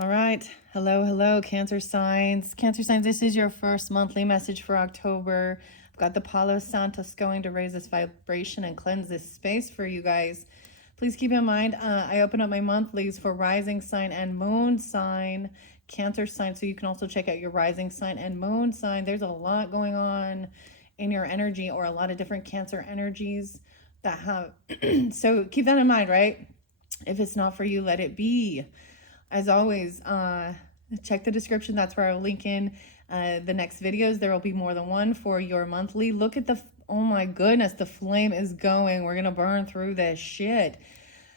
All right. Hello, hello, Cancer signs. Cancer signs, this is your first monthly message for October. I've got the Palo Santos going to raise this vibration and cleanse this space for you guys. Please keep in mind, I open up my monthlies for rising sign and moon sign, Cancer sign. So you can also check out your rising sign and moon sign. There's a lot going on in your energy, or a lot of different Cancer energies that have. So keep that in mind, right? If it's not for you, let it be. As always, check the description. That's where I'll link in the next videos. There will be more than one for your monthly. Look at the, oh my goodness, the flame is going. We're going to burn through this shit.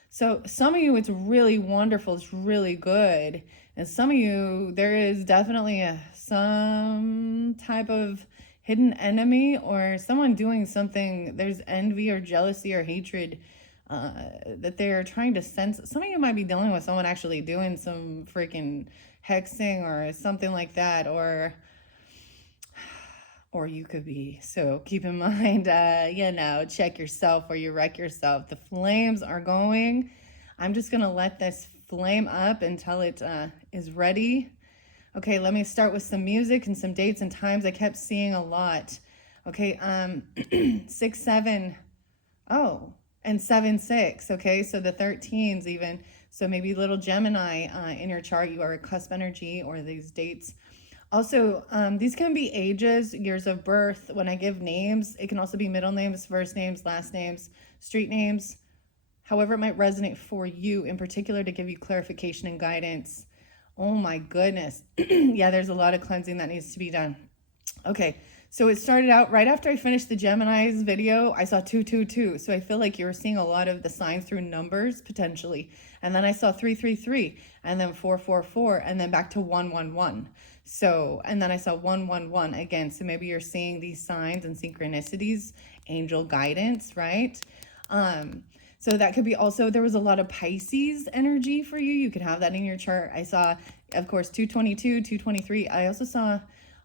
So some of you, it's really wonderful. It's really good. And some of you, there is definitely some type of hidden enemy or someone doing something. There's envy or jealousy or hatred that they're trying to sense. Some of you might be dealing with someone actually doing some freaking hexing or something like that, or you could be. So keep in mind, check yourself or you wreck yourself. The flames are going. I'm just gonna let this flame up until it is ready. Okay, let me start with some music and some dates and times. I kept seeing a lot. Okay, 6, 7. Oh, and 7, 6. Okay, so the 13s even. So maybe little Gemini in your chart, you are a cusp energy, or these dates. Also, these can be ages, years of birth. When I give names, it can also be middle names, first names, last names, street names, however it might resonate for you in particular to give you clarification and guidance. Oh my goodness. Yeah, there's a lot of cleansing that needs to be done. Okay, so it started out right after I finished the Gemini's video. I saw 222. So I feel like you were seeing a lot of the signs through numbers potentially. And then I saw 333, and then 444, and then back to 111. So, and then I saw 111 again. So maybe you're seeing these signs and synchronicities, angel guidance, right? So that could be also, there was a lot of Pisces energy for you. You could have that in your chart. I saw, of course, 222, 223. I also saw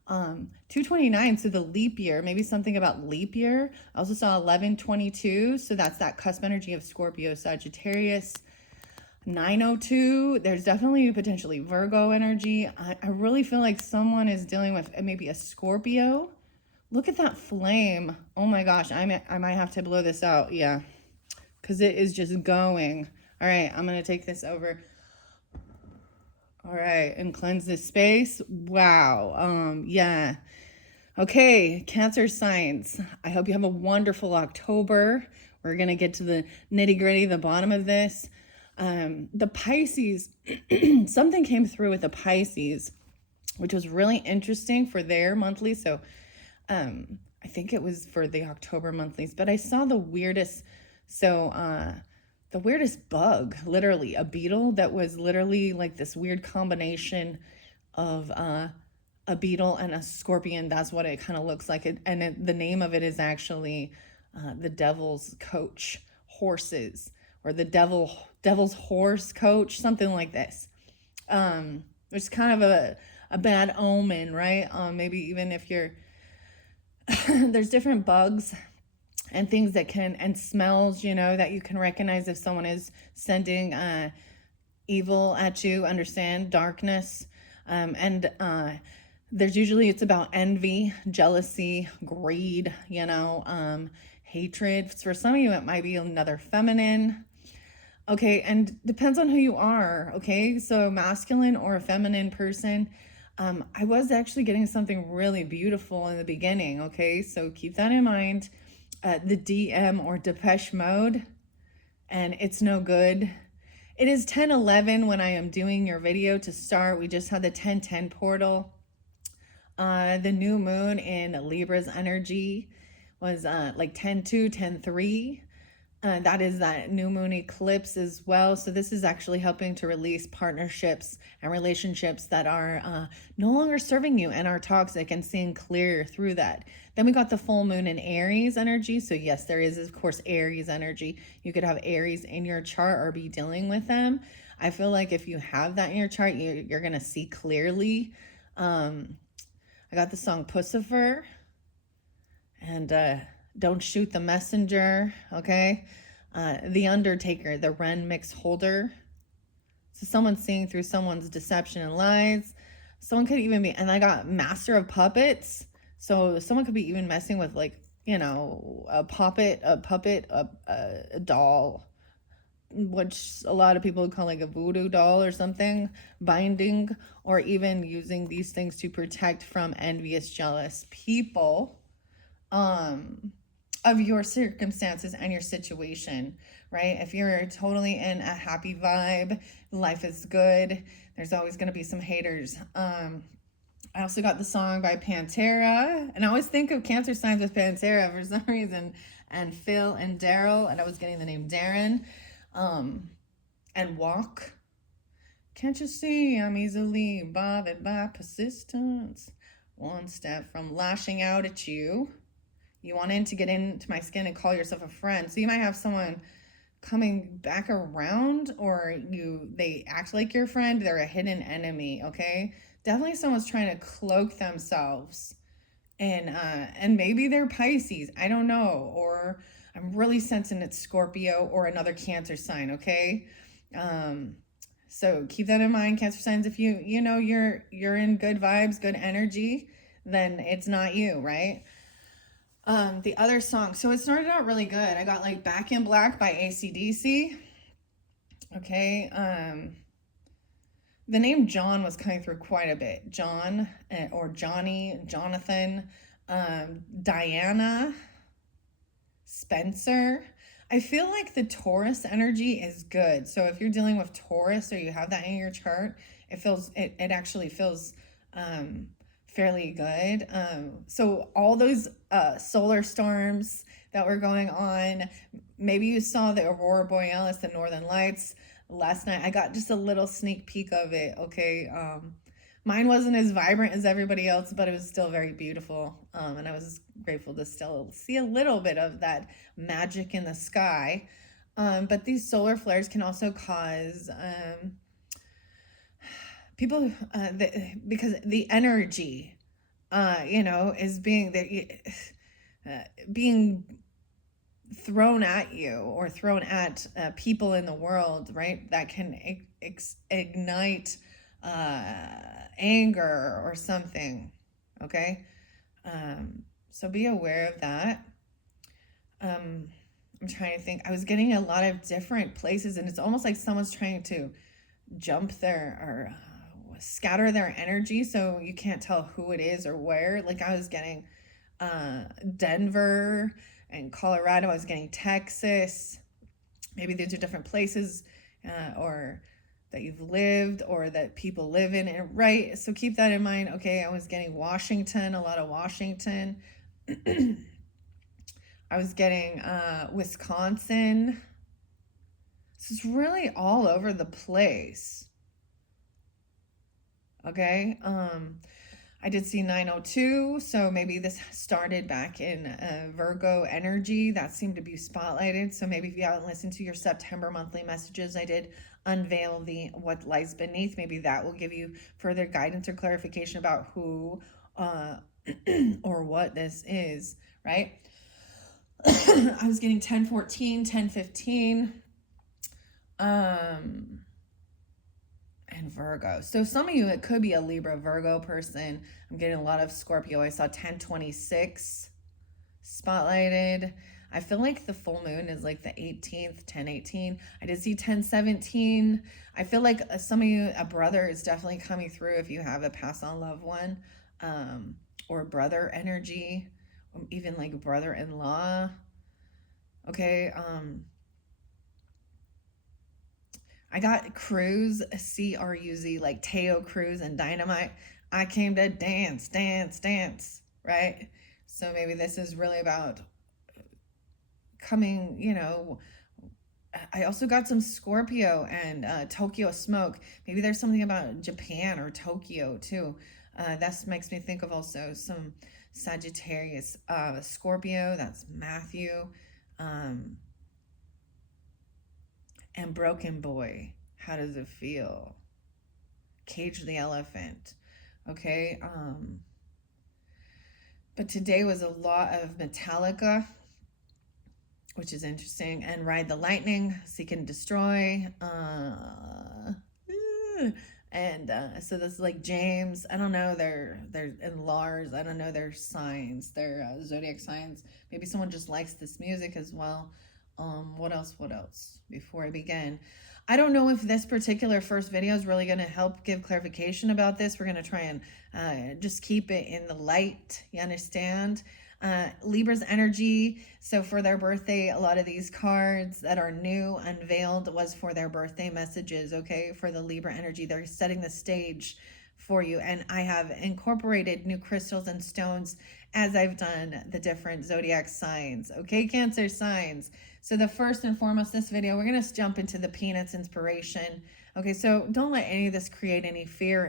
229, so the leap year, maybe something about leap year. I also saw 1122, so that's that cusp energy of Scorpio, Sagittarius. 902, there's definitely potentially Virgo energy. I really feel like someone is dealing with maybe a Scorpio. Look at that flame. Oh my gosh, I might have to blow this out. Yeah, because it is just going. All right, I'm going to take this over. All right, and cleanse this space. Wow. Yeah. Okay, Cancer signs. I hope you have a wonderful October. We're going to get to the nitty-gritty, the bottom of this. The Pisces, something came through with the Pisces, which was really interesting for their monthly. So I think it was for the October monthlies, but I saw the weirdest, the weirdest bug, literally a beetle that was literally like this weird combination of a beetle and a scorpion. That's what it kind of looks like. The name of it is actually the Devil's Coach Horses, or the Devil's Horse Coach, something like this. Which is kind of a bad omen, right? Maybe even if you're there's different bugs and things that can, and smells, that you can recognize if someone is sending evil at you, understand darkness. And there's usually, it's about envy, jealousy, greed, hatred. For some of you, it might be another feminine. Okay, and depends on who you are, okay? So masculine or a feminine person. I was actually getting something really beautiful in the beginning, okay? So keep that in mind. The DM or Depeche Mode, and it's no good. It is 10:11 when I am doing your video to start. We just had the 10:10 portal. The new moon in Libra's energy was like 10:2, 10:3. That is that new moon eclipse as well. So this is actually helping to release partnerships and relationships that are no longer serving you and are toxic, and seeing clear through that. Then we got the full moon in Aries energy. So yes, there is, of course, Aries energy. You could have Aries in your chart or be dealing with them. I feel like if you have that in your chart, you're going to see clearly. I got the song Pussifer, and Don't Shoot the Messenger, okay? The Undertaker, the Ren Mix Holder. So someone's seeing through someone's deception and lies. Someone could even be, and I got master of puppets. So someone could be even messing with, like, a puppet, a doll, which a lot of people would call like a voodoo doll or something, binding, or even using these things to protect from envious, jealous people of your circumstances and your situation, right? If you're totally in a happy vibe, life is good, there's always going to be some haters. I also got the song by Pantera, and I always think of Cancer signs with Pantera for some reason, and Phil and Daryl, and I was getting the name Darren, and Walk. Can't you see I'm easily bothered by persistence? One step from lashing out at you. You want to get into my skin and call yourself a friend. So you might have someone coming back around, or they act like your friend. They're a hidden enemy, okay? Definitely someone's trying to cloak themselves. And maybe they're Pisces. I don't know. Or I'm really sensing it's Scorpio or another Cancer sign, okay? So keep that in mind, Cancer signs. If you're in good vibes, good energy, then it's not you, right? The other song, so it started out really good. I got like Back in Black by AC/DC. Okay. The name John was coming through quite a bit. John, or Johnny, Jonathan, Diana, Spencer. I feel like the Taurus energy is good. So if you're dealing with Taurus, or you have that in your chart, it actually feels fairly good. So all those solar storms that were going on, maybe you saw the Aurora Borealis, the Northern Lights last night. I got just a little sneak peek of it, okay? Mine wasn't as vibrant as everybody else, but it was still very beautiful. And I was grateful to still see a little bit of that magic in the sky. But these solar flares can also cause people, because the energy, is being thrown at you, or thrown at people in the world, right? That can ignite anger or something, okay? So be aware of that. I'm trying to think. I was getting a lot of different places, and it's almost like someone's trying to jump their, or scatter their energy, so you can't tell who it is or where. Like I was getting Denver and Colorado. I was getting Texas. Maybe these are different places, or that you've lived, or that people live in, and right? So keep that in mind. Okay, I was getting Washington, a lot of Washington. I was getting Wisconsin. So it's really all over the place. Okay. I did see 902, so maybe this started back in Virgo energy. That seemed to be spotlighted. So maybe if you haven't listened to your September monthly messages, I did unveil what lies beneath. Maybe that will give you further guidance or clarification about who or what this is, right? I was getting 1014, 1015. And Virgo. So some of you, it could be a Libra Virgo person. I'm getting a lot of Scorpio. I saw 1026 spotlighted. I feel like the full moon is like the 18th, 1018. I did see 1017. I feel like some of you, a brother is definitely coming through if you have a pass on loved one, or brother energy, or even like brother-in-law. Okay. I got Cruz, C-R-U-Z, like Teo Cruz and Dynamite. I came to dance, dance, dance, right? So maybe this is really about coming, I also got some Scorpio and Tokyo Smoke. Maybe there's something about Japan or Tokyo too. That makes me think of also some Sagittarius. Scorpio, that's Matthew. And Broken Boy, how does it feel? Cage the Elephant, okay? But today was a lot of Metallica, which is interesting, and Ride the Lightning, Seek and Destroy. And so this is like James. I don't know their and Lars. I don't know their signs, their zodiac signs. Maybe someone just likes this music as well. What else? What else? Before I begin, I don't know if this particular first video is really going to help give clarification about this. We're going to try and just keep it in the light. You understand? Libra's energy. So for their birthday, a lot of these cards that are new, unveiled, was for their birthday messages, okay? For the Libra energy, they're setting the stage for you. And I have incorporated new crystals and stones as I've done the different zodiac signs, okay? Cancer signs. So the first and foremost, this video, we're going to jump into the Peanuts inspiration. Okay, so don't let any of this create any fear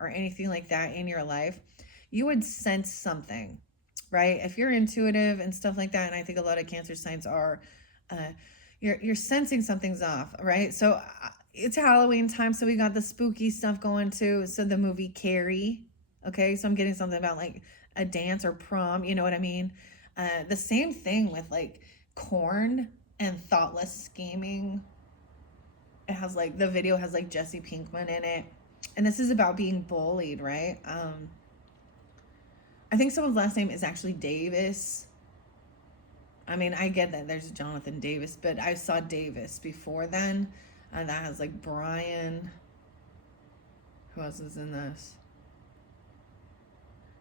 or anything like that in your life. You would sense something, right? If you're intuitive and stuff like that, and I think a lot of Cancer signs are, you're sensing something's off, right? So it's Halloween time, so we got the spooky stuff going too. So the movie Carrie, okay? So I'm getting something about like a dance or prom, you know what I mean? The same thing with like corn and thoughtless scheming. It has like, the video has like Jesse Pinkman in it. And this is about being bullied, right? I think someone's last name is actually Davis. I mean, I get that there's Jonathan Davis, but I saw Davis before then. And that has like Brian. Who else is in this?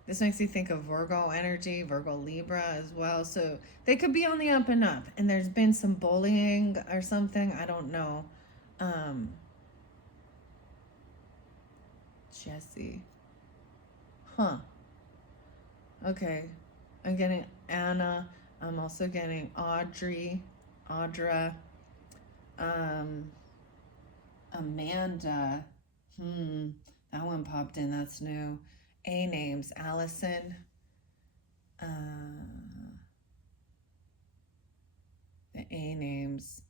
This makes me think of Virgo energy, Virgo Libra as well. So they could be on the up and up. And there's been some bullying or something. I don't know. Jesse. Huh. Okay. I'm getting Anna. I'm also getting Audra. Amanda. That one popped in. That's new. A names. Allison. The A names.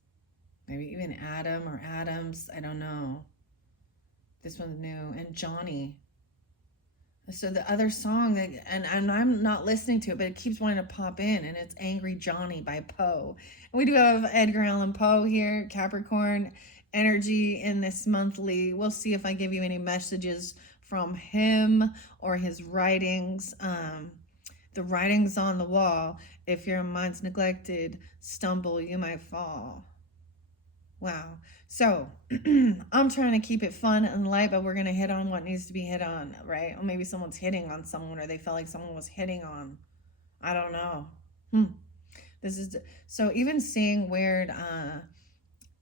Maybe even Adam or Adams. I don't know. This one's new. And Johnny. So the other song, that, and I'm not listening to it, but it keeps wanting to pop in, and it's Angry Johnny by Poe. And we do have Edgar Allan Poe here, Capricorn energy in this monthly. We'll see if I give you any messages from him or his writings. The writings on the wall, if your mind's neglected, stumble, you might fall. Wow. So I'm trying to keep it fun and light, but we're going to hit on what needs to be hit on, right? Or maybe someone's hitting on someone, or they felt like someone was hitting on. I don't know. This is so even seeing weird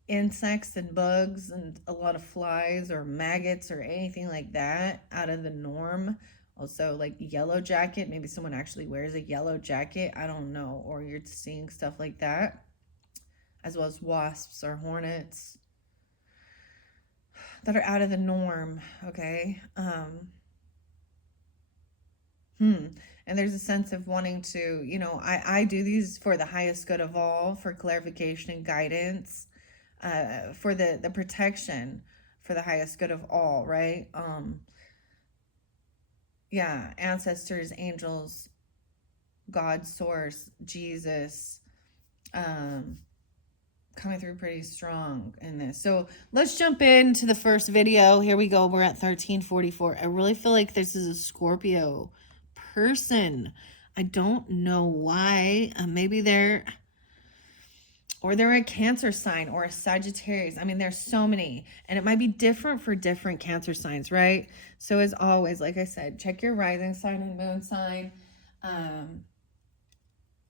insects and bugs and a lot of flies or maggots or anything like that out of the norm. Also like yellow jacket. Maybe someone actually wears a yellow jacket. I don't know. Or you're seeing stuff like that, as well as wasps or hornets that are out of the norm, okay? And there's a sense of wanting to, you know, I do these for the highest good of all, for clarification and guidance, for the protection, for the highest good of all, right? Yeah, ancestors, angels, God, source, Jesus, coming through pretty strong in this. So let's jump into the first video. Here we go. We're at 1344. I really feel like this is a Scorpio person. I don't know why. Maybe they're a Cancer sign or a Sagittarius. I mean, there's so many, and it might be different for different Cancer signs, right? So as always, like I said, check your rising sign and moon sign.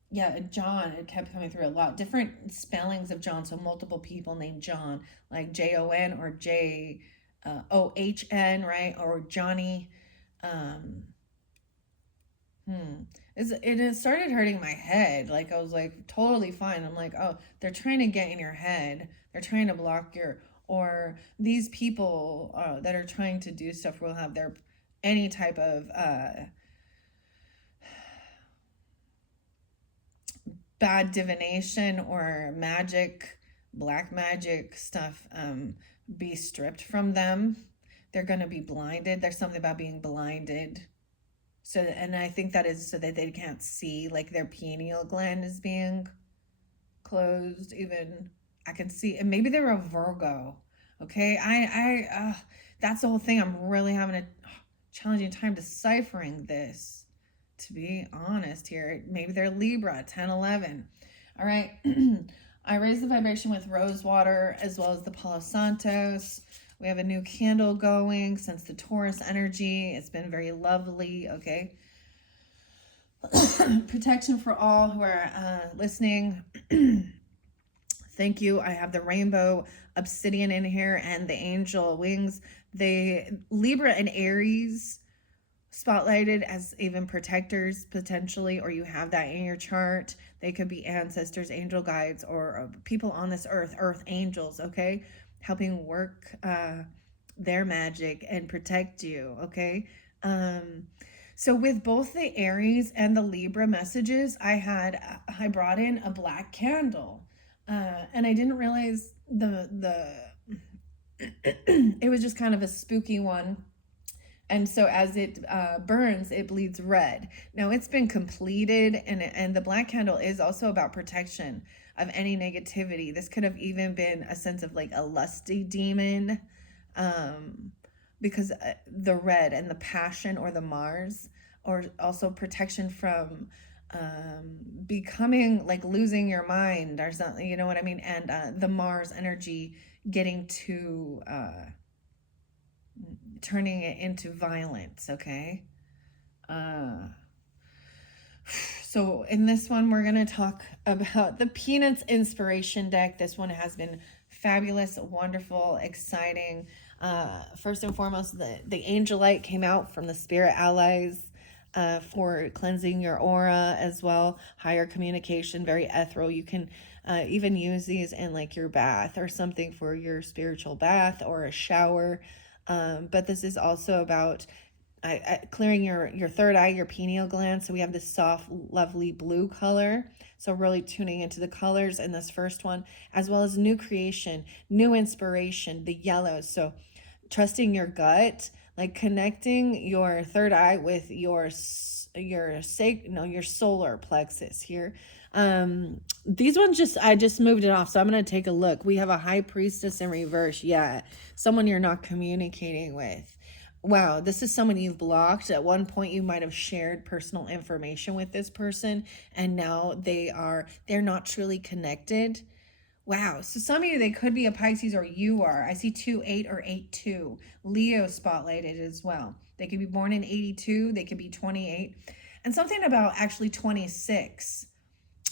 Yeah, John, it kept coming through a lot. Different spellings of John, so multiple people named John, like Jon or John, right? Or Johnny. It started hurting my head. Like, I was like, totally fine. I'm like, oh, they're trying to get in your head. They're trying to block your, or these people that are trying to do stuff will have their, any type of, bad divination or magic, black magic stuff be stripped from them. They're going to be blinded. There's something about being blinded. So, and I think that is so that they can't see, like their pineal gland is being closed. Even I can see, and maybe they're a Virgo. Okay, That's the whole thing. I'm really having a challenging time deciphering this, to be honest here. Maybe they're Libra, 10, 11. All right. I raise the vibration with rose water as well as the Palo Santos. We have a new candle going since the Taurus energy. It's been very lovely. Okay. Protection for all who are listening. Thank you. I have the rainbow obsidian in here and the angel wings. They Libra and Aries spotlighted as even protectors potentially, or you have that in your chart. They could be ancestors, angel guides, or people on this earth angels, okay, helping work their magic and protect you, okay. So with both the Aries and the Libra messages, I brought in a black candle, and I didn't realize the it was just kind of a spooky one. And so as it burns, it bleeds red. Now it's been completed, and the black candle is also about protection of any negativity. This could have even been a sense of like a lusty demon, because the red and the passion, or the Mars, or also protection from becoming like losing your mind or something, you know what I mean? And the Mars energy getting to turning it into violence, okay? So in this one, we're going to talk about the Peanuts inspiration deck. This one has been fabulous, wonderful, exciting. First and foremost, the Angel Light came out from the Spirit Allies for cleansing your aura as well. Higher communication, very ethereal. You can even use these in like your bath or something for your spiritual bath or a shower. But this is also about clearing your third eye, your pineal gland. So we have this soft, lovely blue color. So really tuning into the colors in this first one, as well as new creation, new inspiration, the yellows. So trusting your gut, like connecting your third eye with your solar plexus here. These ones I just moved it off, so I'm going to take a look. We have a high priestess in reverse. Yeah, someone you're not communicating with. Wow, this is someone you've blocked. At one point you might have shared personal information with this person, and now they're not truly connected. Wow, so some of you, they could be a Pisces, or you are. I see 2-8 or 8-2. Leo spotlighted as well. They could be born in 82, they could be 28. And something about actually 26.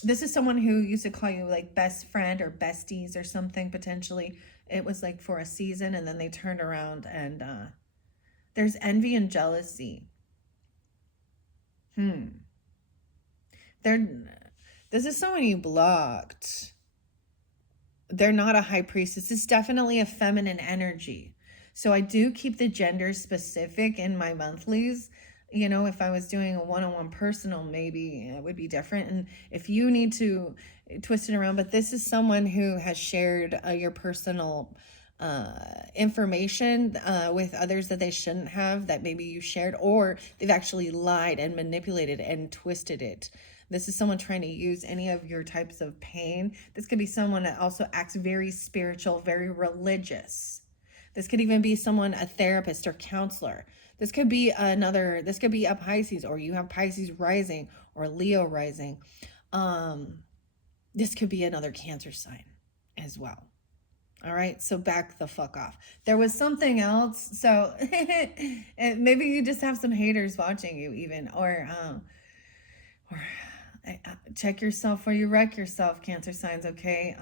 This is someone who used to call you like best friend or besties or something, potentially. It was like for a season, and then they turned around, and there's envy and jealousy. This is someone you blocked. They're not a high priestess. This is definitely a feminine energy. So I do keep the gender specific in my monthlies. You know, if I was doing a one-on-one personal, maybe it would be different. And if you need to twist it around, but this is someone who has shared your personal information with others that they shouldn't have, that maybe you shared, or they've actually lied and manipulated and twisted it. This is someone trying to use any of your types of pain. This could be someone that also acts very spiritual, very religious. This could even be someone, a therapist or counselor. This could be a Pisces, or you have Pisces rising or Leo rising. This could be another Cancer sign as well. All right, so back the fuck off. There was something else. So maybe you just have some haters watching you even, or check yourself or you wreck yourself, Cancer signs, okay?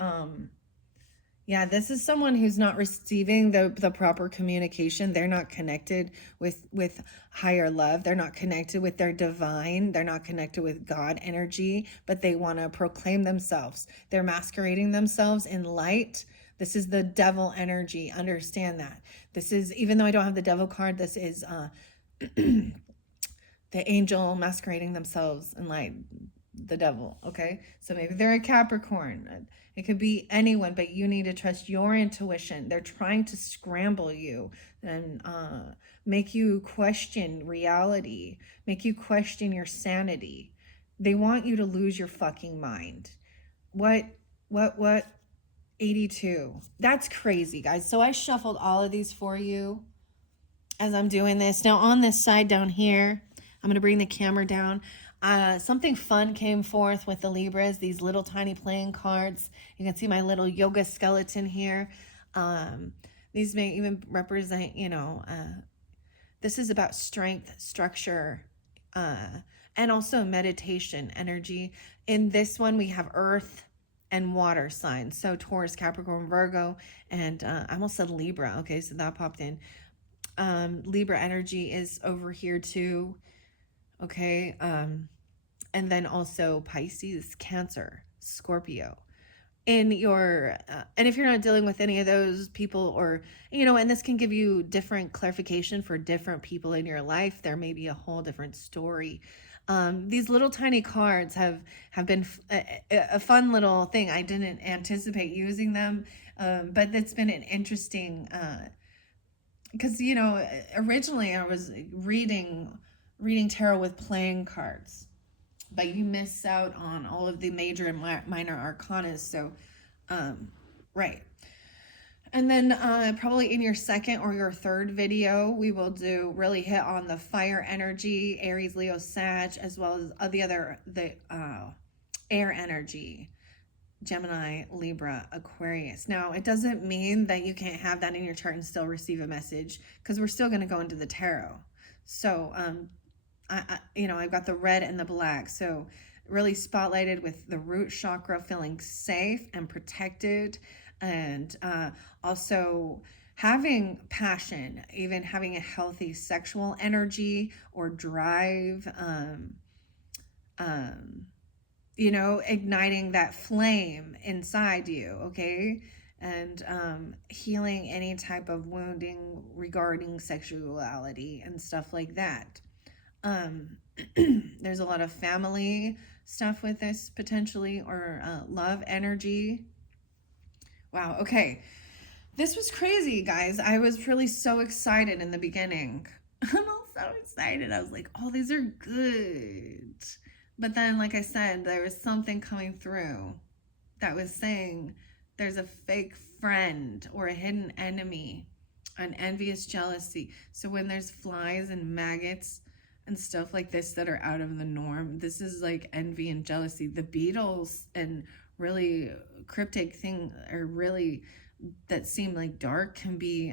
Yeah, this is someone who's not receiving the proper communication. They're not connected with higher love. They're not connected with their divine. They're not connected with God energy, but they want to proclaim themselves. They're masquerading themselves in light. This is the devil energy. Understand that. This is, even though I don't have the devil card, this is the angel masquerading themselves in light, the devil, okay? So maybe they're a Capricorn. It could be anyone, but you need to trust your intuition. They're trying to scramble you and make you question reality, make you question your sanity. They want you to lose your fucking mind. What? 82. That's crazy, guys. So I shuffled all of these for you. as I'm doing this. Now on this side down here, I'm going to bring the camera down. Something fun came forth with the Libras, these little tiny playing cards. You can see my little yoga skeleton here. Um, these may even represent, this is about strength, structure, uh, and also meditation energy. In this one, we have earth and water signs. So Taurus, Capricorn, Virgo, and I almost said Libra. Okay, so that popped in. Libra energy is over here too. Okay. And then also Pisces, Cancer, Scorpio. In your, and if you're not dealing with any of those people, or, and this can give you different clarification for different people in your life, there may be a whole different story. These little tiny cards have been a fun little thing. I didn't anticipate using them, but it's been an interesting, because originally I was reading tarot with playing cards, but you miss out on all of the major and minor arcana. So right. And then probably in your second or your third video, we will really hit on the fire energy, Aries, Leo, Sag, as well as the air energy, Gemini, Libra, Aquarius. Now, it doesn't mean that you can't have that in your chart and still receive a message, because we're still going to go into the tarot. So, I've got the red and the black. So really spotlighted with the root chakra, feeling safe and protected, and also having passion, even having a healthy sexual energy or drive, igniting that flame inside you, okay? And healing any type of wounding regarding sexuality and stuff like that. There's a lot of family stuff with this potentially, or love energy. Wow, okay. This was crazy, guys. I was really so excited in the beginning. I'm all so excited. I was like, oh, these are good. But then, like I said, there was something coming through that was saying there's a fake friend or a hidden enemy, an envious jealousy. So when there's flies and maggots and stuff like this that are out of the norm, this is like envy and jealousy. The beetles and really cryptic thing, or really that seem like dark, can be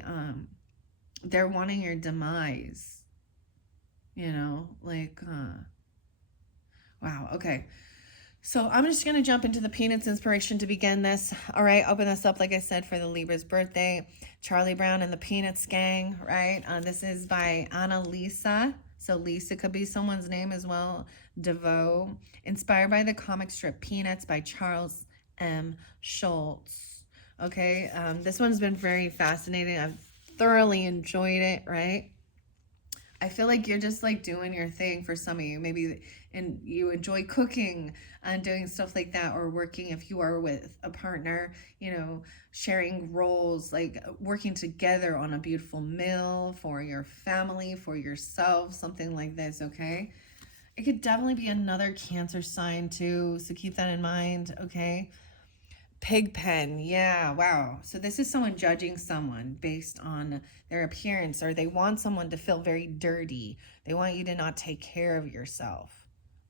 they're wanting your demise, wow. Okay, so I'm just going to jump into the Peanuts inspiration to begin this. All right, open this up, like I said, for the Libra's birthday. Charlie Brown and the Peanuts Gang, right? This is by Annalisa. So Lisa could be someone's name as well. DeVoe. Inspired by the comic strip Peanuts by Charles M. Schultz. Okay, this one's been very fascinating. I've thoroughly enjoyed it, right? I feel like you're just like doing your thing for some of you, maybe, and you enjoy cooking and doing stuff like that, or working if you are with a partner, sharing roles, like working together on a beautiful meal for your family, for yourself, something like this, okay? It could definitely be another Cancer sign too, so keep that in mind, okay? Pigpen, yeah, wow. So this is someone judging someone based on their appearance, or they want someone to feel very dirty. They want you to not take care of yourself,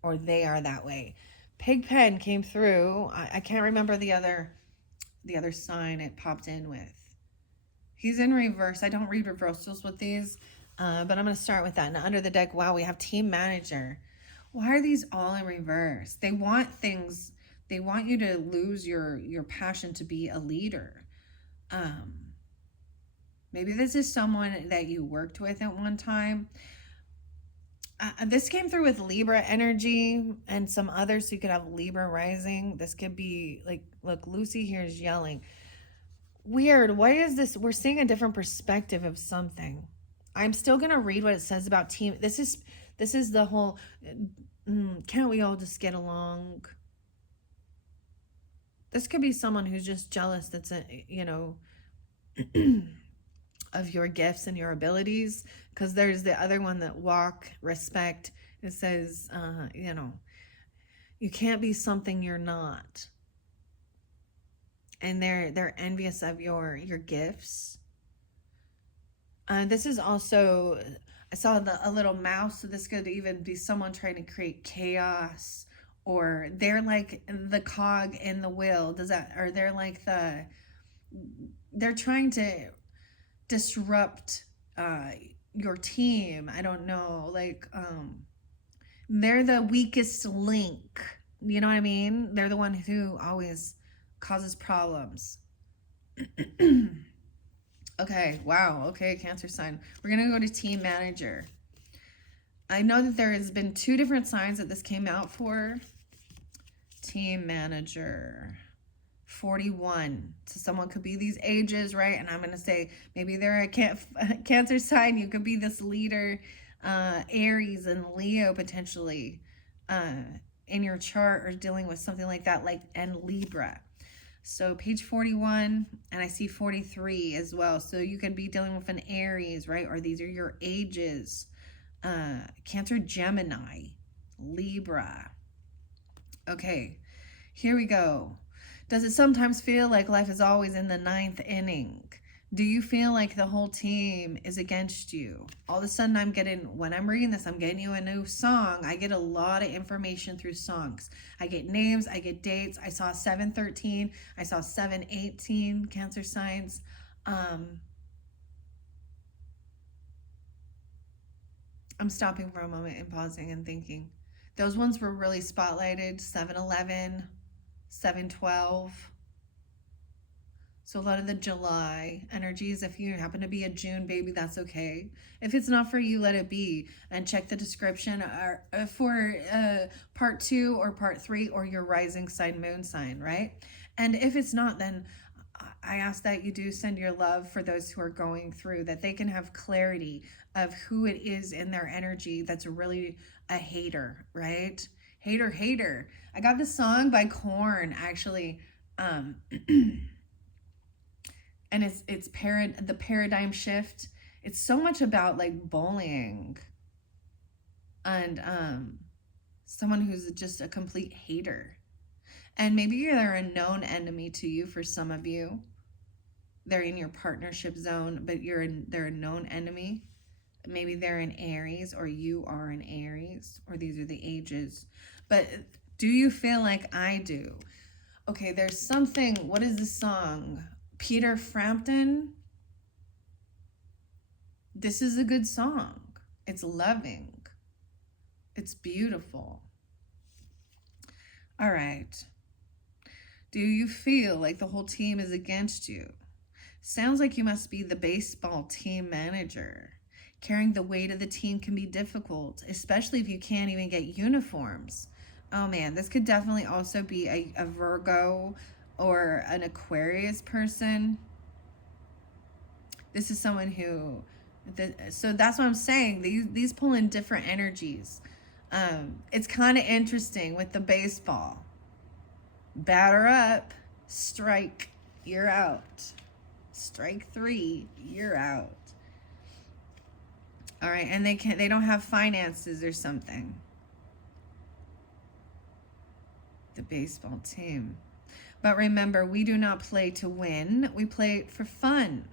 or they are that way. Pigpen came through. I can't remember the other sign it popped in with. He's in reverse. I don't read reversals with these, but I'm going to start with that. Now, under the deck, wow, we have team manager. Why are these all in reverse? They want you to lose your passion to be a leader. Maybe this is someone that you worked with at one time. This came through with Libra energy and some others, so you could have Libra rising. This could be like, look, Lucy here is yelling. Weird. Why is this? We're seeing a different perspective of something. I'm still going to read what it says about team. This is the whole, can't we all just get along? This could be someone who's just jealous that's, of your gifts and your abilities, because there's the other one that walk, respect. It says, you can't be something you're not. And they're envious of your gifts. This is also, I saw a little mouse, so this could even be someone trying to create chaos, or they're like the cog in the wheel. Does that, or they're like they're trying to disrupt uh, your team. I don't know. Like, they're the weakest link. You know what I mean? They're the one who always causes problems. Okay, wow. Okay, Cancer sign. We're going to go to team manager. I know that there has been 2 different signs that this came out for. Team manager. 41. So someone could be these ages, right? And I'm going to say maybe they're a Cancer sign. You could be this leader, Aries and Leo potentially in your chart, or dealing with something like that, like, and Libra. So page 41, and I see 43 as well. So you could be dealing with an Aries, right? Or these are your ages. Cancer, Gemini, Libra. Okay, here we go. Does it sometimes feel like life is always in the 9th inning? Do you feel like the whole team is against you? All of a sudden when I'm reading this, I'm getting you a new song. I get a lot of information through songs. I get names, I get dates. I saw 713, I saw 718, Cancer signs. I'm stopping for a moment and pausing and thinking. Those ones were really spotlighted. 711, 712. So a lot of the July energies, if you happen to be a June baby, that's okay. If it's not for you, let it be. And check the description for part 2 or part 3, or your rising sign, moon sign, right? And if it's not, then I ask that you do send your love for those who are going through, that they can have clarity of who it is in their energy that's really a hater, right? Hater. I got this song by Korn, actually. And it's the paradigm shift. It's so much about like bullying and someone who's just a complete hater. And maybe they're a known enemy to you. For some of you, they're in your partnership zone, but they're a known enemy. Maybe they're an Aries, or you are an Aries, or these are the ages. But do you feel like I do? Okay, there's something. What is this song? Peter Frampton. This is a good song. It's loving. It's beautiful. All right. Do you feel like the whole team is against you? Sounds like you must be the baseball team manager. Carrying the weight of the team can be difficult, especially if you can't even get uniforms. Oh man, this could definitely also be a Virgo or an Aquarius person. This is someone who, so that's what I'm saying. These pull in different energies. It's kind of interesting with the baseball. Batter up, strike, you're out. Strike 3, you're out. All right, and they don't have finances or something. The baseball team. But remember, we do not play to win. We play for fun.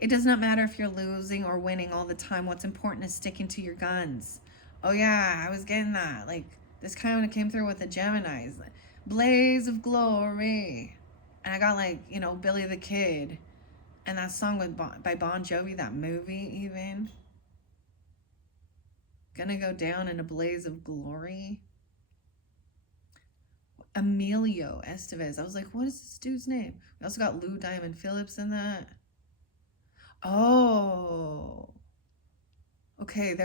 It does not matter if you're losing or winning all the time. What's important is sticking to your guns. Oh yeah, I was getting that. Like, this kind of came through with the Geminis. Like, blaze of glory. And I got like, Billy the Kid. And that song by Bon Jovi, that movie even. Gonna go down in a blaze of glory. Emilio Estevez. I was like, what is this dude's name? We also got Lou Diamond Phillips in that. Oh. Okay,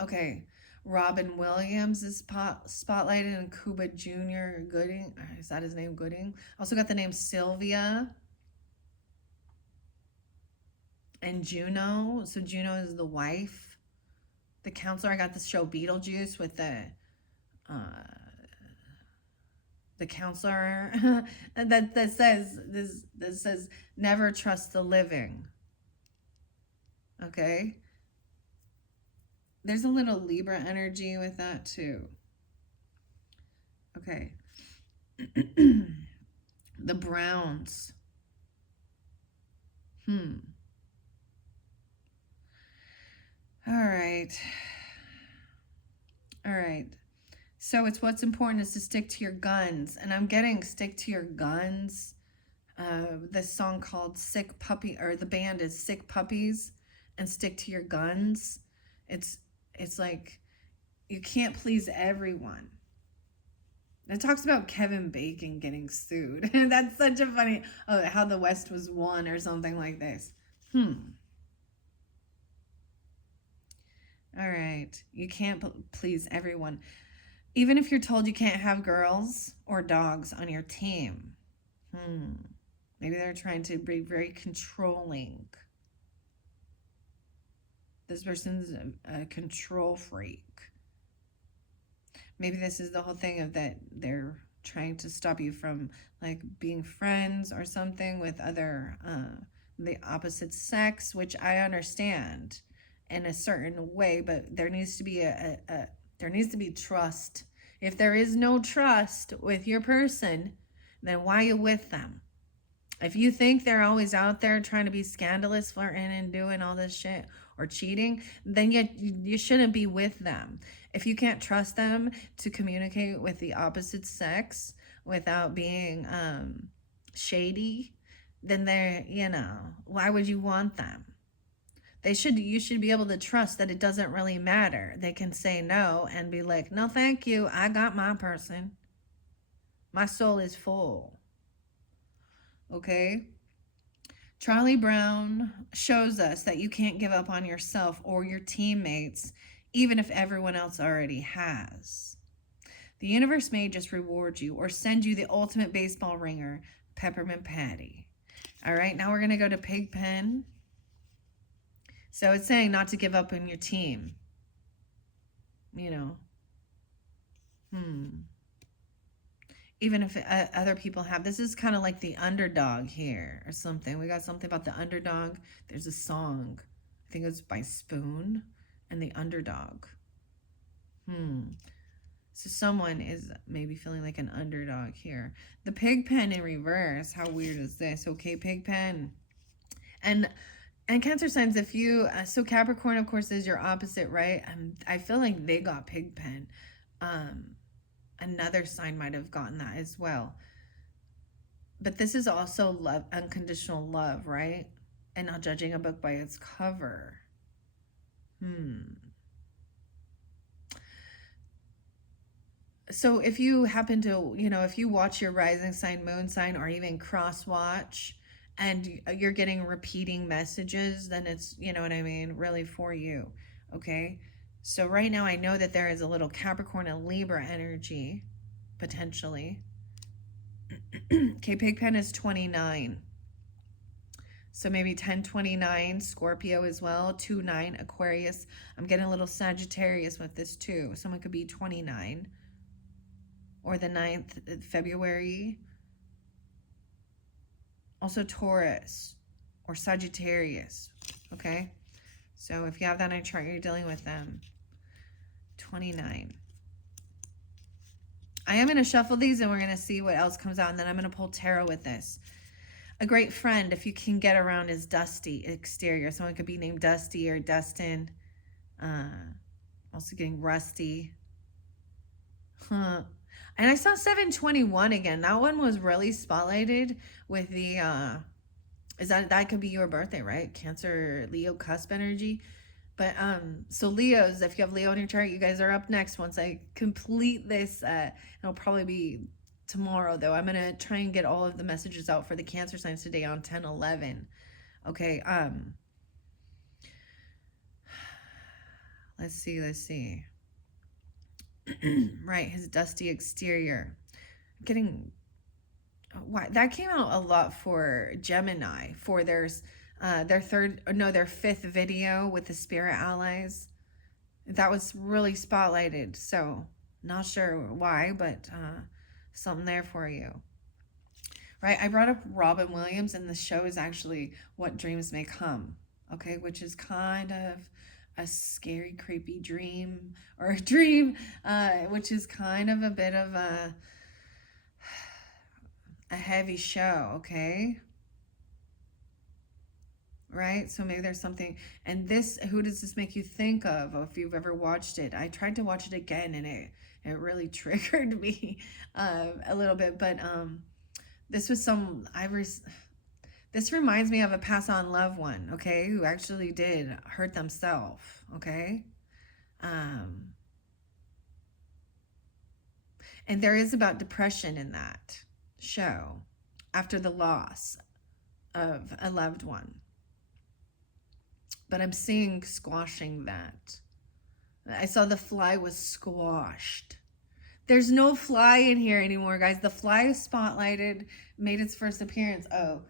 okay. Robin Williams is spotlighted, and Cuba Jr. Gooding. Is that his name, Gooding? Also got the name Sylvia. And Juno. So Juno is the wife. The counselor. I got the show Beetlejuice with the counselor that says never trust the living. Okay. There's a little Libra energy with that too. Okay. The Browns. right. All right. So it's what's important is to stick to your guns. And I'm getting stick to your guns. This song called Sick Puppy, or the band is Sick Puppies and Stick to Your Guns. It's like you can't please everyone. It talks about Kevin Bacon getting sued. That's such a funny, how the West was won or something like this. All right. You can't please everyone. Even if you're told you can't have girls or dogs on your team. Maybe they're trying to be very controlling. This person's a control freak. Maybe this is the whole thing of that they're trying to stop you from like being friends or something with other the opposite sex, which I understand in a certain way, but there needs to be there needs to be trust. If there is no trust with your person, then why are you with them? If you think they're always out there trying to be scandalous, flirting and doing all this shit or cheating, then you shouldn't be with them. If you can't trust them to communicate with the opposite sex without being shady, then they're, why would you want them? You should be able to trust that it doesn't really matter. They can say no and be like, no, thank you. I got my person. My soul is full. Okay? Charlie Brown shows us that you can't give up on yourself or your teammates, even if everyone else already has. The universe may just reward you or send you the ultimate baseball ringer, Peppermint Patty. All right, now we're going to go to Pigpen. So it's saying not to give up on your team. Even if other people have. This is kind of like the underdog here or something. We got something about the underdog. There's a song. I think it's by Spoon and the underdog. So someone is maybe feeling like an underdog here. The Pigpen in reverse. How weird is this? Okay, Pigpen. And Cancer signs, if you, so Capricorn, of course, is your opposite, right? I feel like they got Pigpen. Another sign might have gotten that as well. But this is also love, unconditional love, right? And not judging a book by its cover. So if you happen to, if you watch your rising sign, moon sign, or even cross watch, and you're getting repeating messages, then it's, really for you, okay? So right now I know that there is a little Capricorn and Libra energy, potentially. Okay, Pigpen is 29. So maybe 1029, Scorpio as well, 29, Aquarius. I'm getting a little Sagittarius with this too. Someone could be 29. Or the 9th, February. Also Taurus or Sagittarius, okay? So if you have that on a chart, you're dealing with them. 29. I am going to shuffle these and we're going to see what else comes out. And then I'm going to pull tarot with this. A great friend, if you can get around, is Dusty exterior. Someone could be named Dusty or Dustin. Also getting Rusty. And I saw 721 again. That one was really spotlighted with the, that could be your birthday, right? Cancer, Leo, cusp energy. But, so Leos, if you have Leo in your chart, you guys are up next once I complete this. It'll probably be tomorrow, though. I'm going to try and get all of the messages out for the Cancer signs today on 10/11. Okay, let's see. Right, his dusty exterior. Getting why that came out a lot for Gemini for their fifth video with the spirit allies. That was really spotlighted. So not sure why, but something there for you. Right, I brought up Robin Williams, and the show is actually What Dreams May Come. Okay, which is kind of a scary, creepy dream, or a dream, which is kind of a bit of a heavy show, okay? right? So maybe there's something, and this, who does this make you think of? If you've ever watched it, I tried to watch it again, and it really triggered me a little bit. But this was this reminds me of a pass on loved one, okay, who actually did hurt themselves, okay. And there is about depression in that show after the loss of a loved one. But I'm seeing squashing that. I saw the fly was squashed. There's no fly in here anymore, guys. The fly is spotlighted, made its first appearance. Oh,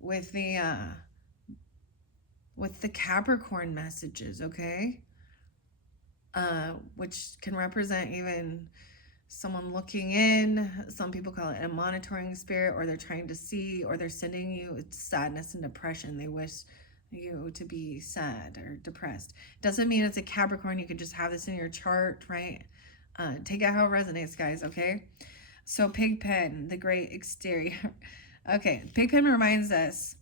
with the Capricorn messages, okay? Which can represent even someone looking in. Some people call it a monitoring spirit, or they're trying to see, or they're sending you sadness and depression. They wish you to be sad or depressed. Doesn't mean it's a Capricorn. You could just have this in your chart, right? Take it how it resonates, guys, okay? So Pigpen, the great exterior. Okay, Pigpen reminds us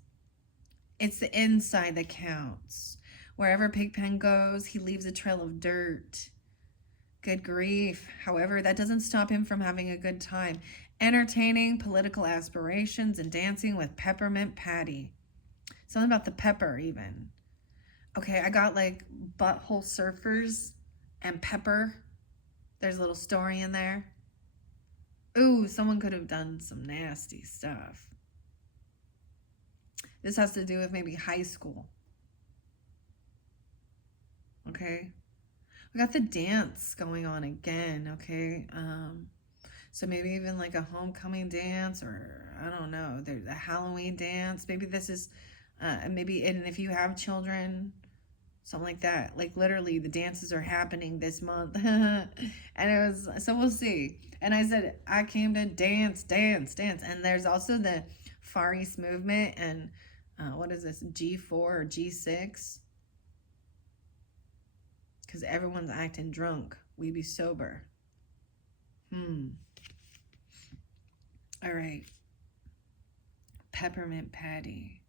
it's the inside that counts. Wherever Pigpen goes, he leaves a trail of dirt. Good grief. However, that doesn't stop him from having a good time, entertaining political aspirations and dancing with Peppermint Patty. Something about the pepper even. Okay, I got like butthole surfers and pepper. There's a little story in there. Ooh, someone could have done some nasty stuff. This has to do with maybe high school. Okay. We got the dance going on again, okay? So maybe even like a homecoming dance, or I don't know, there's a Halloween dance. Maybe this is, and if you have children, something like that. Like literally the dances are happening this month. And it was, so we'll see. And I said, I came to dance, dance, dance. And there's also the Far East movement, and what is this, G4 or G6? Because everyone's acting drunk. We be sober. All right. Peppermint Patty.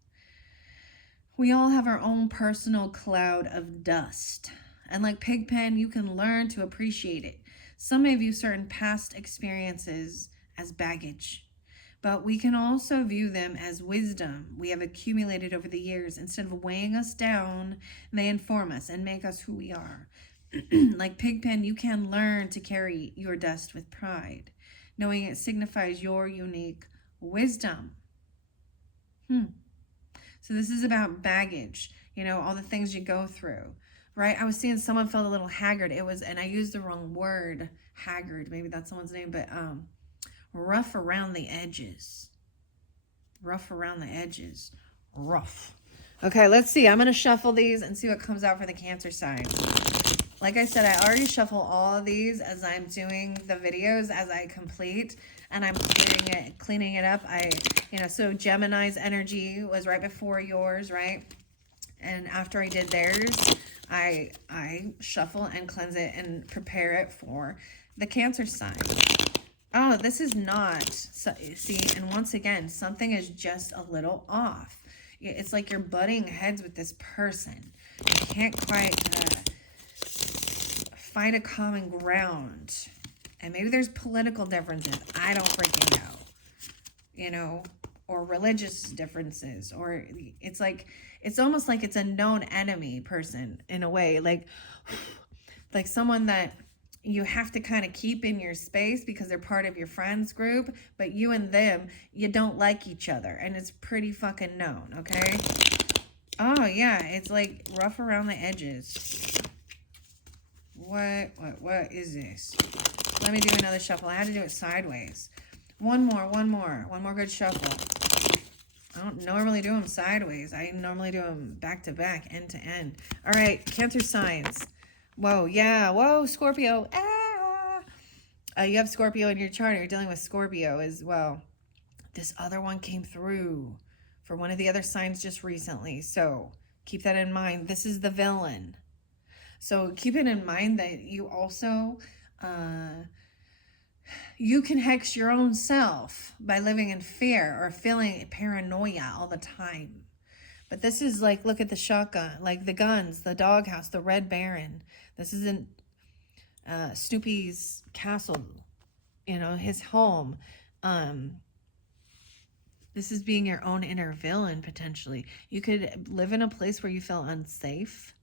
We all have our own personal cloud of dust. And like Pigpen, you can learn to appreciate it. Some may view certain past experiences as baggage, but we can also view them as wisdom we have accumulated over the years. Instead of weighing us down, they inform us and make us who we are. Like Pigpen, you can learn to carry your dust with pride, knowing it signifies your unique wisdom. So this is about baggage, all the things you go through, right? I was seeing someone felt a little haggard. And I used the wrong word, haggard. Maybe that's someone's name, but rough around the edges. Rough around the edges. Rough. Okay, let's see. I'm going to shuffle these and see what comes out for the Cancer signs. Like I said, I already shuffle all of these as I'm doing the videos as I complete, and I'm cleaning it up. So Gemini's energy was right before yours, right? And after I did theirs, I shuffle and cleanse it and prepare it for the Cancer sign. Oh, this is not, see, and once again, something is just a little off. It's like you're butting heads with this person. You can't quite find a common ground. And maybe there's political differences. I don't freaking know. Or religious differences. Or it's almost like it's a known enemy person in a way. Like someone that you have to kind of keep in your space because they're part of your friends group, but you and them, you don't like each other, and it's pretty fucking known, okay? Oh yeah, it's like rough around the edges. What is this? Let me do another shuffle. I had to do it sideways. One more good shuffle. I don't normally do them sideways. I normally do them back to back, end to end. All right, Cancer signs. Whoa, yeah. Whoa, Scorpio. You have Scorpio in your chart. You're dealing with Scorpio as well. This other one came through for one of the other signs just recently. So keep that in mind. This is the villain. So keep it in mind that you also, you can hex your own self by living in fear or feeling paranoia all the time. But this is like, look at the shotgun, like the guns, the doghouse, the Red Baron. This isn't Snoopy's castle, you know, his home. This is being your own inner villain, potentially. You could live in a place where you feel unsafe.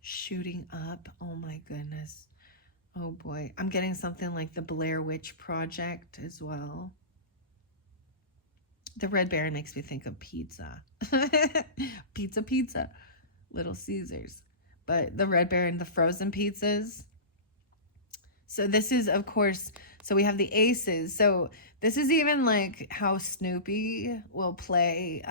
Shooting up. Oh my goodness. Oh boy. I'm getting something like the Blair Witch Project as well. The Red Baron makes me think of pizza. Pizza. Little Caesars. But the Red Baron, the frozen pizzas. So this is, of course, so we have the aces. So this is even like how Snoopy will play,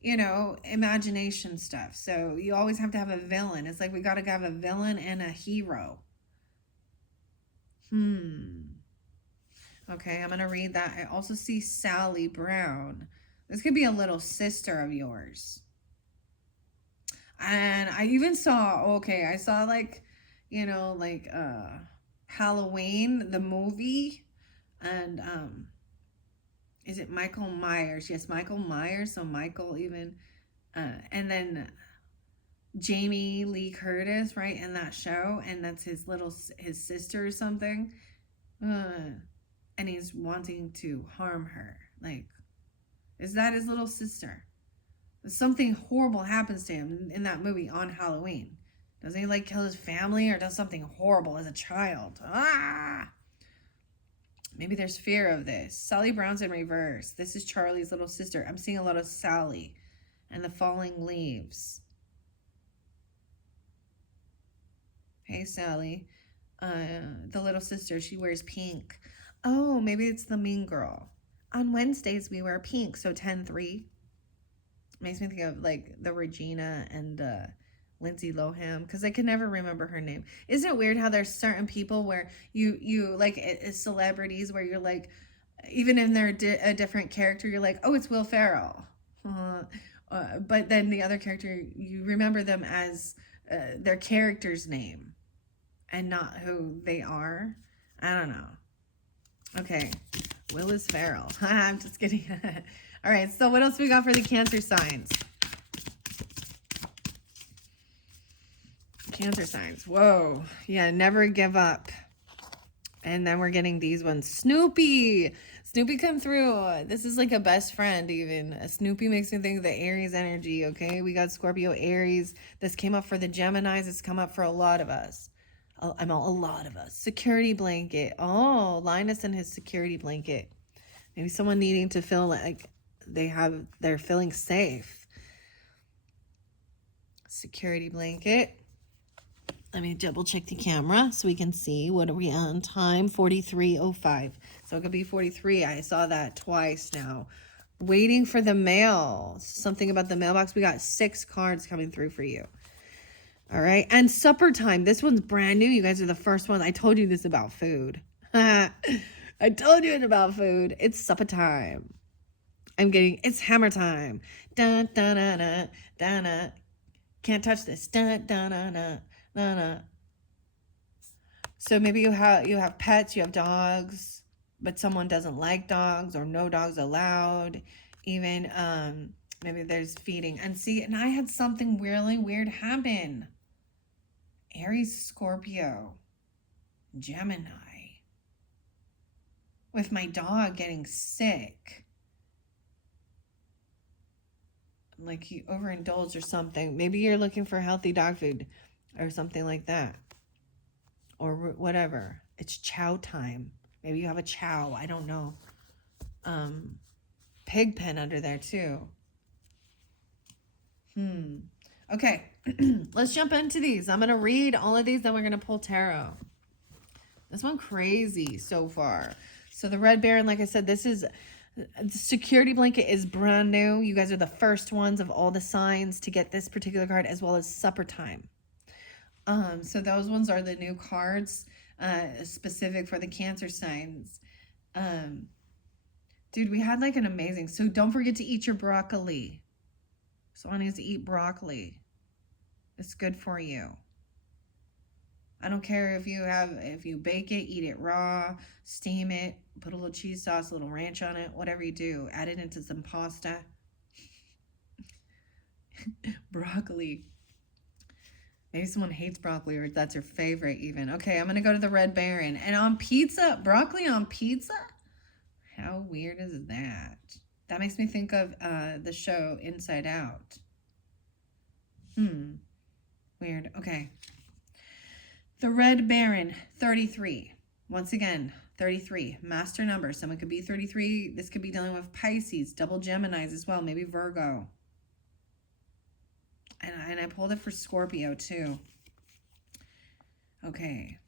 you know, imagination stuff. So you always have to have a villain. It's like we got to have a villain and a hero. Okay, I'm going to read that. I also see Sally Brown. This could be a little sister of yours. And I even saw, okay, I saw like, you know, like Halloween, the movie. And is it Michael Myers? Yes, Michael Myers. So Michael even, and then Jamie Lee Curtis, right, in that show. And that's his sister or something. And he's wanting to harm her. Like, is that his little sister? Something horrible happens to him in that movie on Halloween. Doesn't he like kill his family or does something horrible as a child? Maybe there's fear of this. Sally Brown's in reverse. This is Charlie's little sister. I'm seeing a lot of Sally and the falling leaves. Hey, Sally. The little sister, she wears pink. Oh, maybe it's the mean girl. On Wednesdays, we wear pink, so 10-3. Makes me think of, like, the Regina and Lindsay Lohan, because I can never remember her name. Isn't it weird how there's certain people where you like, celebrities where you're like, even if they're a different character, you're like, oh, it's Will Ferrell. But then the other character, you remember them as their character's name and not who they are. I don't know. Okay, Willis Ferrell. I'm just kidding. All right, so what else we got for the Cancer signs? Cancer signs. Whoa. Yeah, never give up. And then we're getting these ones. Snoopy. Snoopy come through. This is like a best friend even. Snoopy makes me think of the Aries energy, okay? We got Scorpio, Aries. This came up for the Geminis. It's come up for a lot of us. A lot of us. Security blanket. Oh, Linus and his security blanket. Maybe someone needing to feel like they're feeling safe. Security blanket. Let me double check the camera so we can see. What are we on time? 43:05. So it could be 43. I saw that twice now. Waiting for the mail. Something about the mailbox. We got 6 cards coming through for you. All right. And supper time. This one's brand new. You guys are the first one. I told you this about food. I told you it about food. It's supper time. It's hammer time. Dun, dun, dun, dun, dun, dun. Can't touch this. Dun, dun, dun, dun, dun, dun. So maybe you have pets, you have dogs, but someone doesn't like dogs or no dogs allowed. Even maybe there's feeding. And see, and I had something really weird happen. Aries, Scorpio, Gemini. With my dog getting sick. Like he overindulged or something. Maybe you're looking for healthy dog food or something like that. Or whatever. It's chow time. Maybe you have a chow. I don't know. Pig pen under there too. Okay. Let's jump into these. I'm going to read all of these, then we're going to pull tarot. This one crazy so far. So the Red Baron, like I said, this is... The security blanket is brand new. You guys are the first ones of all the signs to get this particular card, as well as supper time. So those ones are the new cards, specific for the Cancer signs. Dude, we had like an amazing... So don't forget to eat your broccoli. Someone needs to eat broccoli. It's good for you. I don't care if you bake it, eat it raw, steam it, put a little cheese sauce, a little ranch on it, whatever you do. Add it into some pasta. Broccoli. Maybe someone hates broccoli or that's their favorite even. Okay, I'm going to go to the Red Baron. And on pizza, broccoli on pizza? How weird is that? That makes me think of the show Inside Out. Weird. Okay. The Red Baron, 33. Once again, 33. Master number. Someone could be 33. This could be dealing with Pisces, double Geminis as well, maybe Virgo. And I pulled it for Scorpio too. Okay.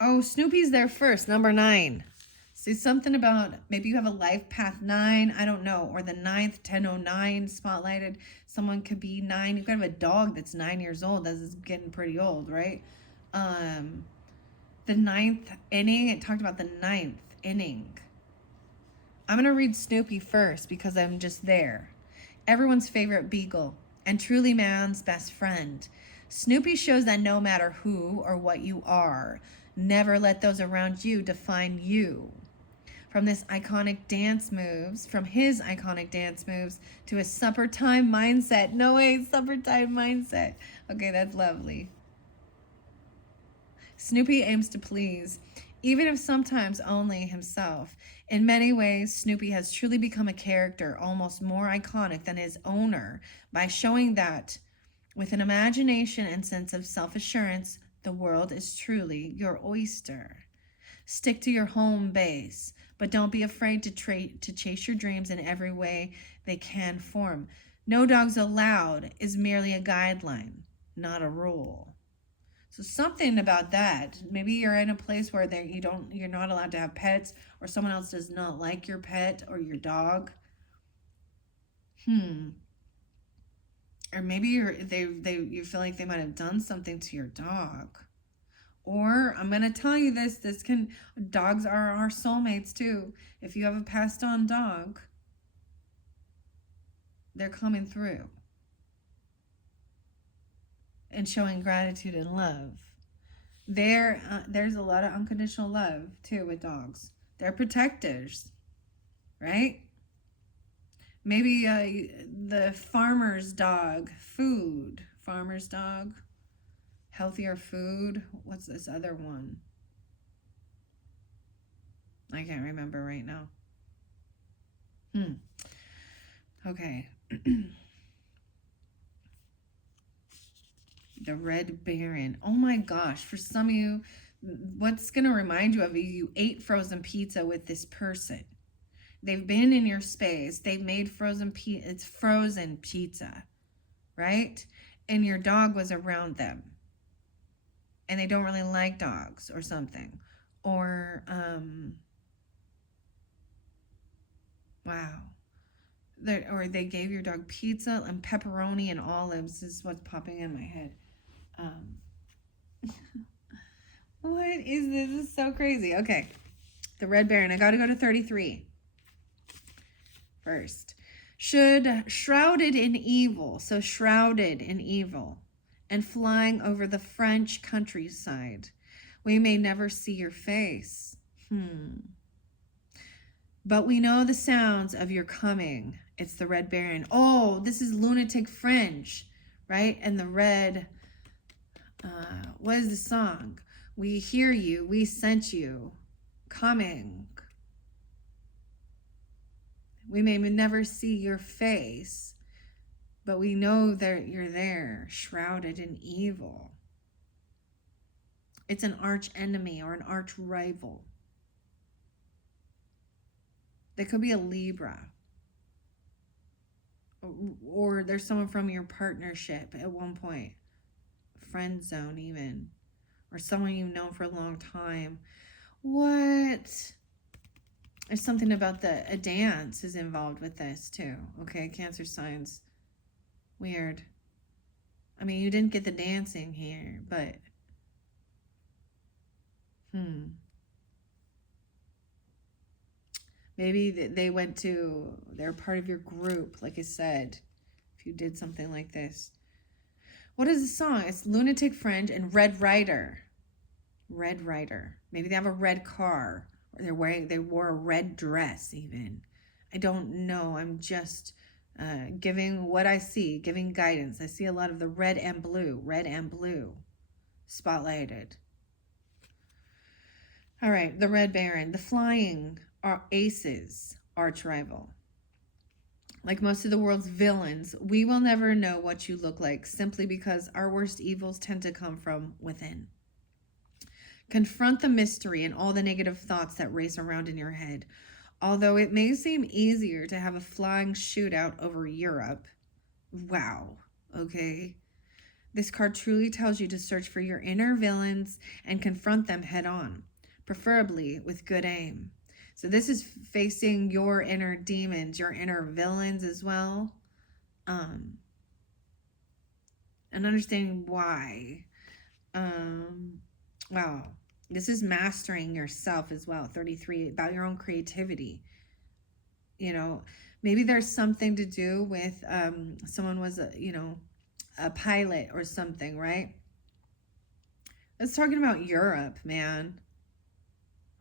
Oh, Snoopy's there first, number 9. See, something about maybe you have a life path 9, I don't know, or the 9th, 1009 spotlighted. Someone could be 9. You could have a dog that's 9 years old. This is getting pretty old, right? The 9th inning, it talked about the 9th inning. I'm going to read Snoopy first because I'm just there. Everyone's favorite beagle and truly man's best friend. Snoopy shows that no matter who or what you are, never let those around you define you. From his iconic dance moves to his supper time mindset. No way, supper time mindset. Okay, that's lovely. Snoopy aims to please, even if sometimes only himself. In many ways, Snoopy has truly become a character almost more iconic than his owner by showing that with an imagination and sense of self-assurance, the world is truly your oyster. Stick to your home base, but don't be afraid to chase your dreams in every way they can form. No dogs allowed is merely a guideline, not a rule. So something about that. Maybe you're in a place where you're not allowed to have pets, or someone else does not like your pet or your dog. Or maybe you feel like they might have done something to your dog. Or I'm going to tell you dogs are our soulmates too. If you have a passed on dog, they're coming through and showing gratitude and love. There's a lot of unconditional love too with dogs. They're protectors, right? Maybe the farmer's dog, farmer's dog. Healthier food. What's this other one? I can't remember right now. Okay. The Red Baron. Oh my gosh. For some of you, what's going to remind you of you ate frozen pizza with this person. They've been in your space. They've made it's frozen pizza, right? And your dog was around them. And they don't really like dogs or something. Or, wow. Or they gave your dog pizza and pepperoni and olives. This is what's popping in my head. What is this? This is so crazy. Okay. The Red Baron. I got to go to 33 first. Shrouded in evil. So shrouded in evil. And flying over the French countryside. We may never see your face. But we know the sounds of your coming. It's the Red Baron. Oh, this is Lunatic Fringe, right? And the red, what is the song? We hear you, we sent you, coming. We may never see your face, but we know that you're there, shrouded in evil. It's an arch enemy or an arch rival. They could be a Libra. Or there's someone from your partnership at one point. Friend zone even. Or someone you've known for a long time. What? There's something about a dance is involved with this too. Okay, Cancer signs. Weird. I mean, you didn't get the dancing here, but... Maybe they're part of your group, like I said, if you did something like this. What is the song? It's Lunatic Fringe and Red Rider. Red Rider. Maybe they have a red car, or they wore a red dress even. I don't know. I'm just giving what I see, giving guidance. I see a lot of the red and blue spotlighted. All right, the Red Baron, the flying are aces, arch rival. Like most of the world's villains, we will never know what you look like simply because our worst evils tend to come from within. Confront the mystery and all the negative thoughts that race around in your head. Although it may seem easier to have a flying shootout over Europe. Wow, okay. This card truly tells you to search for your inner villains and confront them head on, preferably with good aim. So this is facing your inner demons, your inner villains as well, and understanding why. Wow, this is mastering yourself as well. 33, about your own creativity. You know, maybe there's something to do with someone was a pilot or something, right? Let's talking about Europe, man.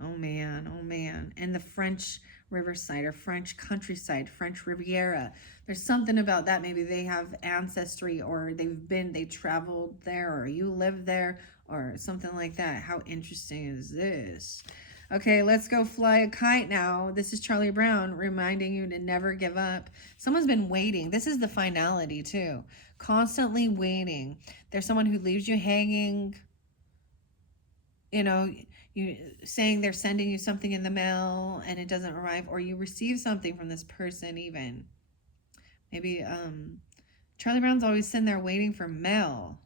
Oh man. And the French riverside or French countryside, French Riviera. There's something about that. Maybe they have ancestry, or they traveled there, or you lived there, or something like that. How interesting is this? Okay, let's go fly a kite now. This is Charlie Brown reminding you to never give up. Someone's been waiting. This is the finality too. Constantly waiting. There's someone who leaves you hanging, you saying they're sending you something in the mail and it doesn't arrive, or you receive something from this person even. Maybe Charlie Brown's always sitting there waiting for mail.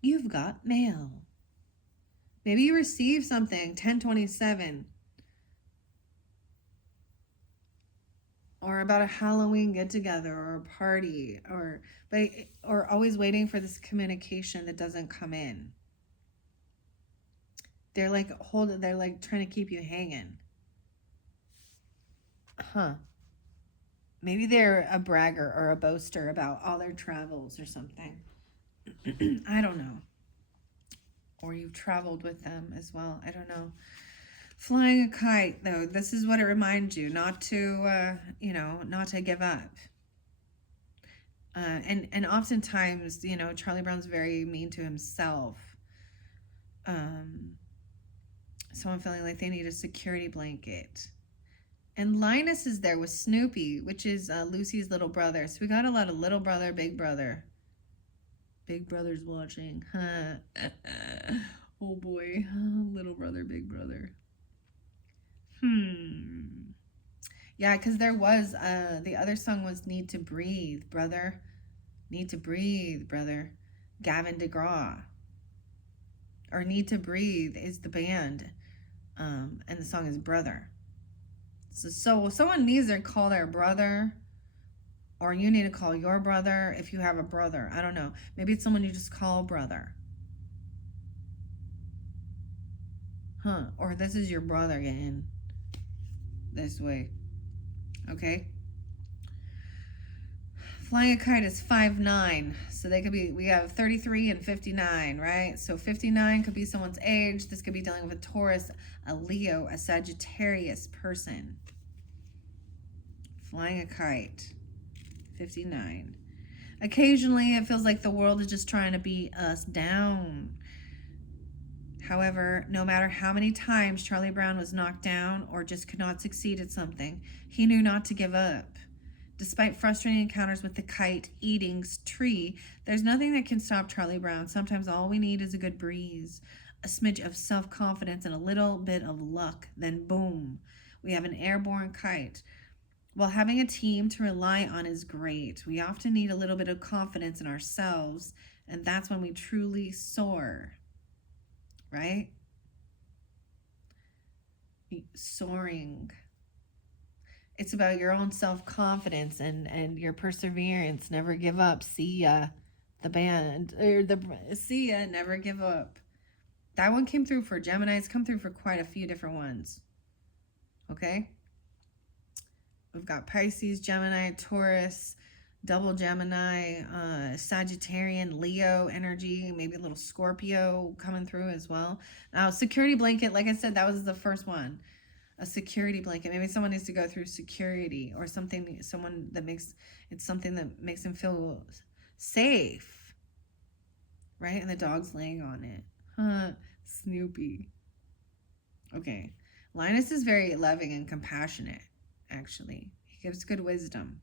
You've got mail. Maybe you receive something, 1027. Or about a Halloween get-together or a party, or always waiting for this communication that doesn't come in. They're like trying to keep you hanging. Maybe they're a bragger or a boaster about all their travels or something. I don't know. Or you've traveled with them as well. I don't know. Flying a kite, though, this is what it reminds you, not to, not to give up. And oftentimes, Charlie Brown's very mean to himself. Someone feeling like they need a security blanket. And Linus is there with Snoopy, which is Lucy's little brother. So we got a lot of little brother, big brother. Big brother's watching. Oh boy. Little brother, big brother. Yeah, because there was, the other song was Need to Breathe, Brother. Need to Breathe, Brother. Gavin DeGraw. Or Need to Breathe is the band. And the song is Brother. So someone needs to call their brother, or you need to call your brother if you have a brother. I don't know. Maybe it's someone you just call brother. Or this is your brother getting this way. Okay. Flying a kite is 5'9", so they could be, we have 33 and 59, right? So 59 could be someone's age. This could be dealing with a Taurus, a Leo, a Sagittarius person. Flying a kite, 59. Occasionally, it feels like the world is just trying to beat us down. However, no matter how many times Charlie Brown was knocked down or just could not succeed at something, he knew not to give up. Despite frustrating encounters with the kite-eating tree, there's nothing that can stop Charlie Brown. Sometimes all we need is a good breeze, a smidge of self-confidence, and a little bit of luck. Then boom, we have an airborne kite. While having a team to rely on is great, we often need a little bit of confidence in ourselves, and that's when we truly soar, right? Soaring. It's about your own self-confidence and your perseverance. Never give up. See ya. The band. See ya. Never give up. That one came through for Gemini. It's come through for quite a few different ones. Okay? We've got Pisces, Gemini, Taurus, double Gemini, Sagittarian, Leo energy, maybe a little Scorpio coming through as well. Now, security blanket, like I said, that was the first one. A security blanket. Maybe someone needs to go through security or something, someone that makes it's something that makes them feel safe, right? And the dog's laying on it. Huh, Snoopy. Okay. Linus is very loving and compassionate, actually. He gives good wisdom.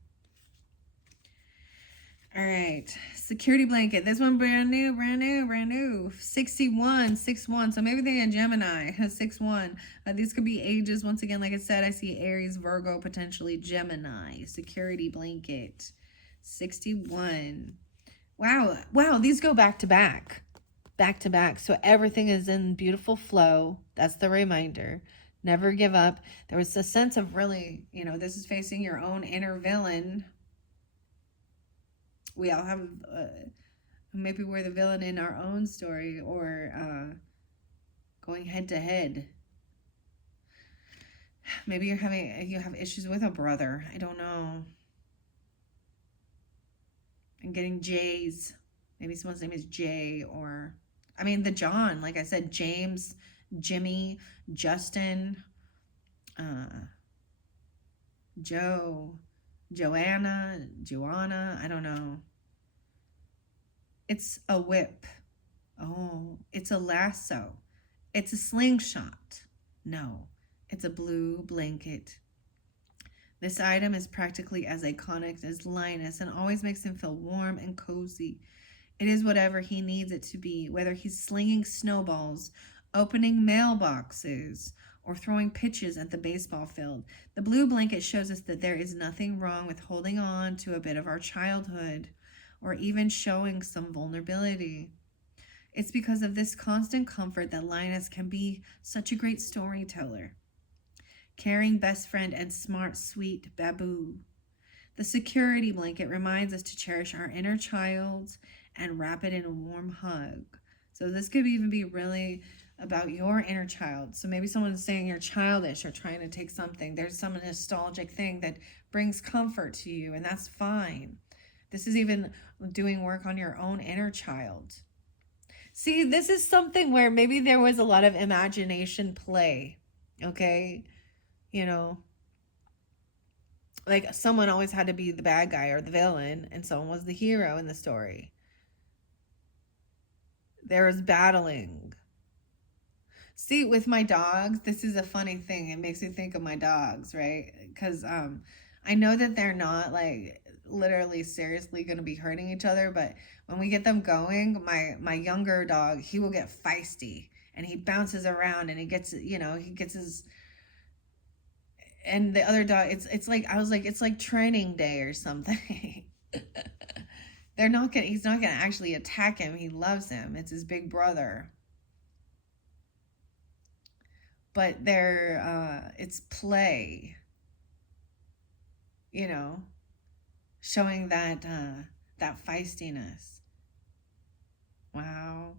All right, security blanket. This one brand new, brand new, brand new. 61, 6-1. So maybe they had Gemini, 6-1. These could be ages. Once again, like I said, I see Aries, Virgo, potentially Gemini. Security blanket, 61. Wow, wow. These go back to back, back to back. So everything is in beautiful flow. That's the reminder. Never give up. There was a sense of really, this is facing your own inner villain. We all have, maybe we're the villain in our own story, or going head to head. Maybe you have issues with a brother. I don't know. I'm getting J's. Maybe someone's name is Jay, or the John. Like I said, James, Jimmy, Justin, Joe, Joanna. I don't know. It's a whip. Oh, it's a lasso. It's a slingshot. No, it's a blue blanket. This item is practically as iconic as Linus and always makes him feel warm and cozy. It is whatever he needs it to be, whether he's slinging snowballs, opening mailboxes, or throwing pitches at the baseball field. The blue blanket shows us that there is nothing wrong with holding on to a bit of our childhood, or even showing some vulnerability. It's because of this constant comfort that Linus can be such a great storyteller. Caring best friend and smart, sweet baboo. The security blanket reminds us to cherish our inner child and wrap it in a warm hug. So this could even be really about your inner child. So maybe someone is saying you're childish or trying to take something. There's some nostalgic thing that brings comfort to you, and that's fine. This is even doing work on your own inner child. See, this is something where maybe there was a lot of imagination play, okay? Like someone always had to be the bad guy or the villain, and someone was the hero in the story. There was battling. See, with my dogs, this is a funny thing. It makes me think of my dogs, right? Because I know that they're not like literally seriously going to be hurting each other, but when we get them going, my younger dog, he will get feisty and he bounces around and he gets his, and the other dog, it's like, I was like, it's like training day or something. He's not gonna actually attack him. He loves him. It's his big brother. But it's play, showing that feistiness. Wow.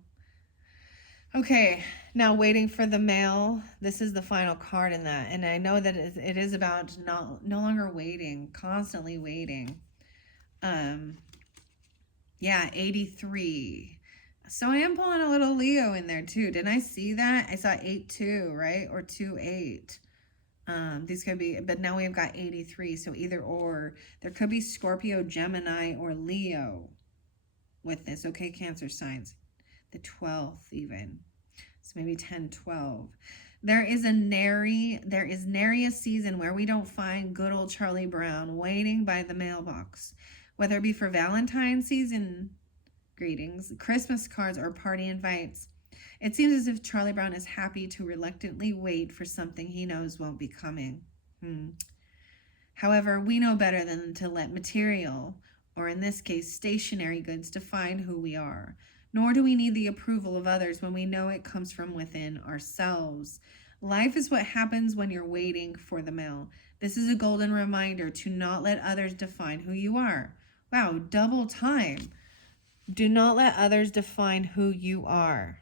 Okay, now waiting for the mail. This is the final card in that, and I know that it is about no longer waiting, constantly waiting. Yeah, 83. So I am pulling a little Leo in there too. Didn't I see that? I saw 8-2, right? Or 2-8. These could be, but now we've got 83. So either or. There could be Scorpio, Gemini, or Leo with this. Okay, Cancer signs. The 12th even. So maybe 10, 12. There is nary a season where we don't find good old Charlie Brown waiting by the mailbox. Whether it be for Valentine's season greetings, Christmas cards, or party invites. It seems as if Charlie Brown is happy to reluctantly wait for something he knows won't be coming. However, we know better than to let material, or in this case, stationary goods, define who we are. Nor do we need the approval of others when we know it comes from within ourselves. Life is what happens when you're waiting for the mail. This is a golden reminder to not let others define who you are. Wow, double time. Do not let others define who you are.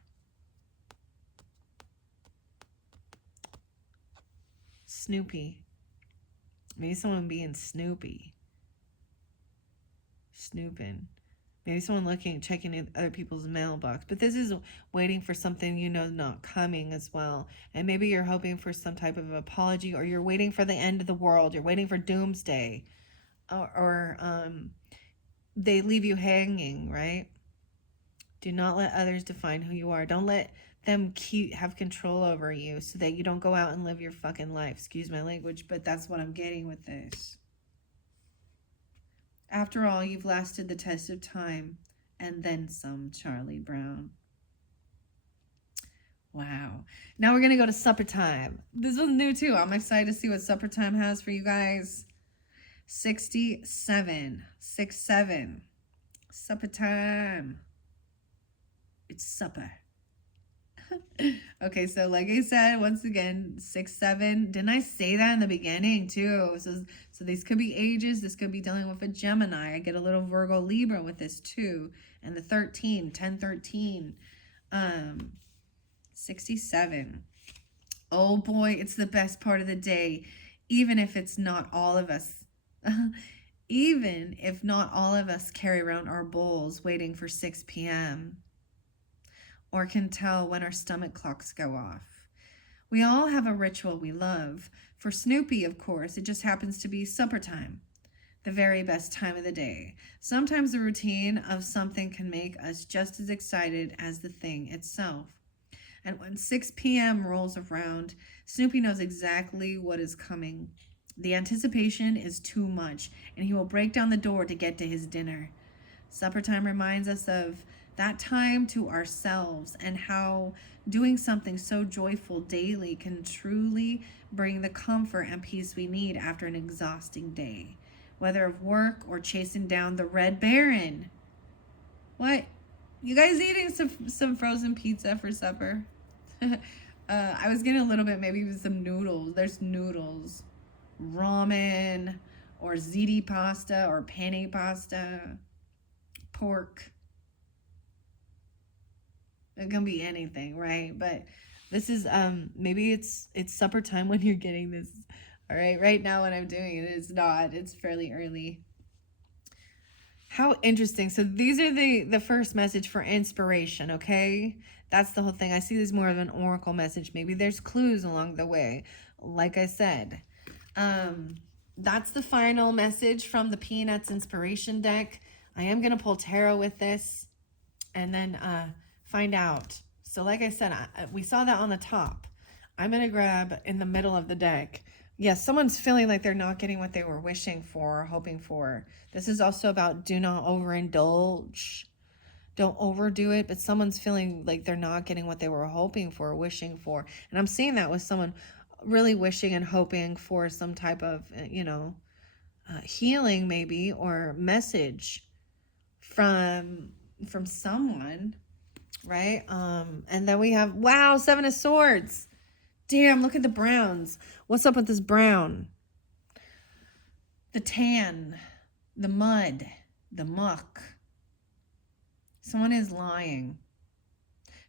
Snoopy. Maybe someone being Snoopy. snooping. Maybe someone looking, checking in other people's mailbox. But this is waiting for something you know not coming as well. And maybe you're hoping for some type of apology, or you're waiting for the end of the world. You're waiting for doomsday. Or they leave you hanging, right? Do not let others define who you are. Don't let them have control over you so that you don't go out and live your fucking life. Excuse my language, but that's what I'm getting with this. After all, you've lasted the test of time and then some, Charlie Brown. Wow. Now we're going to go to supper time. This was new too. I'm excited to see what supper time has for you guys. 67. 67. Supper time. It's supper. Okay, so like I said, once again, 6-7. Didn't I say that in the beginning too? So these could be ages. This could be dealing with a Gemini. I get a little Virgo Libra with this too. And the 13, 10-13. 67. Oh boy, it's the best part of the day. Even if it's not all of us. Even if not all of us carry around our bowls waiting for 6 p.m. or can tell when our stomach clocks go off. We all have a ritual we love. For Snoopy, of course, it just happens to be supper time, the very best time of the day. Sometimes the routine of something can make us just as excited as the thing itself. And when 6 p.m. rolls around, Snoopy knows exactly what is coming. The anticipation is too much, and he will break down the door to get to his dinner. Supper time reminds us of that time to ourselves and how doing something so joyful daily can truly bring the comfort and peace we need after an exhausting day, whether of work or chasing down the Red Baron. What? You guys eating some frozen pizza for supper? I was getting a little bit, maybe with some noodles. There's noodles, ramen, or ziti pasta, or penne pasta, pork. It can be anything, right? But this is maybe it's supper time when you're getting this. All right, right now when I'm doing it, it's not. It's fairly early. How interesting. So these are the first message for inspiration, okay? That's the whole thing. I see this more of an oracle message. Maybe there's clues along the way. Like I said, that's the final message from the Peanuts inspiration deck. I am going to pull tarot with this and then find out. So like I said, we saw that on the top. I'm going to grab in the middle of the deck. Yes, someone's feeling like they're not getting what they were wishing for or hoping for. This is also about do not overindulge. Don't overdo it, but someone's feeling like they're not getting what they were hoping for, wishing for. And I'm seeing that with someone really wishing and hoping for some type of, healing maybe, or message from someone, right? And then we have, wow, 7 of Swords. Damn, look at the browns. What's up with this brown? The tan, the mud, the muck. Someone is lying.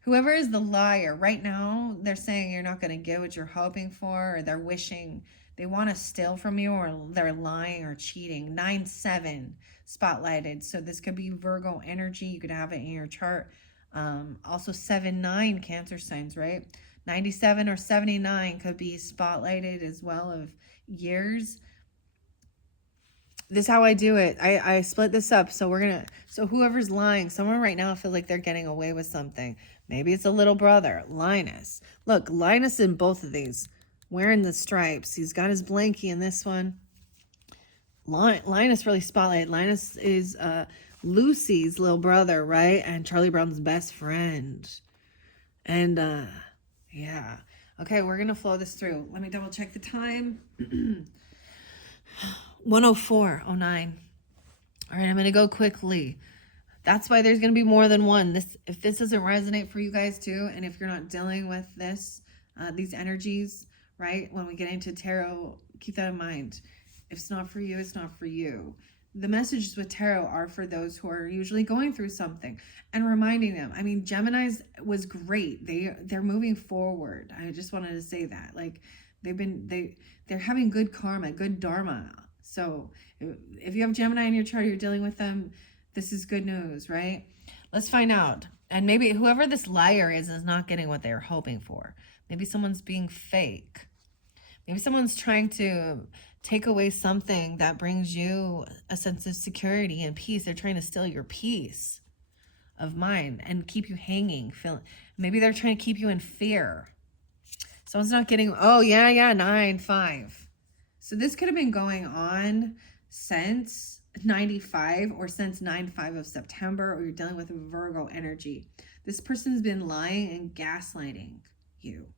Whoever is the liar, right now, they're saying you're not going to get what you're hoping for, or they're wishing they want to steal from you, or they're lying or cheating. 9-7 spotlighted. So this could be Virgo energy. You could have it in your chart. Also 7-9 Cancer signs, right? 97 or 79 could be spotlighted as well of years. This is how I do it. I split this up. So so whoever's lying, someone right now feels like they're getting away with something. Maybe it's a little brother, Linus. Look, Linus in both of these, wearing the stripes. He's got his blankie in this one. Linus really spotlighted. Linus is Lucy's little brother, right? And Charlie Brown's best friend. And yeah. Okay, we're going to flow this through. Let me double check the time. 1:04:09. All right, I'm going to go quickly. That's why there's going to be more than one. If this doesn't resonate for you guys too, and if you're not dealing with these energies, right? When we get into tarot, keep that in mind. If it's not for you, it's not for you. The messages with tarot are for those who are usually going through something and reminding them. I mean, Gemini's was great. They're moving forward. I just wanted to say that. Like they're having good karma, good dharma. So if you have Gemini in your chart, you're dealing with them, this is good news, right? Let's find out. And maybe whoever this liar is not getting what they're hoping for. Maybe someone's being fake. Maybe someone's trying to take away something that brings you a sense of security and peace. They're trying to steal your peace of mind and keep you hanging. Maybe they're trying to keep you in fear. Someone's not getting, oh, yeah, 9-5. So this could have been going on since 95 or since 9-5 of September, or you're dealing with Virgo energy. This person's been lying and gaslighting you.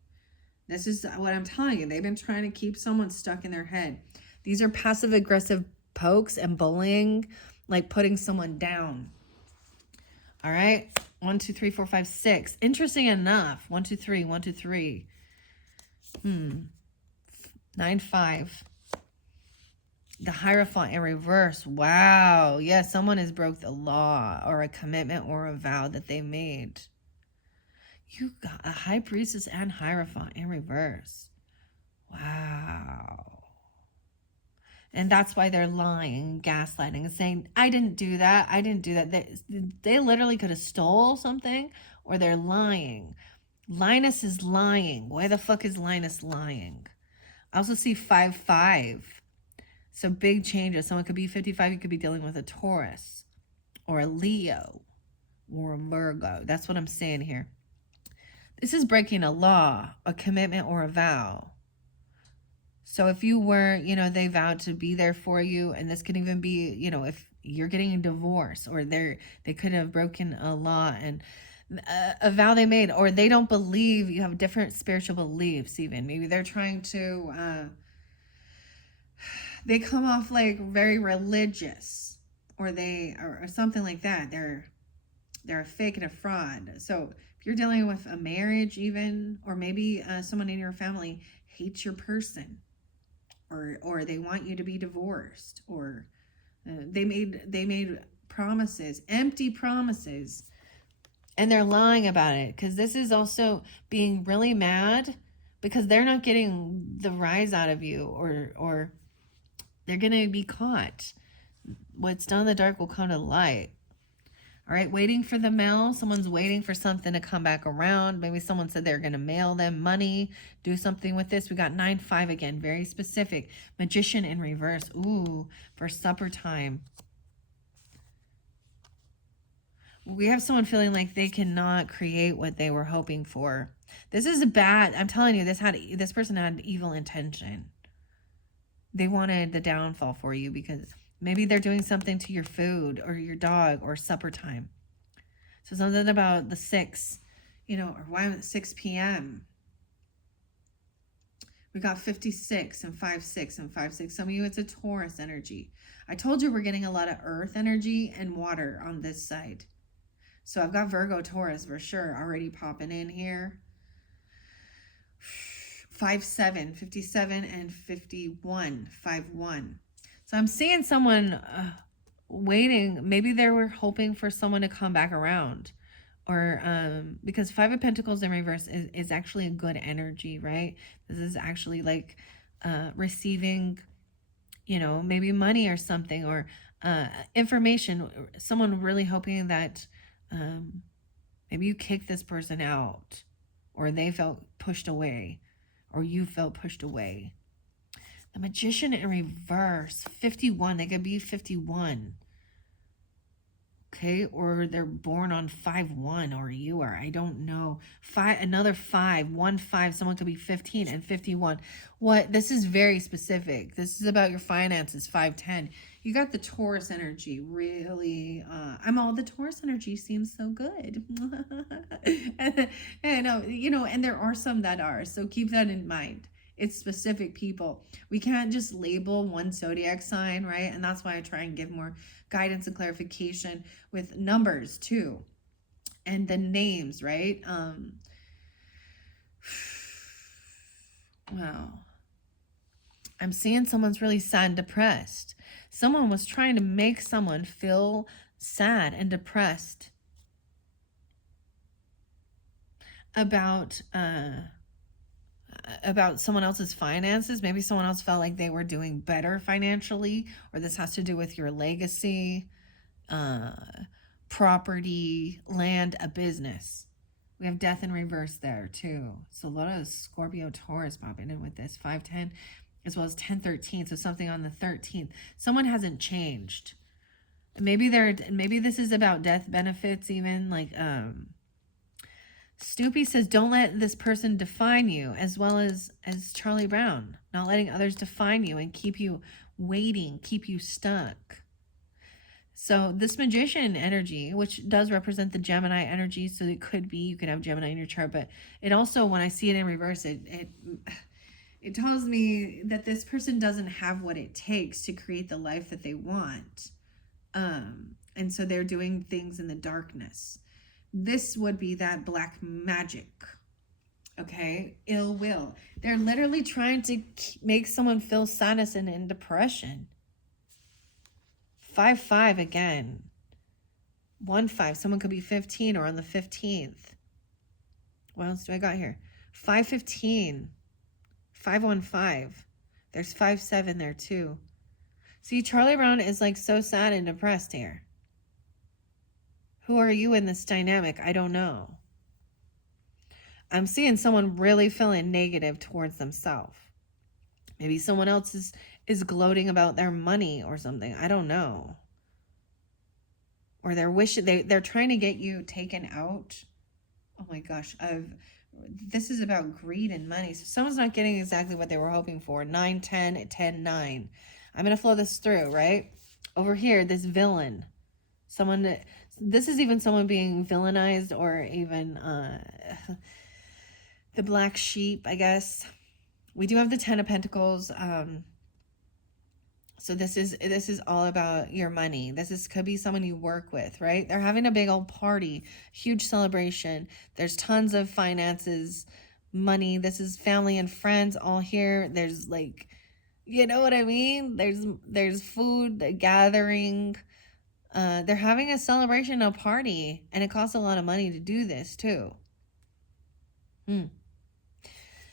This is what I'm telling you. They've been trying to keep someone stuck in their head. These are passive aggressive pokes and bullying, like putting someone down. All right. 1, 2, 3, 4, 5, 6. Interesting enough. 1, 2, 3, 1, 2, 3. 9-5. The Hierophant in reverse. Wow. Yeah, someone has broke the law or a commitment or a vow that they made. You got a High Priestess and Hierophant in reverse. Wow. And that's why they're lying, gaslighting, and saying, I didn't do that. I didn't do that. They literally could have stole something, or they're lying. Linus is lying. Why the fuck is Linus lying? I also see 5-5. So big changes. Someone could be 55. You could be dealing with a Taurus or a Leo or a Virgo. That's what I'm saying here. This is breaking a law, a commitment, or a vow. So if you were, they vowed to be there for you, and this could even be, if you're getting a divorce, or they could have broken a law and a vow they made, or they don't believe, you have different spiritual beliefs even. Maybe they're trying to, they come off like very religious, or something like that. They're a fake and a fraud. So if you're dealing with a marriage even, or maybe someone in your family hates your person, or they want you to be divorced, or they made promises, empty promises, and they're lying about it, because this is also being really mad because they're not getting the rise out of you, or they're going to be caught. What's done in the dark will come to light. All right, waiting for the mail. Someone's waiting for something to come back around. Maybe someone said they're going to mail them money, do something with this. We got 9-5 again, very specific. Magician in reverse. Ooh, for supper time. We have someone feeling like they cannot create what they were hoping for. This is bad. I'm telling you, this person had evil intention. They wanted the downfall for you because maybe they're doing something to your food or your dog or supper time. So something about the 6, or why 6 p.m. We got 56 and 5-6 and 5-6. Some of you, it's a Taurus energy. I told you we're getting a lot of earth energy and water on this side. So I've got Virgo, Taurus for sure already popping in here. 5-7, 57, and 51, 5-1. So I'm seeing someone waiting. Maybe they were hoping for someone to come back around, or because 5 of Pentacles in reverse is actually a good energy, right? This is actually like receiving, maybe money or something, or information. Someone really hoping that maybe you kicked this person out, or they felt pushed away, or you felt pushed away. The Magician in reverse, 51. They could be 51. Okay, or they're born on 5-1, or you are. I don't know. Another 5, 1-5. Someone could be 15 and 51. What? This is very specific. This is about your finances. 5-10. You got the Taurus energy. Really, the Taurus energy seems so good. and and there are some that are. So keep that in mind. It's specific people. We can't just label one zodiac sign, right? And that's why I try and give more guidance and clarification with numbers too, and the names, right? Wow. I'm seeing someone's really sad and depressed. Someone was trying to make someone feel sad and depressed about about someone else's finances. Maybe someone else felt like they were doing better financially, or this has to do with your legacy, uh, property, land, a business. We have death in reverse there too. So a lot of Scorpio Taurus popping in with this 510 as well as 1013. So something on the 13th. Someone hasn't changed. Maybe this is about death benefits even, like Snoopy says, don't let this person define you, as well as Charlie Brown, not letting others define you and keep you waiting, keep you stuck. So this magician energy, which does represent the Gemini energy, so it could be, you could have Gemini in your chart, but it also, when I see it in reverse, it tells me that this person doesn't have what it takes to create the life that they want. And so they're doing things in the darkness. This would be that black magic. Okay, ill will. They're literally trying to make someone feel sadness and in depression. 5-5 again. 1-5. Someone could be 15 or on the 15th. What else do I got here? 5-15. 5-1-5. There's 5-7 there too. See, Charlie Brown is like so sad and depressed here. Who are you in this dynamic? I don't know. I'm seeing someone really feeling negative towards themselves. Maybe someone else is gloating about their money or something. I don't know. Or they're trying to get you taken out. Oh my gosh. This is about greed and money. So someone's not getting exactly what they were hoping for. 9, 10, 10, 9. I'm going to flow this through, right? Over here, this villain. This is even someone being villainized, or even the black sheep, I guess. We do have the 10 of Pentacles. So this is all about your money. Could be someone you work with, right? They're having a big old party, huge celebration. There's tons of finances, money. This is family and friends all here. There's like, you know what I mean? There's food, a gathering. They're having a celebration, a party, and it costs a lot of money to do this too.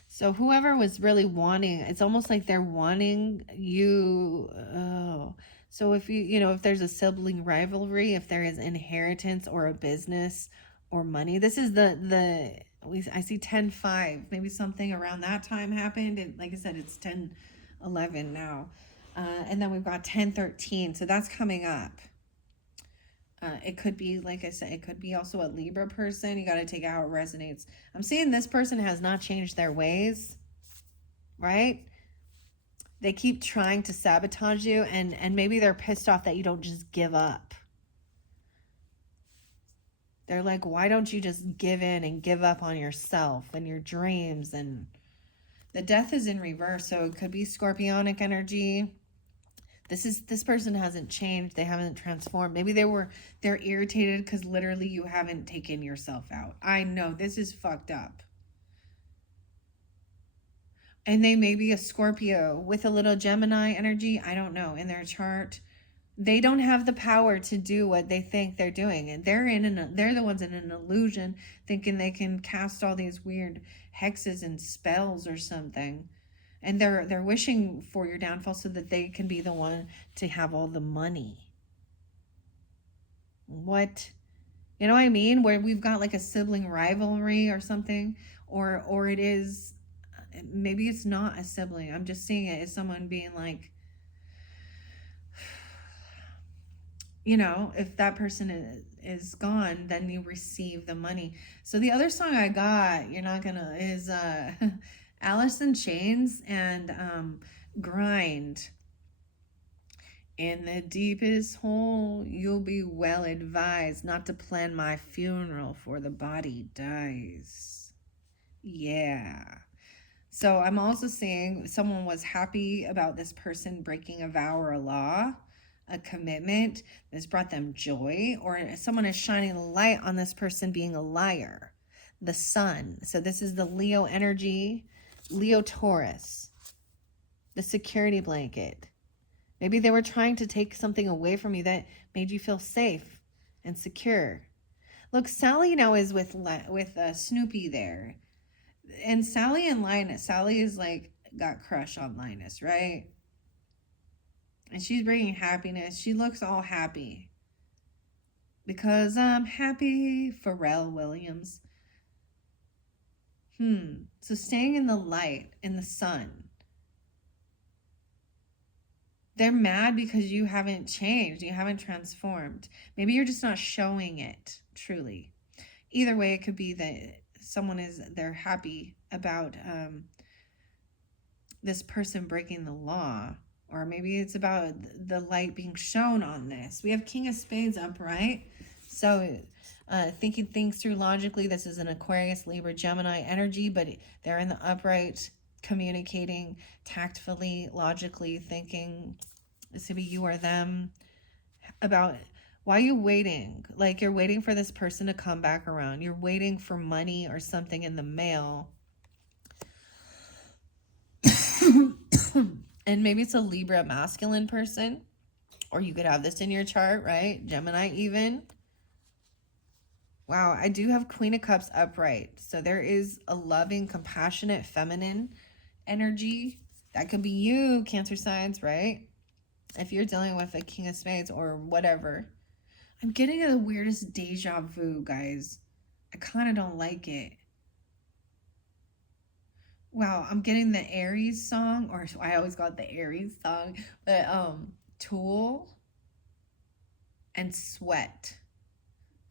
So whoever was really wanting, it's almost like they're wanting you. Oh, so if if there's a sibling rivalry, if there is inheritance or a business or money, this is I see 10-5, maybe something around that time happened. And like I said, it's 10-11 now. And then we've got 10-13. So that's coming up. It could be, like I said, it could be also a Libra person. You got to take out how it resonates. I'm seeing this person has not changed their ways, right? They keep trying to sabotage you, and maybe they're pissed off that you don't just give up. They're like, why don't you just give in and give up on yourself and your dreams? And the death is in reverse, so it could be Scorpionic energy. This person hasn't changed. They haven't transformed. Maybe they're irritated because literally you haven't taken yourself out. I know, this is fucked up. And they may be a Scorpio with a little Gemini energy. I don't know, in their chart. They don't have the power to do what they think they're doing. And they're the ones in an illusion, thinking they can cast all these weird hexes and spells or something. And they're wishing for your downfall so that they can be the one to have all the money. What? You know what I mean? Where we've got like a sibling rivalry or something. Or it is, maybe it's not a sibling. I'm just seeing it as someone being like, if that person is gone, then you receive the money. So the other song I got, is Alice in Chains and Grind. In the deepest hole, you'll be well advised not to plan my funeral, for the body dies. Yeah. So I'm also seeing someone was happy about this person breaking a vow or a law, a commitment. This brought them joy, or someone is shining a light on this person being a liar. The sun. So this is the Leo energy. Leo Taurus, the security blanket. Maybe they were trying to take something away from you that made you feel safe and secure. Look, Sally now is with Snoopy there. And Sally and Linus. Sally is like got crush on Linus, right? And she's bringing happiness. She looks all happy. Because I'm happy, Pharrell Williams. So staying in the light, in the sun. They're mad because you haven't changed. You haven't transformed. Maybe you're just not showing it truly. Either way, it could be that they're happy about this person breaking the law. Or maybe it's about the light being shown on this. We have King of Spades upright. So thinking things through logically. This is an Aquarius, Libra, Gemini energy, but they're in the upright, communicating tactfully, logically, thinking. This could be you or them. About why are you waiting? Like you're waiting for this person to come back around. You're waiting for money or something in the mail. And maybe it's a Libra masculine person. Or you could have this in your chart, right? Gemini even. Wow, I do have Queen of Cups upright. So there is a loving, compassionate, feminine energy. That could be you, Cancer signs, right? If you're dealing with a King of Spades or whatever. I'm getting the weirdest deja vu, guys. I kind of don't like it. Wow, I'm getting the Aries song, or I always got the Aries song, but Tool and Sweat.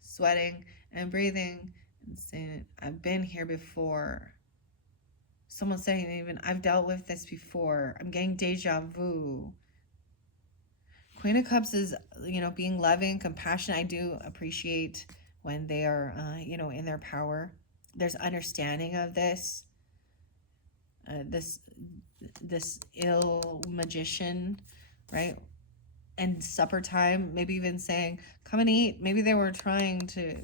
Sweating and breathing and saying, I've been here before. Someone saying even, I've dealt with this before. I'm getting deja vu. Queen of Cups is, being loving, compassionate. I do appreciate when they are, in their power. There's understanding of this. This ill magician, right? And supper time, maybe even saying, come and eat. Maybe they were trying to,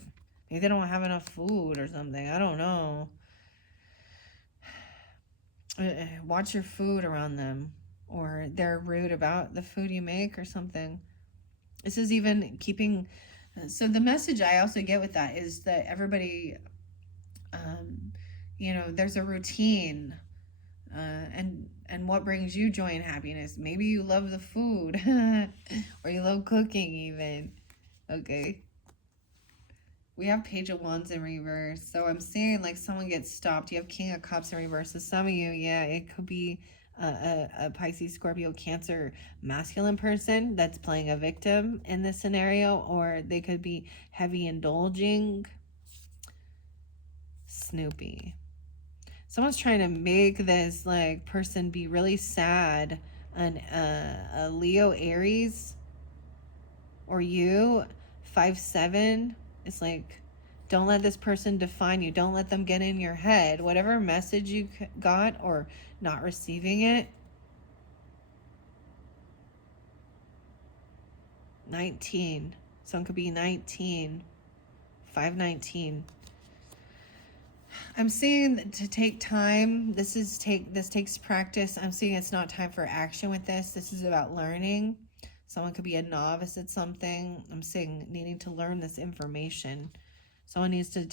maybe they don't have enough food or something. I don't know. Watch your food around them. Or they're rude about the food you make or something. This is even keeping... So the message I also get with that is that everybody, there's a routine. And what brings you joy and happiness? Maybe you love the food. Or you love cooking even. Okay. We have Page of Wands in reverse. So I'm seeing like someone gets stopped. You have King of Cups in reverse. So some of you, yeah, it could be a Pisces, Scorpio, Cancer masculine person that's playing a victim in this scenario. Or they could be heavy indulging. Snoopy. Someone's trying to make this like person be really sad. A Leo, Aries, or you, 5-7. It's like, don't let this person define you. Don't let them get in your head. Whatever message you got or not receiving it. 19. Someone could be 19. 5-19. I'm seeing to take time. This takes practice. I'm seeing it's not time for action with this. This is about learning. Someone could be a novice at something. I'm seeing needing to learn this information. Someone needs to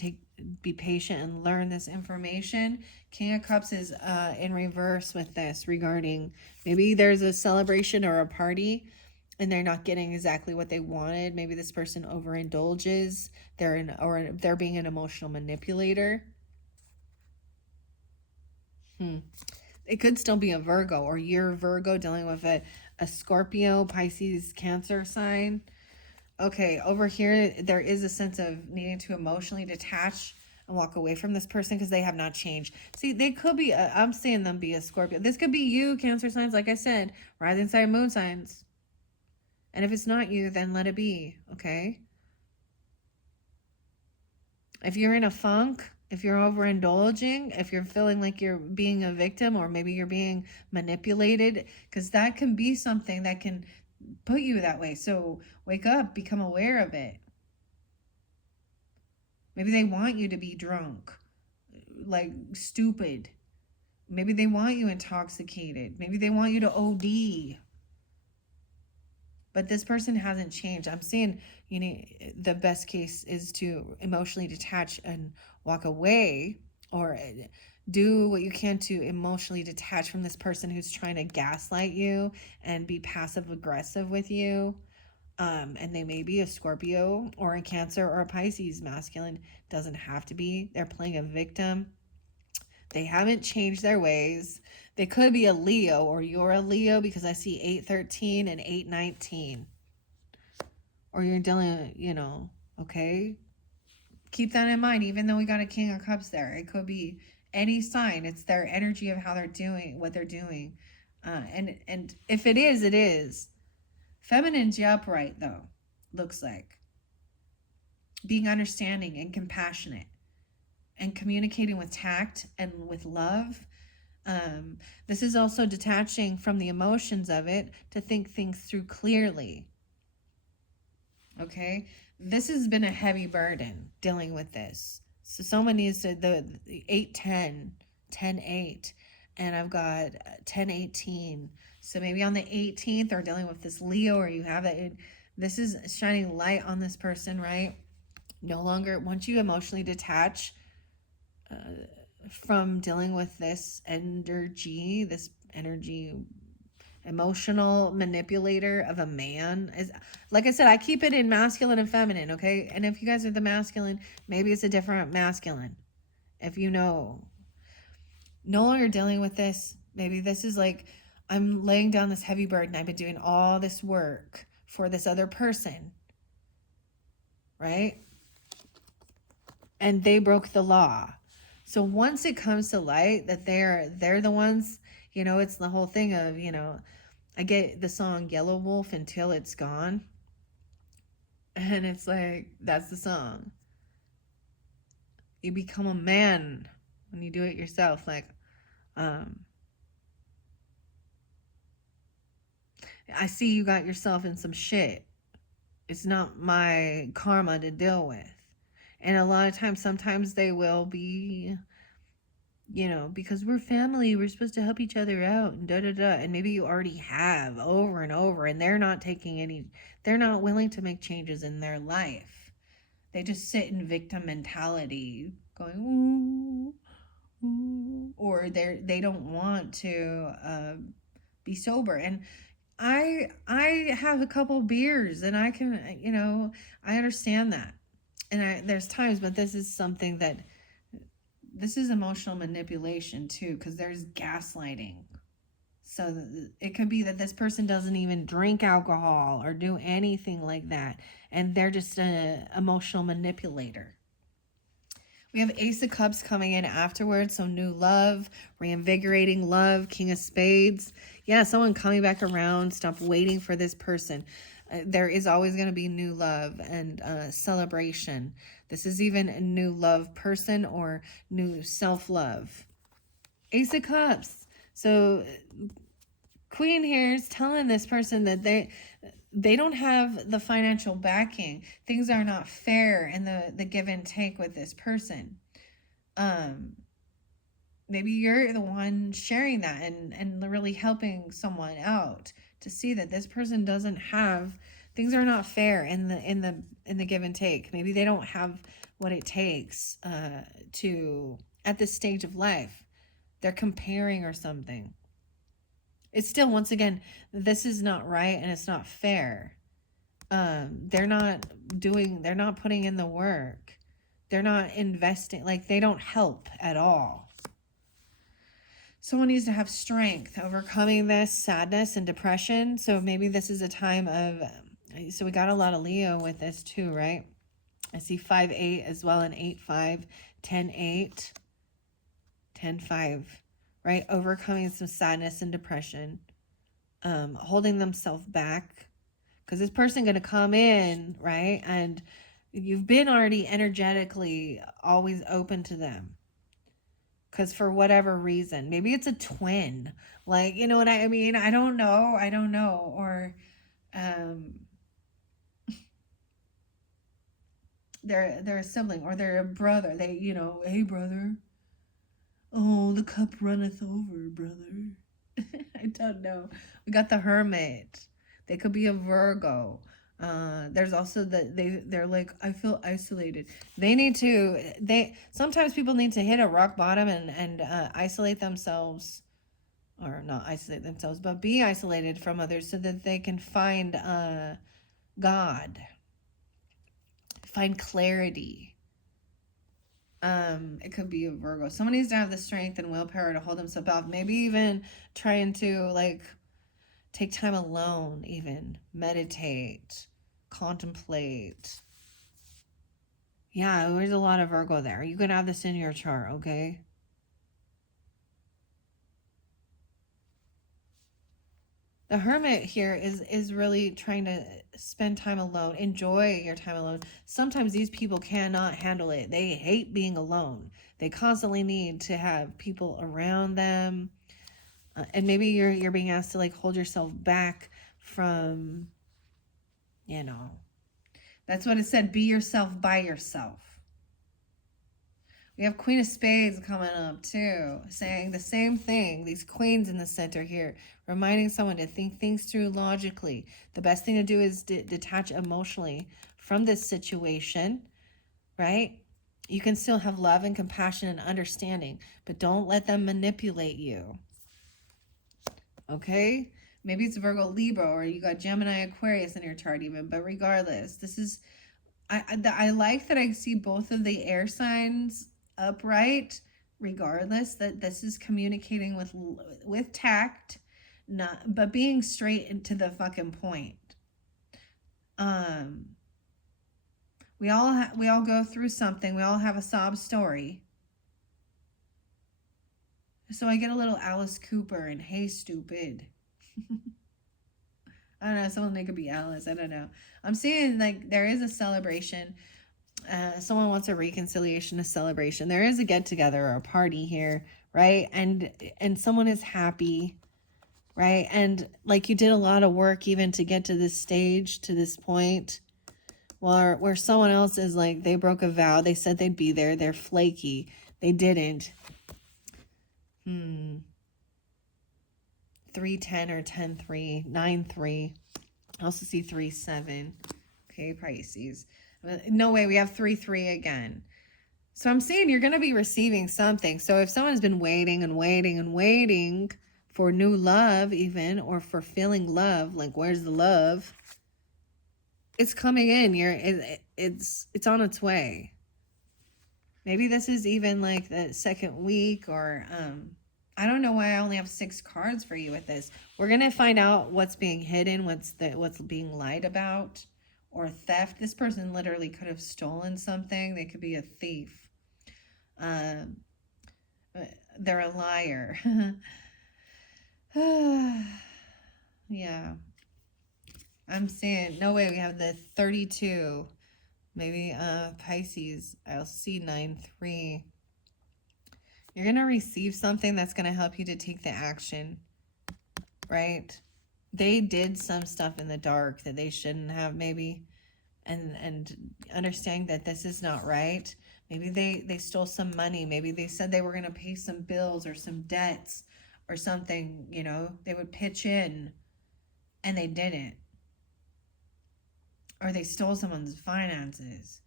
be patient and learn this information. King of Cups is in reverse with this regarding maybe there's a celebration or a party and they're not getting exactly what they wanted. Maybe this person overindulges. They're being an emotional manipulator. It could still be a Virgo, or you're Virgo dealing with a Scorpio, Pisces, Cancer sign. Okay, over here, there is a sense of needing to emotionally detach and walk away from this person because they have not changed. See, they could be, I'm seeing them be a Scorpio. This could be you, Cancer signs, like I said, rising sign, moon signs. And if it's not you, then let it be, okay? If you're in a funk, if you're overindulging, if you're feeling like you're being a victim or maybe you're being manipulated, because that can be something that can put you that way. So wake up, become aware of it. Maybe they want you to be drunk, like stupid. Maybe they want you intoxicated. Maybe they want you to OD. But this person hasn't changed. I'm seeing, the best case is to emotionally detach and walk away, or do what you can to emotionally detach from this person who's trying to gaslight you and be passive aggressive with you. And they may be a Scorpio or a Cancer or a Pisces masculine. Doesn't have to be. They're playing a victim. They haven't changed their ways. They could be a Leo, or you're a Leo, because I see 813 and 819. Or you're dealing, okay? Keep that in mind, even though we got a King of Cups there. It could be any sign. It's their energy of how they're doing, what they're doing. And if it is, it is. Feminine's the upright, though, looks like. Being understanding and compassionate and communicating with tact and with love. This is also detaching from the emotions of it to think things through clearly. Okay? This has been a heavy burden dealing with this. So someone needs to, the 810, 10-8, and I've got 10-18. So maybe on the 18th, they're dealing with this Leo, or you have it. This is shining light on this person, right? No longer, once you emotionally detach from dealing with this energy, emotional manipulator of a man, is, like I said, I keep it in masculine and feminine, okay? And if you guys are the masculine, maybe it's a different masculine. If you know, no longer dealing with this, maybe this is like, I'm laying down this heavy burden. I've been doing all this work for this other person, right? And they broke the law. So once it comes to light that they're the ones, it's the whole thing of, I get the song Yellow Wolf Until It's Gone. And it's like, that's the song. You become a man when you do it yourself. Like, I see you got yourself in some shit. It's not my karma to deal with. And a lot of times, sometimes they will be, because we're family, we're supposed to help each other out and And maybe you already have over and over, and they're not willing to make changes in their life. They just sit in victim mentality going, ooh, ooh, or they don't want to be sober. And I have a couple beers and I can, I understand that. And there's times, but this is something that, this is emotional manipulation too, because there's gaslighting. So it could be that this person doesn't even drink alcohol or do anything like that, and they're just an emotional manipulator. We have Ace of Cups coming in afterwards, so new love, reinvigorating love, King of Spades. Yeah, someone coming back around. Stop waiting for this person. There is always going to be new love and celebration. This is even a new love person or new self-love. Ace of Cups. So Queen here is telling this person that they don't have the financial backing. Things are not fair in the give and take with this person. Maybe you're the one sharing that and really helping someone out to see that this person doesn't have, things are not fair in the give and take. Maybe they don't have what it takes to, at this stage of life. They're comparing or something. It's still, once again, this is not right and it's not fair. They're not putting in the work. They're not investing, like they don't help at all. Someone needs to have strength overcoming this sadness and depression. So maybe this is a time of, so we got a lot of Leo with this too, right? I see 5-8 as well, and 8-5, 10-8, 10-5, right? Overcoming some sadness and depression, holding themselves back, because this person going to come in, right? And you've been already energetically always open to them. Because for whatever reason, maybe it's a twin, like, you know what I mean? I don't know. Or they're a sibling, or they're a brother. They, hey brother, oh, the cup runneth over, brother. I don't know. We got the Hermit. They could be a Virgo. There's also they're like, I feel isolated. They sometimes people need to hit a rock bottom and isolate themselves, or not isolate themselves, but be isolated from others so that they can find God, find clarity. It could be a Virgo. Someone needs to have the strength and willpower to hold themselves off. Maybe even trying to like take time alone, even meditate, contemplate. Yeah, there's a lot of Virgo there. You can have this in your chart, okay? The Hermit here is really trying to spend time alone, enjoy your time alone. Sometimes these people cannot handle it. They hate being alone. They constantly need to have people around them. And maybe you're being asked to like hold yourself back from, you know. That's what it said, be yourself by yourself. We have Queen of Spades coming up too, saying the same thing. These queens in the center here, reminding someone to think things through logically. The best thing to do is detach emotionally from this situation, right? You can still have love and compassion and understanding, but don't let them manipulate you. Okay? Maybe it's Virgo, Libra, or you got Gemini, Aquarius in your chart even, but regardless, this is, I like that I see both of the air signs upright, regardless that this is communicating with tact, not but being straight into the fucking point. We all go through something. We all have a sob story. So I get a little Alice Cooper and Hey Stupid. I don't know, someone, they could be Alice, I don't know. I'm seeing like there is a celebration. Someone wants a reconciliation, a celebration. There is a get together or a party here, right? And someone is happy, right? And like you did a lot of work even to get to this stage, to this point. Where someone else is like, they broke a vow, they said they'd be there, they're flaky, they didn't. 3-10 or 10-3, 9-3. I also see 3-7. Okay, Pisces. No way, we have 3-3 again. So I'm saying you're going to be receiving something. So if someone's been waiting and waiting and waiting for new love even, or for feeling love, like where's the love? It's coming in. It's on its way. Maybe this is even like the second week, or I don't know why I only have 6 cards for you with this. We're going to find out what's being hidden, what's being lied about, or theft. This person literally could have stolen something. They could be a thief. They're a liar. Yeah. I'm seeing, no way, we have the 32. Maybe Pisces. I'll see 9-3. You're going to receive something that's going to help you to take the action, right? They did some stuff in the dark that they shouldn't have, maybe, and understanding that this is not right. Maybe they stole some money. Maybe they said they were going to pay some bills or some debts or something, you know, they would pitch in and they didn't. Or they stole someone's finances.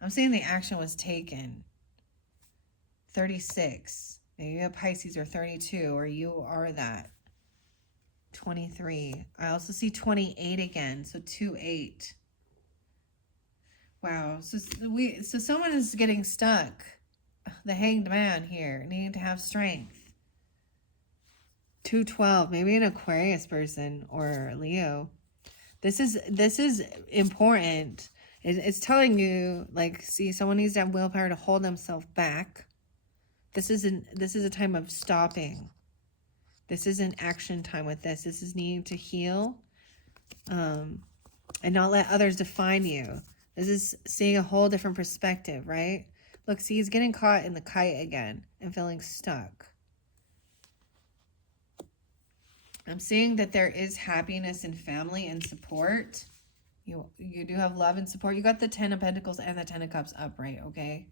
I'm saying the action was taken. 36. Maybe you have Pisces, or 32, or you are that. 23. I also see 28 again, so 2-8. Wow. So someone is getting stuck. The Hanged Man here, needing to have strength. 2-12. Maybe an Aquarius person or Leo. This is important. It's telling you, like, see, someone needs to have willpower to hold themselves back. This is a time of stopping. This isn't action time with this. This is needing to heal, and not let others define you. This is seeing a whole different perspective, right? Look, see, he's getting caught in the kite again and feeling stuck. I'm seeing that there is happiness in family and support. You do have love and support. You got the 10 of Pentacles and the 10 of Cups upright, okay?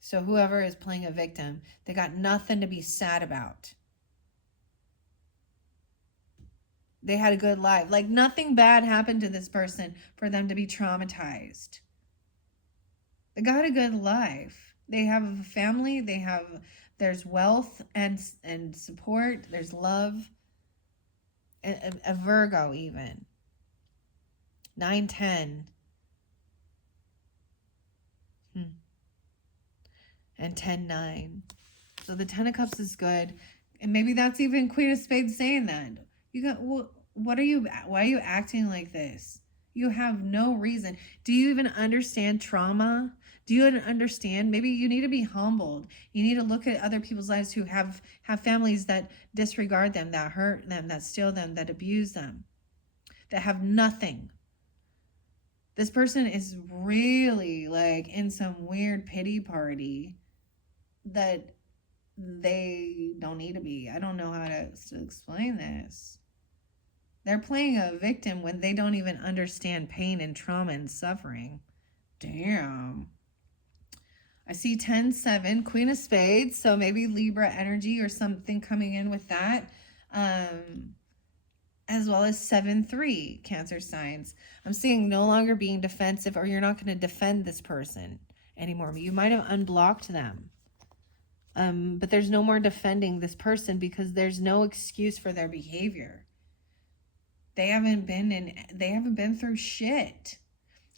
So whoever is playing a victim, they got nothing to be sad about. They had a good life. Like nothing bad happened to this person for them to be traumatized. They got a good life. They have a family. There's wealth and support. There's love. A Virgo even. 9-10. And 10-9. So the 10 of Cups is good. And maybe that's even Queen of Spades saying that. You got, why are you acting like this? You have no reason. Do you even understand trauma? Do you understand? Maybe you need to be humbled. You need to look at other people's lives who have families that disregard them, that hurt them, that steal them, that abuse them, that have nothing. This person is really like in some weird pity party that they don't need to be. I don't know how to explain this. They're playing a victim when they don't even understand pain and trauma and suffering. Damn. I see 10-7, Queen of Spades, so maybe Libra energy or something coming in with that. As well as 7-3, Cancer signs. I'm seeing no longer being defensive, or you're not going to defend this person anymore. You might have unblocked them. But there's no more defending this person because there's no excuse for their behavior. They haven't been through shit.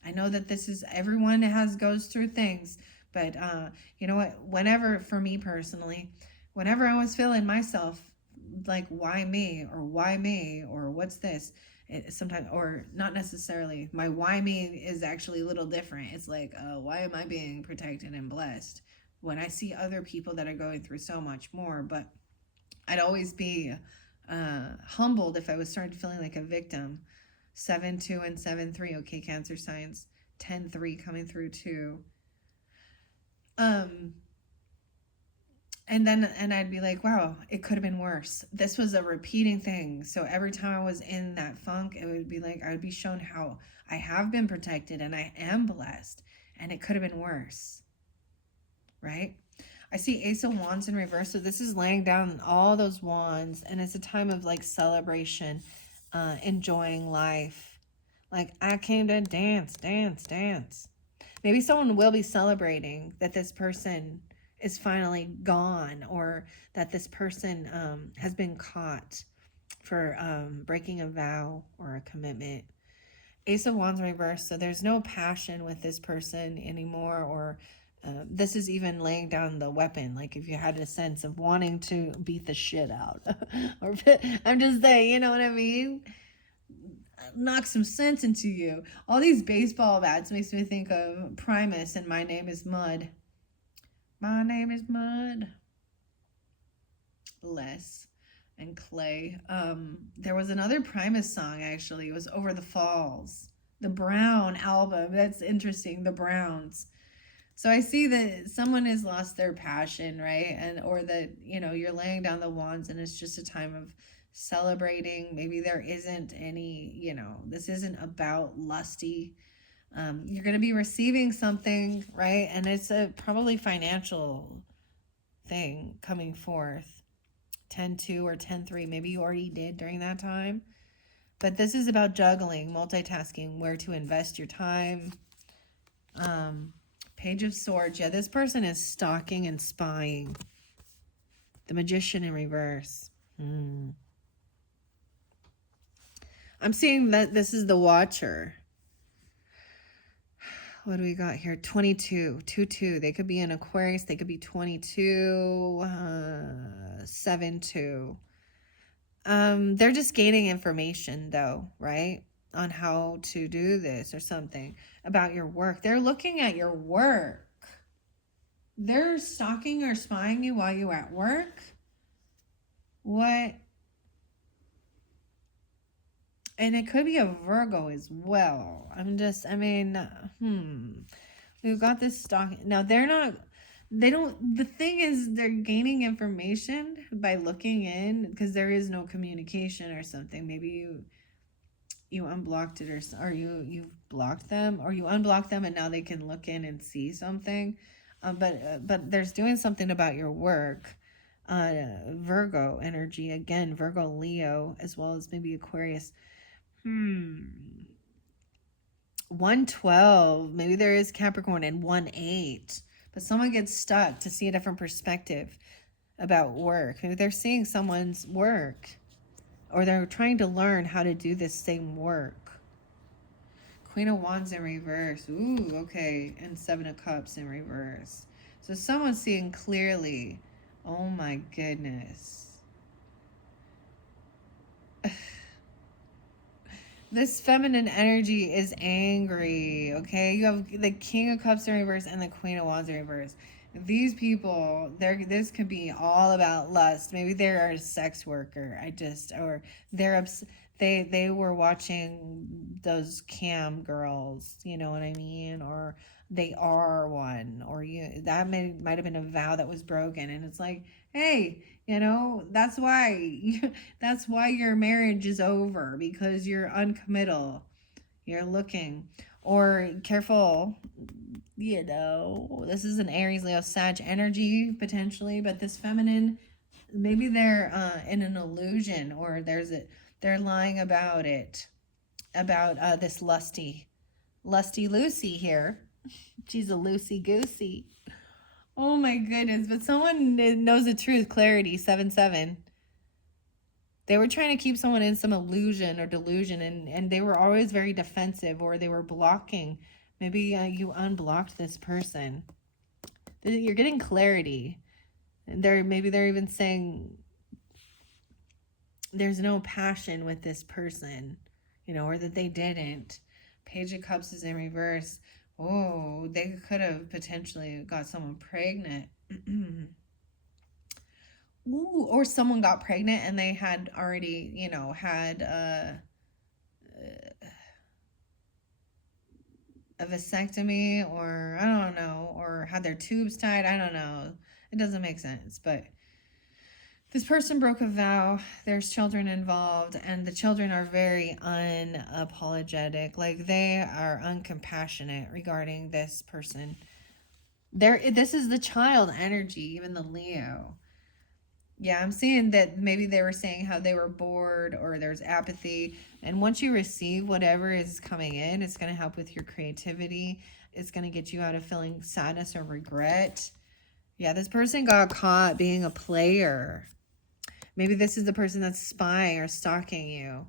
I know that everyone goes through things, but you know what? Whenever, for me personally, whenever I was feeling myself like, why me, or what's this? Sometimes, or not necessarily, my why me is actually a little different. It's like, why am I being protected and blessed when I see other people that are going through so much more? But I'd always be humbled if I was starting feeling like a victim. 7-2 and 7-3, okay, Cancer signs. 10-3 coming through too. And I'd be like, wow, it could have been worse. This was a repeating thing. So every time I was in that funk, it would be like I would be shown how I have been protected and I am blessed, and it could have been worse. Right? I see Ace of Wands in reverse. So this is laying down all those wands, and it's a time of like celebration, enjoying life. Like, I came to dance. Maybe someone will be celebrating that this person is finally gone, or that this person has been caught for breaking a vow or a commitment. Ace of Wands reverse, so there's no passion with this person anymore, or this is even laying down the weapon. Like if you had a sense of wanting to beat the shit out. Or I'm just saying, you know what I mean? Knock some sense into you. All these baseball bats makes me think of Primus and My Name is Mud. My name is Mud. Les and Clay. There was another Primus song, actually. It was Over the Falls. The Brown album. That's interesting. The Browns. So I see that someone has lost their passion, right? Or that, you're laying down the wands and it's just a time of celebrating. Maybe there isn't any, this isn't about lusty. You're going to be receiving something, right? And it's a probably financial thing coming forth. 10-2 or 10-3. Maybe you already did during that time. But this is about juggling, multitasking, where to invest your time. Page of Swords. Yeah, this person is stalking and spying. The Magician in reverse. I'm seeing that this is the Watcher. What do we got here? 22. 2-2. They could be in Aquarius. They could be 22. 7-2. They're just gaining information, though, right? On how to do this or something about your work. They're looking at your work. They're stalking or spying you while you're at work. What? And it could be a Virgo as well. We've got this stalking. Now, the thing is, they're gaining information by looking in, because there is no communication or something. Maybe you unblocked it, or you blocked them, or you unblocked them and now they can look in and see something. But there's doing something about your work. Virgo energy. Again, Virgo, Leo, as well as maybe Aquarius. 112. Maybe there is Capricorn, and 1-8. But someone gets stuck to see a different perspective about work. Maybe they're seeing someone's work, or they're trying to learn how to do this same work. Queen of Wands in reverse. Ooh, okay. And 7 of Cups in reverse. So someone's seeing clearly. Oh my goodness. This feminine energy is angry, okay? You have the King of Cups in reverse and the Queen of Wands in reverse. These people, this could be all about lust. Maybe they're a sex worker. Or they were watching those cam girls, you know what I mean? Or they are one, or that might have been a vow that was broken, and it's like, hey, that's why your marriage is over, because you're uncommittal. You're looking. Or careful, this is an Aries, Leo, Sag energy potentially, but this feminine, maybe they're in an illusion, or they're lying about it, about this lusty Lucy here. She's a loosey goosey. Oh my goodness. But someone knows the truth. Clarity, 7-7. They were trying to keep someone in some illusion or delusion, and they were always very defensive, or they were blocking. Maybe you unblocked this person. You're getting clarity. Maybe they're even saying there's no passion with this person, or that they didn't. Page of Cups is in reverse. Oh, they could have potentially got someone pregnant. Ooh, or someone got pregnant and they had already, had a vasectomy, or I don't know, or had their tubes tied. I don't know. It doesn't make sense, but this person broke a vow. There's children involved, and the children are very unapologetic. Like, they are uncompassionate regarding this person. This is the child energy, even the Leo. Yeah, I'm seeing that maybe they were saying how they were bored, or there's apathy. And once you receive whatever is coming in, it's going to help with your creativity. It's going to get you out of feeling sadness or regret. Yeah, this person got caught being a player. Maybe this is the person that's spying or stalking you.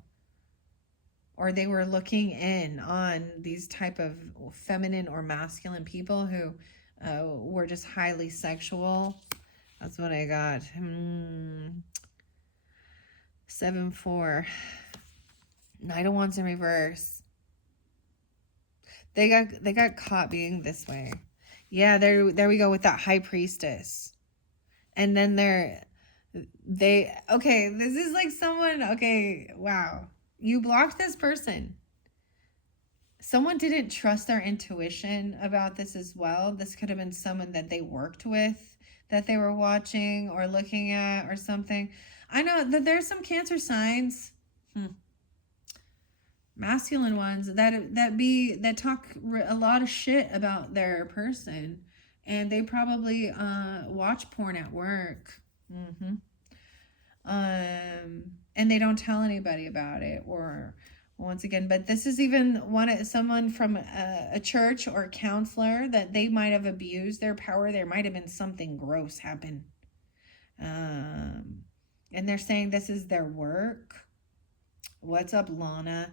Or they were looking in on these type of feminine or masculine people who were just highly sexual. That's what I got. 7-4. Knight of Wands in reverse. They got caught being this way. Yeah, there we go with that High Priestess. And then this is like someone, wow. You blocked this person. Someone didn't trust their intuition about this as well. This could have been someone that they worked with, that they were watching or looking at or something. I know that there's some Cancer signs, masculine ones, that talk a lot of shit about their person, and they probably watch porn at work. And they don't tell anybody about it, or once again, but this is even someone from a church or a counselor that they might have abused their power. There might have been something gross happen. And they're saying this is their work. What's up, Lana?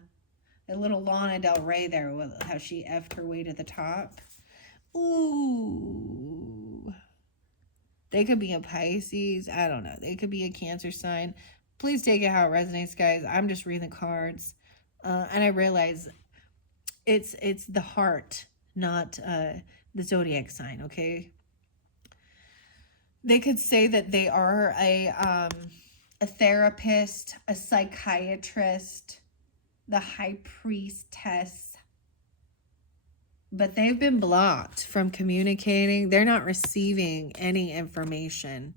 A little Lana Del Rey there, how she effed her way to the top. Ooh. They could be a Pisces. I don't know. They could be a Cancer sign. Please take it how it resonates, guys. I'm just reading the cards. And I realize it's the heart, not the zodiac sign, okay? They could say that they are a therapist, a psychiatrist, the high priestess. But they've been blocked from communicating. They're not receiving any information.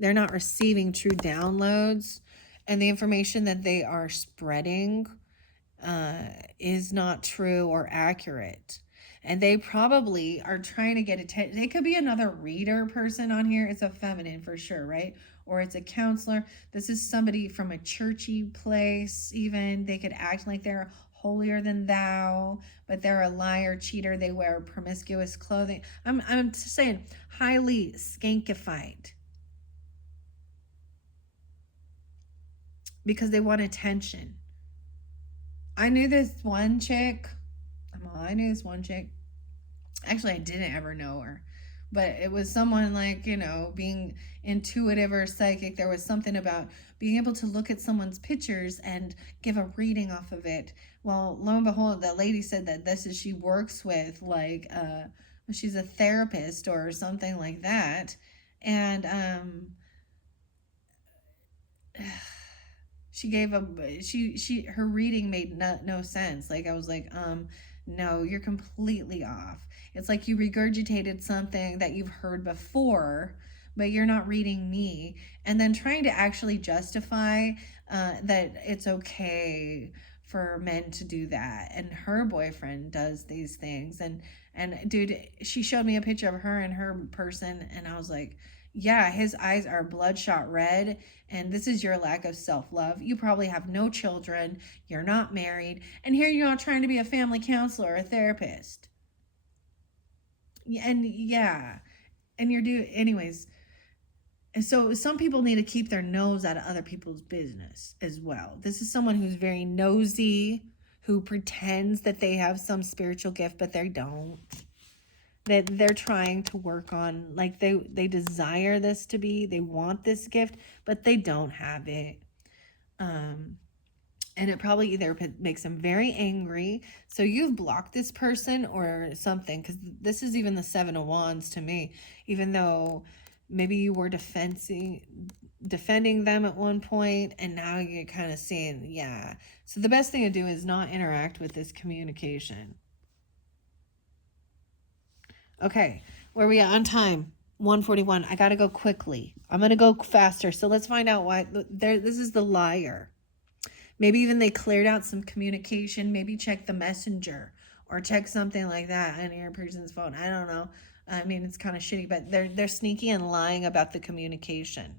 They're not receiving true downloads. And the information that they are spreading is not true or accurate. And they probably are trying to get attention. They could be another reader person on here. It's a feminine for sure, right? Or it's a counselor. This is somebody from a churchy place, even. They could act like they're holier than thou, but they're a liar, cheater. They wear promiscuous clothing. I'm just saying, highly skankified because they want attention. I knew this one chick. I knew this one chick. Actually, I didn't ever know her, but it was someone like, being intuitive or psychic. There was something about being able to look at someone's pictures and give a reading off of it. Well, lo and behold, that lady said that this is she works with, like, she's a therapist or something like that. And she gave her reading made no sense. Like, I was like, no, you're completely off. It's like you regurgitated something that you've heard before, but you're not reading me, and then trying to actually justify that it's okay for men to do that, and her boyfriend does these things. And dude, she showed me a picture of her and her person, and I was like, yeah, his eyes are bloodshot red, and this is your lack of self-love. You probably have no children, you're not married, and here you're not trying to be a family counselor or a therapist. And yeah, and you're doing anyways. And so some people need to keep their nose out of other people's business as well. This is someone who's very nosy, who pretends that they have some spiritual gift, but they don't. That they're trying to work on, like they desire this to be, they want this gift, but they don't have it. And it probably either makes them very angry, so you've blocked this person or something, because this is even the Seven of Wands to me, even though maybe you were defending them at one point, and now you're kind of seeing, yeah. So the best thing to do is not interact with this communication. Okay, where are we at on time? 1:41. I gotta go quickly. I'm gonna go faster. So let's find out why. This is the liar. Maybe even they cleared out some communication. Maybe check the messenger or check something like that on your person's phone. I don't know. I mean, it's kind of shitty, but they're sneaky and lying about the communication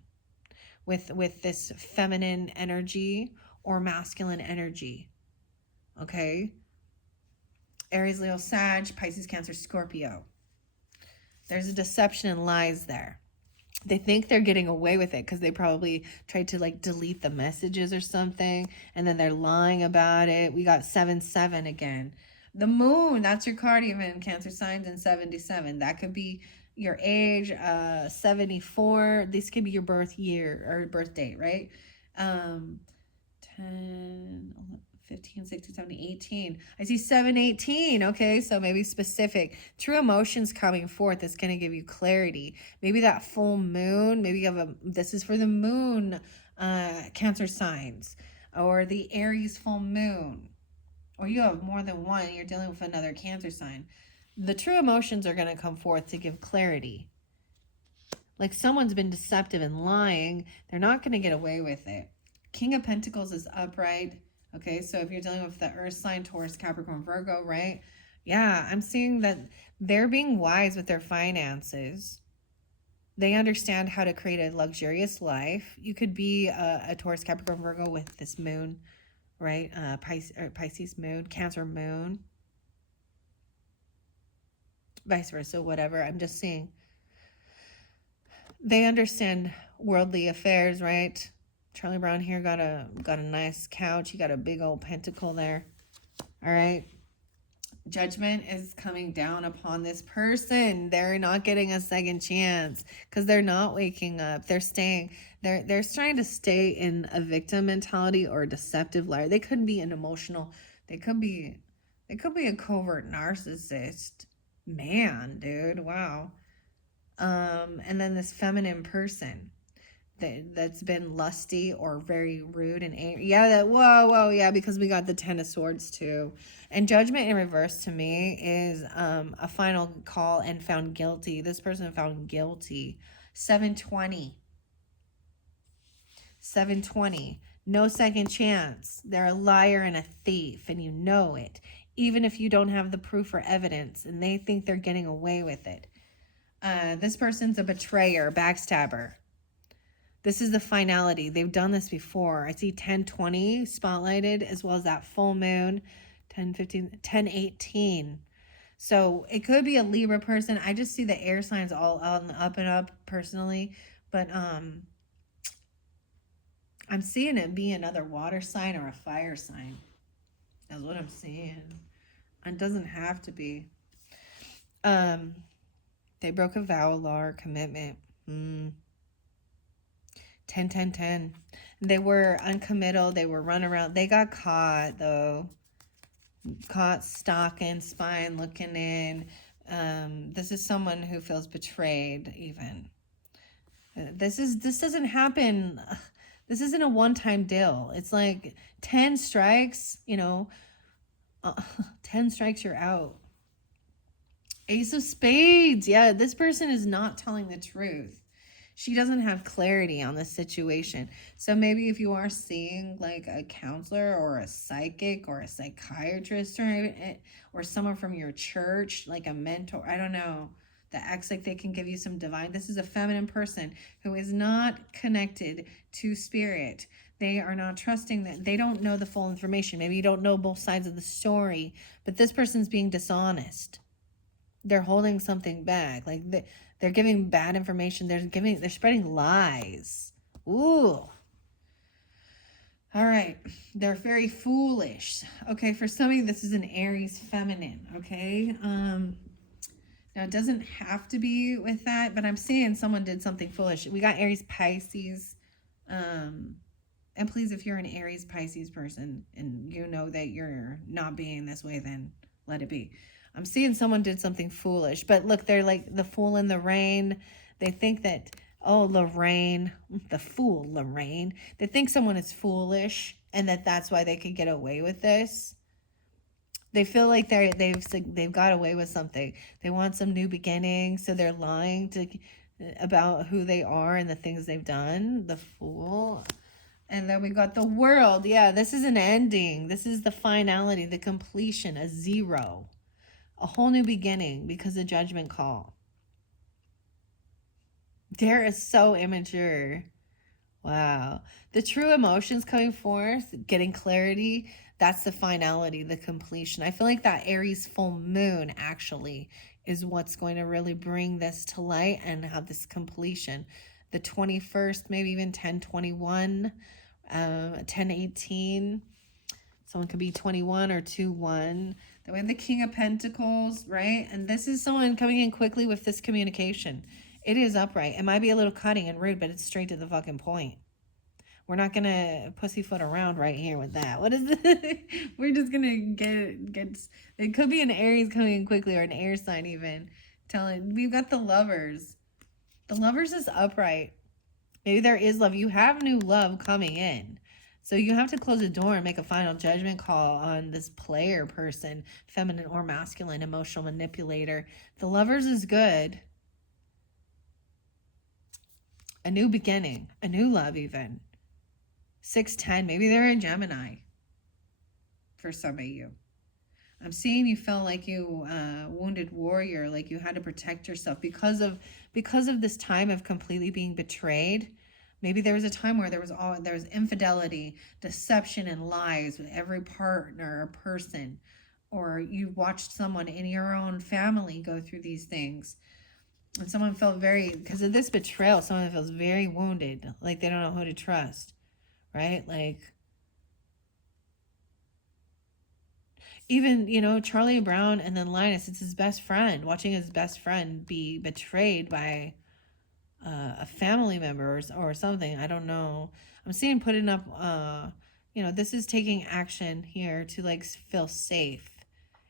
with this feminine energy or masculine energy. Okay. Aries, Leo, Sag, Pisces, Cancer, Scorpio. There's a deception and lies there. They think they're getting away with it because they probably tried to like delete the messages or something, and then they're lying about it. We got 7-7 again. The moon, that's your card, even Cancer signs, and 77. That could be your age, 74. This could be your birth year or birth date, right? 10, 11, 15, 16, 17, 18. I see 718. Okay, so maybe specific. True emotions coming forth is going to give you clarity. Maybe that full moon, maybe you have this is for the moon Cancer signs, or the Aries full moon, or you have more than one, you're dealing with another Cancer sign. The true emotions are going to come forth to give clarity. Like someone's been deceptive and lying, they're not going to get away with it. King of Pentacles is upright. Okay, so if you're dealing with the earth sign, Taurus, Capricorn, Virgo, right? Yeah, I'm seeing that they're being wise with their finances. They understand how to create a luxurious life. You could be a Taurus, Capricorn, Virgo with this moon, right? Pisces moon, Cancer moon, vice versa, whatever. I'm just seeing they understand worldly affairs, right? Charlie Brown here got a nice couch. He got a big old pentacle there. All right. Judgment is coming down upon this person. They're not getting a second chance because they're not waking up. They're staying. They're trying to stay in a victim mentality or a deceptive liar. They could be an emotional. They could be a covert narcissist. Man, dude. Wow. And then this feminine person that's been lusty or very rude and angry. Yeah, whoa, yeah, because we got the Ten of Swords too. And Judgment in reverse to me is a final call and found guilty. This person found guilty. 720. 720. No second chance. They're a liar and a thief, and you know it. even if you don't have the proof or evidence, and they think they're getting away with it. This person's a betrayer, backstabber. This is the finality. They've done this before. I see 1020 spotlighted, as well as that full moon, 1015, 1018. So it could be a Libra person. I just see the air signs all on the up and up personally. But I'm seeing it be another water sign or a fire sign. That's what I'm seeing. It doesn't have to be. They broke a vow, law, or commitment. 10, 10, 10. They were uncommittal. They were run around. They got caught, though. Caught stalking, spying, looking in. This is someone who feels betrayed, even. This doesn't happen. This isn't a one-time deal. It's like 10 strikes, 10 strikes, you're out. Ace of Spades. Yeah, this person is not telling the truth. She doesn't have clarity on the situation. So maybe if you are seeing like a counselor or a psychic or a psychiatrist or someone from your church, like a mentor, I don't know, that acts like they can give you some divine. This is a feminine person who is not connected to spirit. They are not trusting that. They don't know the full information. Maybe you don't know both sides of the story, but this person's being dishonest. They're holding something back. Like they're giving bad information. They're spreading lies. Ooh. All right. They're very foolish. Okay, for some of you, this is an Aries feminine, okay? Now, it doesn't have to be with that, but I'm saying someone did something foolish. We got Aries Pisces. And please, if you're an Aries Pisces person and you know that you're not being this way, then let it be. I'm seeing someone did something foolish. But look, they're like the fool in the rain. They think that, oh, Lorraine, the fool, Lorraine. They think someone is foolish and that's why they could get away with this. They feel like they've got away with something. They want some new beginning, so they're lying about who they are and the things they've done. The fool. And then we got the world. Yeah, this is an ending. This is the finality, the completion, a zero. A whole new beginning because of judgment call. Dare is so immature. Wow. The true emotions coming forth, getting clarity, that's the finality, the completion. I feel like that Aries full moon actually is what's going to really bring this to light and have this completion. The 21st, maybe even 1021, 1018. Someone could be 21 or 2-1. Then we have the King of Pentacles, right? And this is someone coming in quickly with this communication. It is upright. It might be a little cutting and rude, but it's straight to the fucking point. We're not going to pussyfoot around right here with that. What is it? We're just going to get... It could be an Aries coming in quickly or an air sign even. We've got the Lovers. The Lovers is upright. Maybe there is love. You have new love coming in. So you have to close the door and make a final judgment call on this player person, feminine or masculine, emotional manipulator. The Lovers is good. A new beginning, a new love even. 610, maybe they're a Gemini for some of you. I'm seeing you felt like you wounded warrior, like you had to protect yourself because of this time of completely being betrayed. Maybe there was a time where there was infidelity, deception, and lies with every partner or person, or you watched someone in your own family go through these things. And someone felt because of this betrayal, someone feels very wounded, like they don't know who to trust, right? Like, even, Charlie Brown and then Linus, it's his best friend, watching his best friend be betrayed by a family member or something. I don't know. I'm seeing putting up, this is taking action here to like feel safe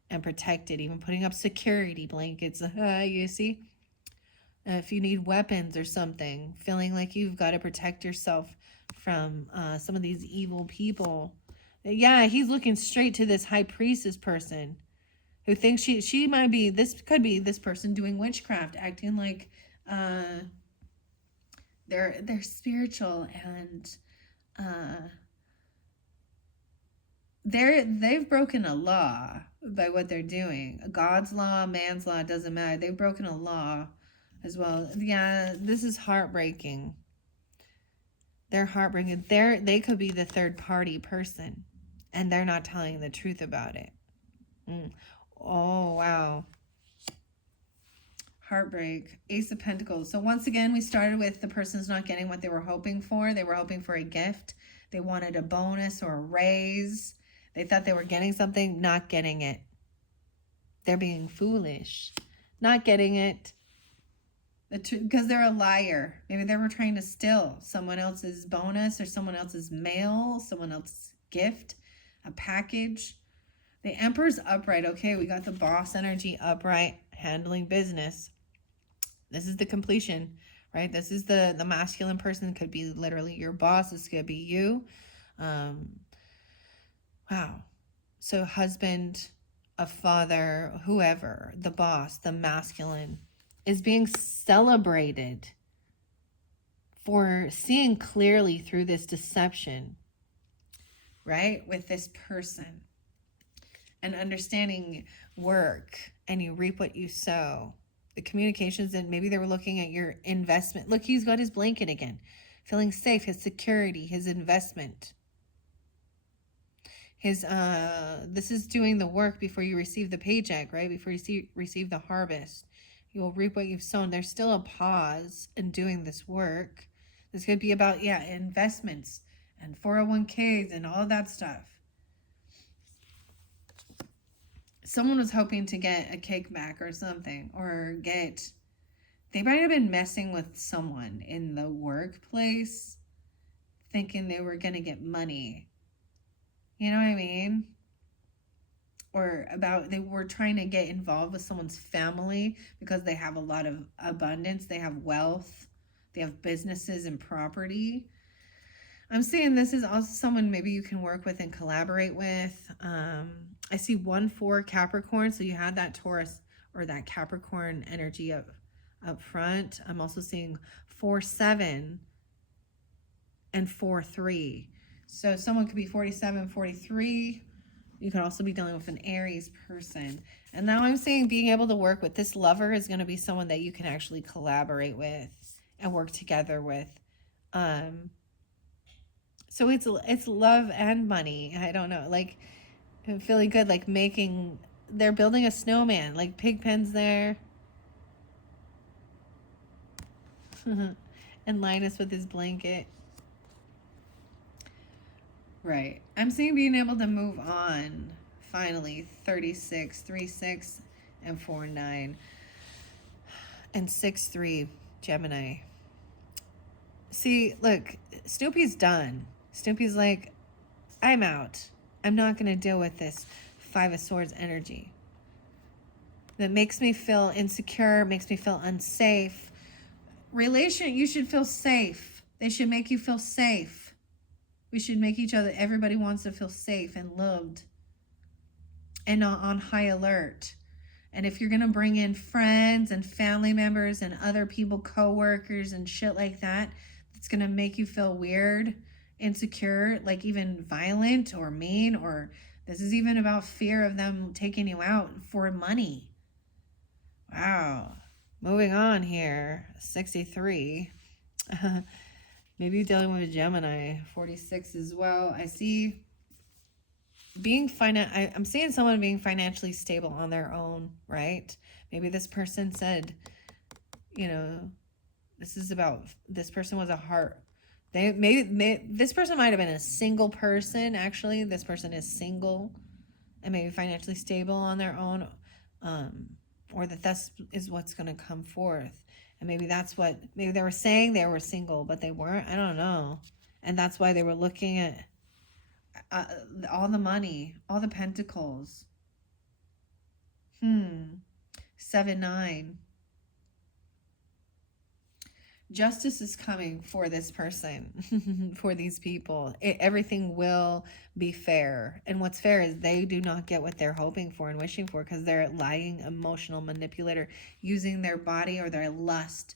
and protected, even putting up security blankets. You see? If you need weapons or something, feeling like you've got to protect yourself from some of these evil people. Yeah, he's looking straight to this high priestess person who thinks she might be, this could be this person doing witchcraft, acting like they're spiritual and they've broken a law by what they're doing. God's law, man's law, it doesn't matter. They've broken a law as well. Yeah, this is heartbreaking. They're heartbreaking. They could be the third party person, and they're not telling the truth about it. Oh, wow. Heartbreak. Ace of Pentacles. So once again, we started with the person's not getting what they were hoping for. They were hoping for a gift. They wanted a bonus or a raise. They thought they were getting something, not getting it. They're being foolish. Not getting it. Because they're a liar. Maybe they were trying to steal someone else's bonus or someone else's mail, someone else's gift, a package. The Emperor's upright. Okay, we got the boss energy upright, handling business. This is the completion, right? This is the masculine person. Could be literally your boss. This could be you. Wow. So husband, a father, whoever, the boss, the masculine, is being celebrated for seeing clearly through this deception, right? With this person. And understanding work, and you reap what you sow. The communications, and maybe they were looking at your investment. Look, he's got his blanket again. Feeling safe, his security, his investment. This is doing the work before you receive the paycheck, right? Before you receive the harvest. You will reap what you've sown. There's still a pause in doing this work. This could be about, investments and 401ks and all that stuff. Someone was hoping to get a kickback or something, or they might have been messing with someone in the workplace, thinking they were going to get money. You know what I mean? Or they were trying to get involved with someone's family because they have a lot of abundance, they have wealth, they have businesses and property. I'm saying this is also someone maybe you can work with and collaborate with. I see 1-4 Capricorn, so you had that Taurus or that Capricorn energy up front. I'm also seeing 4-7 and 4-3. So someone could be 47, 43. You could also be dealing with an Aries person. And now I'm saying being able to work with this lover is going to be someone that you can actually collaborate with and work together with. So it's love and money. I don't know, like I'm feeling good, like they're building a snowman, like Pigpen's there. And Linus with his blanket. Right. I'm seeing being able to move on. Finally, 36, 3-6, and 4-9. And 6-3, Gemini. See, look, Snoopy's done. Snoopy's like, I'm out. I'm not going to deal with this 5 of Swords energy. That makes me feel insecure, makes me feel unsafe. You should feel safe. They should make you feel safe. We should make each other, everybody wants to feel safe and loved and on high alert. And if you're going to bring in friends and family members and other people, coworkers and shit like that, it's going to make you feel weird, insecure, like even violent or mean, or this is even about fear of them taking you out for money. Wow. Moving on here, 63. Maybe you're dealing with a Gemini, 46 as well. I see I'm seeing someone being financially stable on their own, right? Maybe this person said, this person was this person might have been a single person, actually. This person is single and maybe financially stable on their own, or that is what's going to come forth. And maybe maybe they were saying they were single, but they weren't. I don't know. And that's why they were looking at all the money, all the pentacles. 7-9. Justice is coming for this person, for these people. Everything will be fair. And what's fair is they do not get what they're hoping for and wishing for because they're a lying, emotional manipulator using their body or their lust,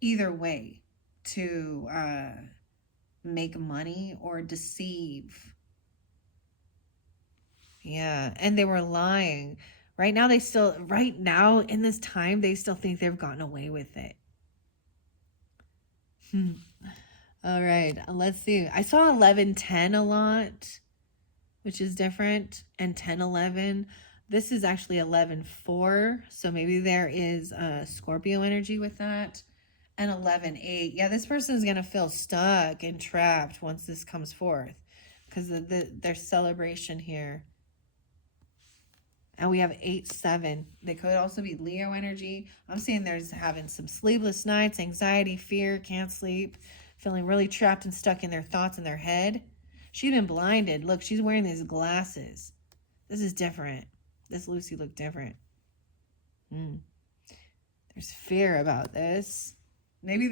either way, to make money or deceive. Yeah, and they were lying. Right now in this time, they still think they've gotten away with it. All right, let's see. I saw 1110 a lot, which is different, and 1011. This is actually 11-4, so maybe there is Scorpio energy with that. And 11-8. Yeah, this person is going to feel stuck and trapped once this comes forth because of their celebration here. And we have 8-7. They could also be Leo energy. I'm seeing there's having some sleepless nights, anxiety, fear, can't sleep, feeling really trapped and stuck in their thoughts in their head. She's been blinded. Look, she's wearing these glasses. This is different. This Lucy looked different. There's fear about this. Maybe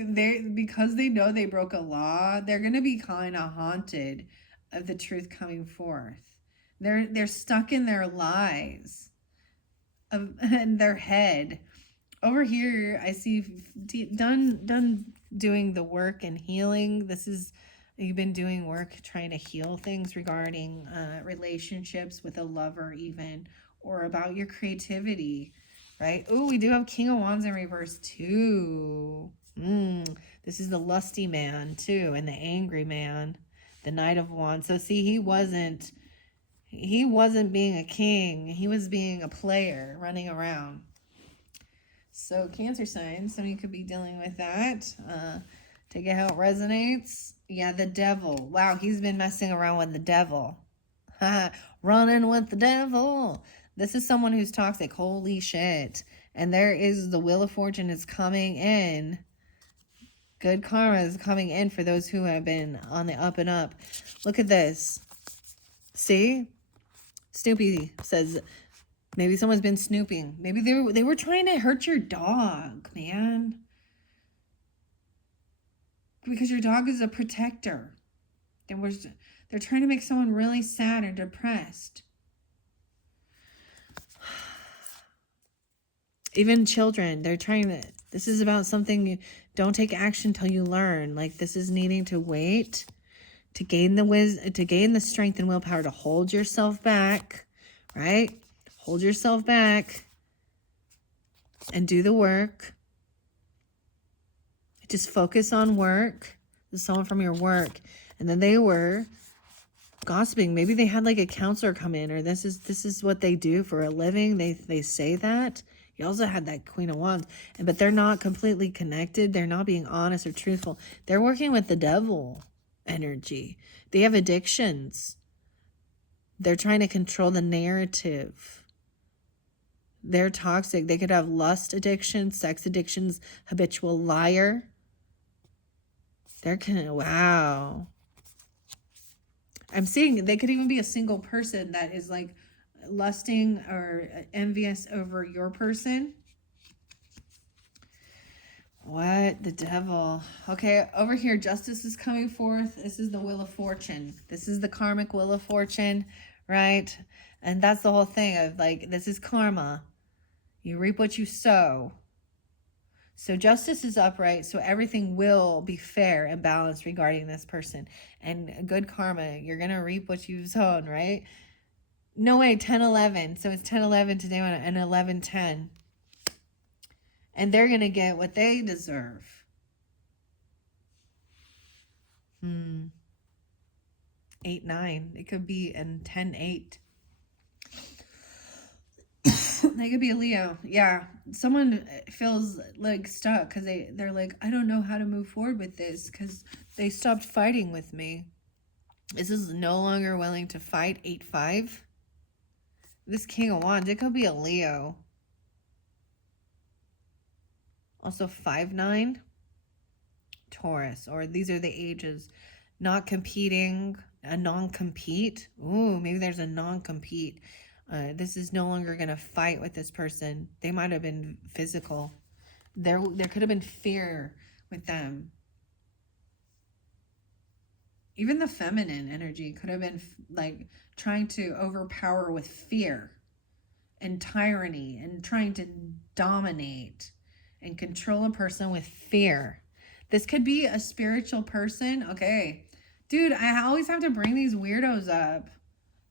because they know they broke a law, they're gonna be kind of haunted of the truth coming forth. They're stuck in their lies in their head. Over here, I see done doing the work and healing. You've been doing work trying to heal things regarding relationships with a lover, even, or about your creativity, right? Oh, we do have King of Wands in reverse too. This is the lusty man too, and the angry man, the Knight of Wands. So see, he wasn't being a king. He was being a player running around. So Cancer sign, some of you could be dealing with that. Take it how it resonates. Yeah, the devil. Wow, he's been messing around with the devil. Running with the devil. This is someone who's toxic. Holy shit. And there is the Wheel of Fortune is coming in. Good karma is coming in for those who have been on the up and up. Look at this. See? Snoopy says, maybe someone's been snooping. Maybe they were trying to hurt your dog, man. Because your dog is a protector. They're trying to make someone really sad or depressed. Even children, this is about something, don't take action till you learn. Like, this is needing to wait to gain the strength and willpower to hold yourself back, right? Hold yourself back and do the work. Just focus on work. This is someone from your work. And then they were gossiping. Maybe they had like a counselor come in, or this is what they do for a living. They say that. You also had that Queen of Wands, but they're not completely connected. They're not being honest or truthful. They're working with the devil energy. They have addictions. They're trying to control the narrative. They're toxic. They could have lust addictions, sex addictions, habitual liar. Wow. I'm seeing they could even be a single person that is like lusting or envious over your person. What? The devil. Okay, over here, justice is coming forth. This is the Wheel of Fortune. This is the karmic Wheel of Fortune, right? And that's the whole thing of like, this is karma. You reap what you sow. So justice is upright, so everything will be fair and balanced regarding this person. And good karma, you're going to reap what you've sown, right? No way, 10-11. So it's 10-11 today and 11-10. And they're going to get what they deserve. 8-9. It could be in 10-8. They could be a Leo. Yeah. Someone feels like stuck because they're like, I don't know how to move forward with this because they stopped fighting with me. This is no longer willing to fight. 8-5. This King of Wands, it could be a Leo. Also 5-9. Taurus, or these are the ages. Not competing, a non-compete. Ooh, maybe there's a non-compete. This is no longer going to fight with this person. They might have been physical. There could have been fear with them. Even the feminine energy could have been like trying to overpower with fear and tyranny and trying to dominate and control a person with fear. This could be a spiritual person. Okay. Dude, I always have to bring these weirdos up.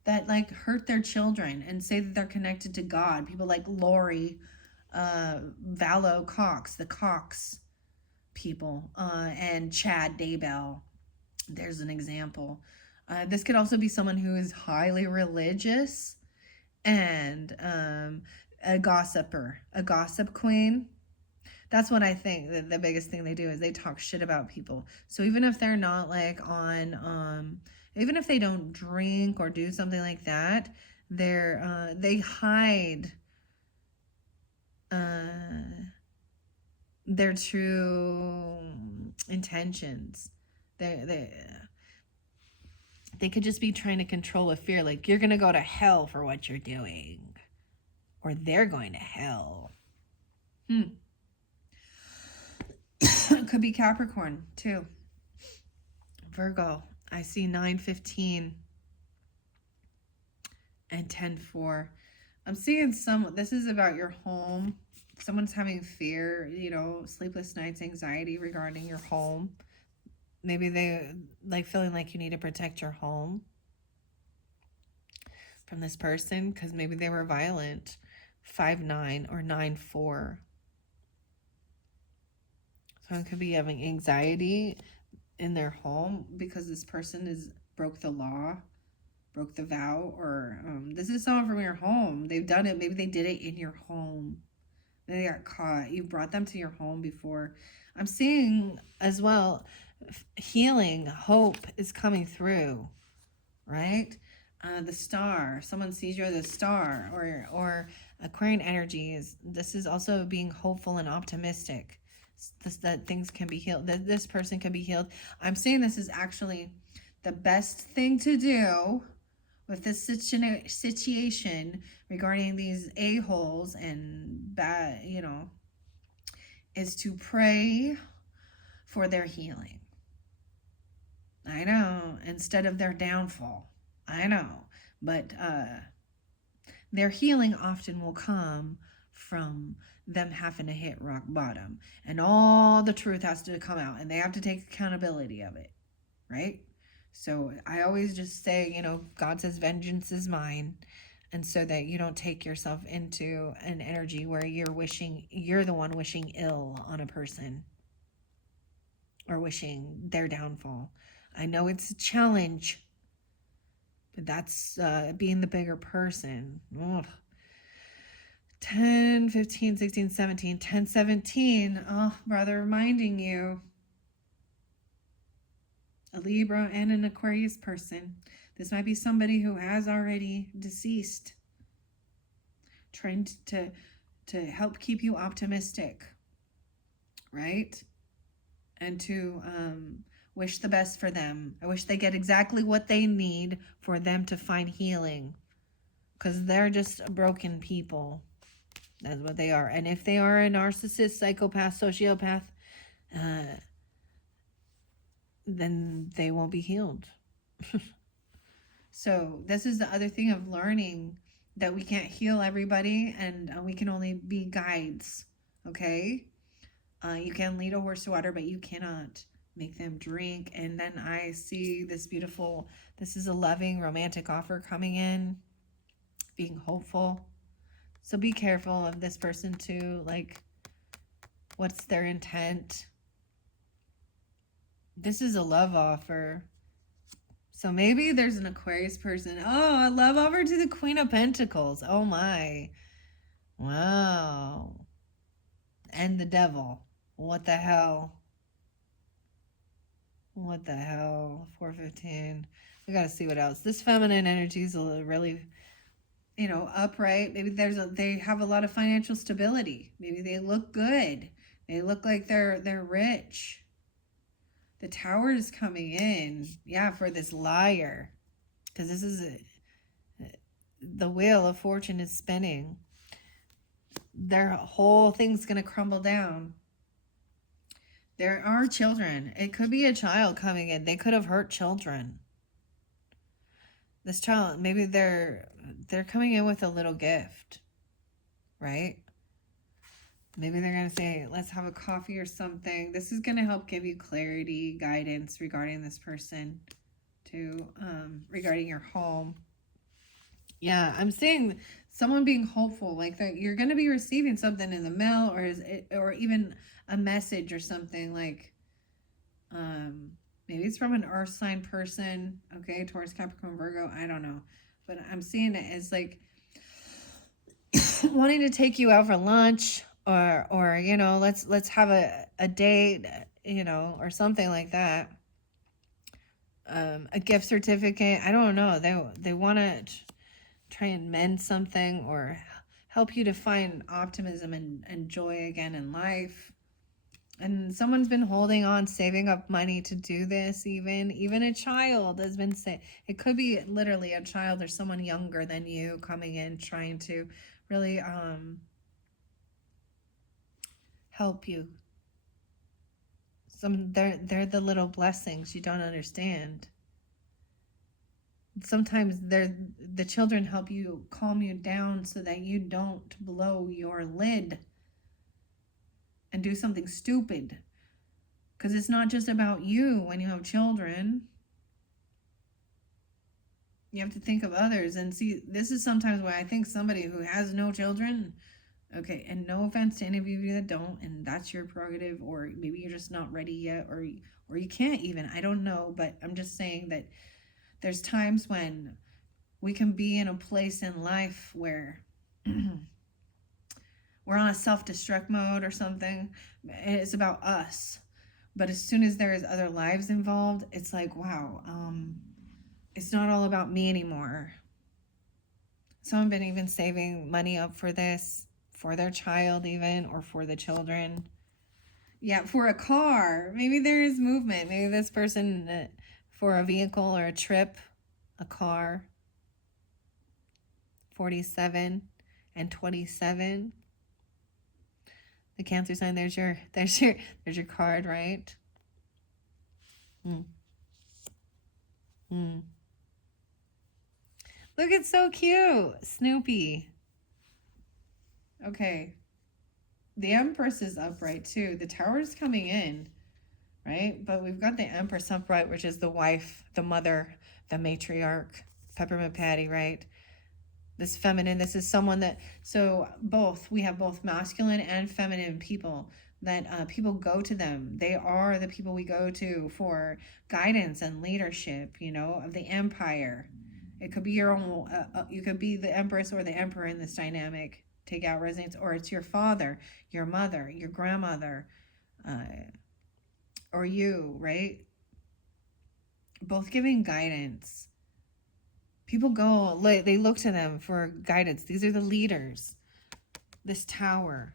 that like hurt their children and say that they're connected to God. People like Lori Vallow Cox, the Cox people, and Chad Daybell. There's an example. This could also be someone who is highly religious and a gossiper, a gossip queen. That's what I think that the biggest thing they do is they talk shit about people. So even if they're not like on, even if they don't drink or do something like that, they hide their true intentions. They could just be trying to control a fear, like you're gonna go to hell for what you're doing, or they're going to hell. It could be Capricorn too. Virgo, I see 9:15 and 10:4. I'm seeing this is about your home. Someone's having fear, sleepless nights, anxiety regarding your home. Maybe they like feeling like you need to protect your home from this person because maybe they were violent. 5-9 or 9-4. Someone could be having anxiety in their home because this person broke the law, broke the vow, or this is someone from your home. They've done it. Maybe they did it in your home. Maybe they got caught. You brought them to your home before. I'm seeing as well, healing, hope is coming through, right? The star. Someone sees you as a star, or Aquarian energy this is also being hopeful and optimistic. That things can be healed, that this person can be healed. I'm saying this is actually the best thing to do with this situation regarding these a-holes and bad, is to pray for their healing. I know, instead of their downfall. I know, but their healing often will come from them having to hit rock bottom, and all the truth has to come out, and they have to take accountability of it, right? So I always just say, God says vengeance is mine, and so that you don't take yourself into an energy where you're the one wishing ill on a person or wishing their downfall. I know it's a challenge, but that's being the bigger person. Ugh. 10, 15, 16, 17, 10, 17. Oh, brother, reminding you. A Libra and an Aquarius person. This might be somebody who has already deceased. Trying to help keep you optimistic. Right? And to wish the best for them. I wish they get exactly what they need for them to find healing. Because they're just broken people. That's what they are. And if they are a narcissist, psychopath, sociopath, then they won't be healed. So this is the other thing of learning that we can't heal everybody, and we can only be guides. Okay? You can lead a horse to water, but you cannot make them drink. And then I see this is a loving, romantic offer coming in, being hopeful. So be careful of this person too, like what's their intent. This is a love offer. So maybe there's an Aquarius person. Oh, a love offer to the Queen of Pentacles. Oh my. Wow. And the Devil. What the hell? What the hell? 415. We gotta see what else. This feminine energy is really, upright. Maybe they have a lot of financial stability. Maybe they look good. They look like they're rich. The Tower is coming in. Yeah, for this liar. Because this is the wheel of fortune is spinning. Their whole thing's going to crumble down. There are children. It could be a child coming in. They could have hurt children. This child, maybe they're coming in with a little gift, right? Maybe they're going to say, let's have a coffee or something. This is going to help give you clarity, guidance regarding this person, regarding your home. Yeah, I'm seeing someone being hopeful, like that you're going to be receiving something in the mail, or even a message or something like, um, maybe it's from an Earth sign person. Okay, Taurus, Capricorn, Virgo. I don't know, but I'm seeing it as like wanting to take you out for lunch, or let's have a date, or something like that. A gift certificate. I don't know. They want to try and mend something, or help you to find optimism and joy again in life. And someone's been holding on, saving up money to do this. Even a child has been saying, it could be literally a child or someone younger than you coming in trying to really help you. They're the little blessings you don't understand. Sometimes the children help you, calm you down so that you don't blow your lid and do something stupid. Because it's not just about you when you have children. You have to think of others. And see, this is sometimes why I think somebody who has no children, okay, and no offense to any of you that don't, and that's your prerogative, or maybe you're just not ready yet, or you can't even. I don't know, but I'm just saying that there's times when we can be in a place in life where we're on a self-destruct mode or something, and it's about us. But as soon as there is other lives involved, it's like, wow, it's not all about me anymore. Someone been even saving money up for this, for their child even, or for the children. Yeah, for a car. Maybe there is movement. Maybe this person, for a vehicle or a trip, a car. 47 and 27. The Cancer sign, there's your card, right? Mm. Mm. Look, it's so cute. Snoopy. Okay. The Empress is upright too. The Tower's coming in, right? But we've got the Empress upright, which is the wife, the mother, the matriarch, Peppermint Patty, right? This feminine, this is someone that, so we have both masculine and feminine people that people go to them. They are the people we go to for guidance and leadership, of the empire. It could be your own, you could be the Empress or the Emperor in this dynamic. Take out resonates, or it's your father, your mother, your grandmother, or you, right? Both giving guidance. People go, they look to them for guidance. These are the leaders. This Tower.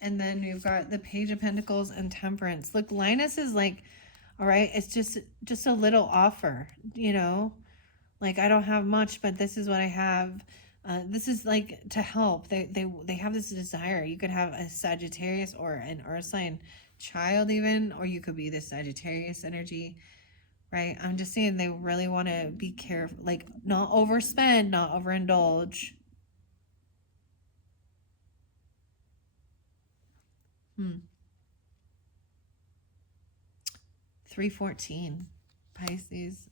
And then we've got the Page of Pentacles and Temperance. Look, Linus is like, all right, it's just a little offer, like, I don't have much, but this is what I have. This is like to help. They have this desire. You could have a Sagittarius or an Earth sign child even, or you could be this Sagittarius energy, right? I'm just saying they really want to be careful, like not overspend, not overindulge. 314 Pisces,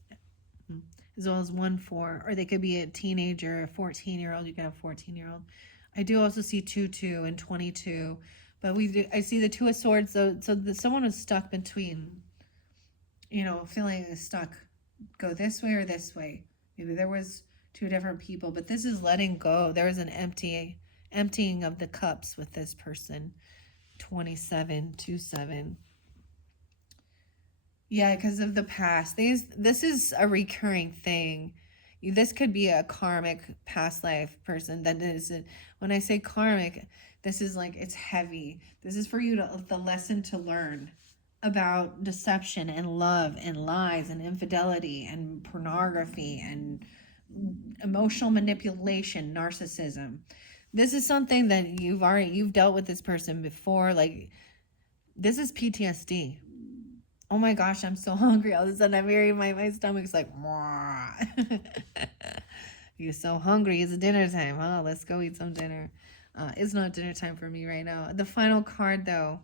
as well as 1-4, or they could be a teenager, a 14-year-old. You can have 14-year-old. I do also see 2-2 and 22, but I see the Two of Swords. So someone was stuck between, feeling stuck. Go this way or this way. Maybe there was two different people, but this is letting go. There is an emptying of the cups with this person. 27-27. Yeah, because of the past. This is a recurring thing. This could be a karmic past life person that is, when I say karmic, this is like, it's heavy. This is for you the lesson to learn about deception and love and lies and infidelity and pornography and emotional manipulation, narcissism. This is something that you've dealt with this person before. Like, this is PTSD. Oh my gosh, I'm so hungry. All of a sudden, I'm hearing my stomach's like, you're so hungry. It's dinner time. Oh, let's go eat some dinner. It's not dinner time for me right now. The final card, though,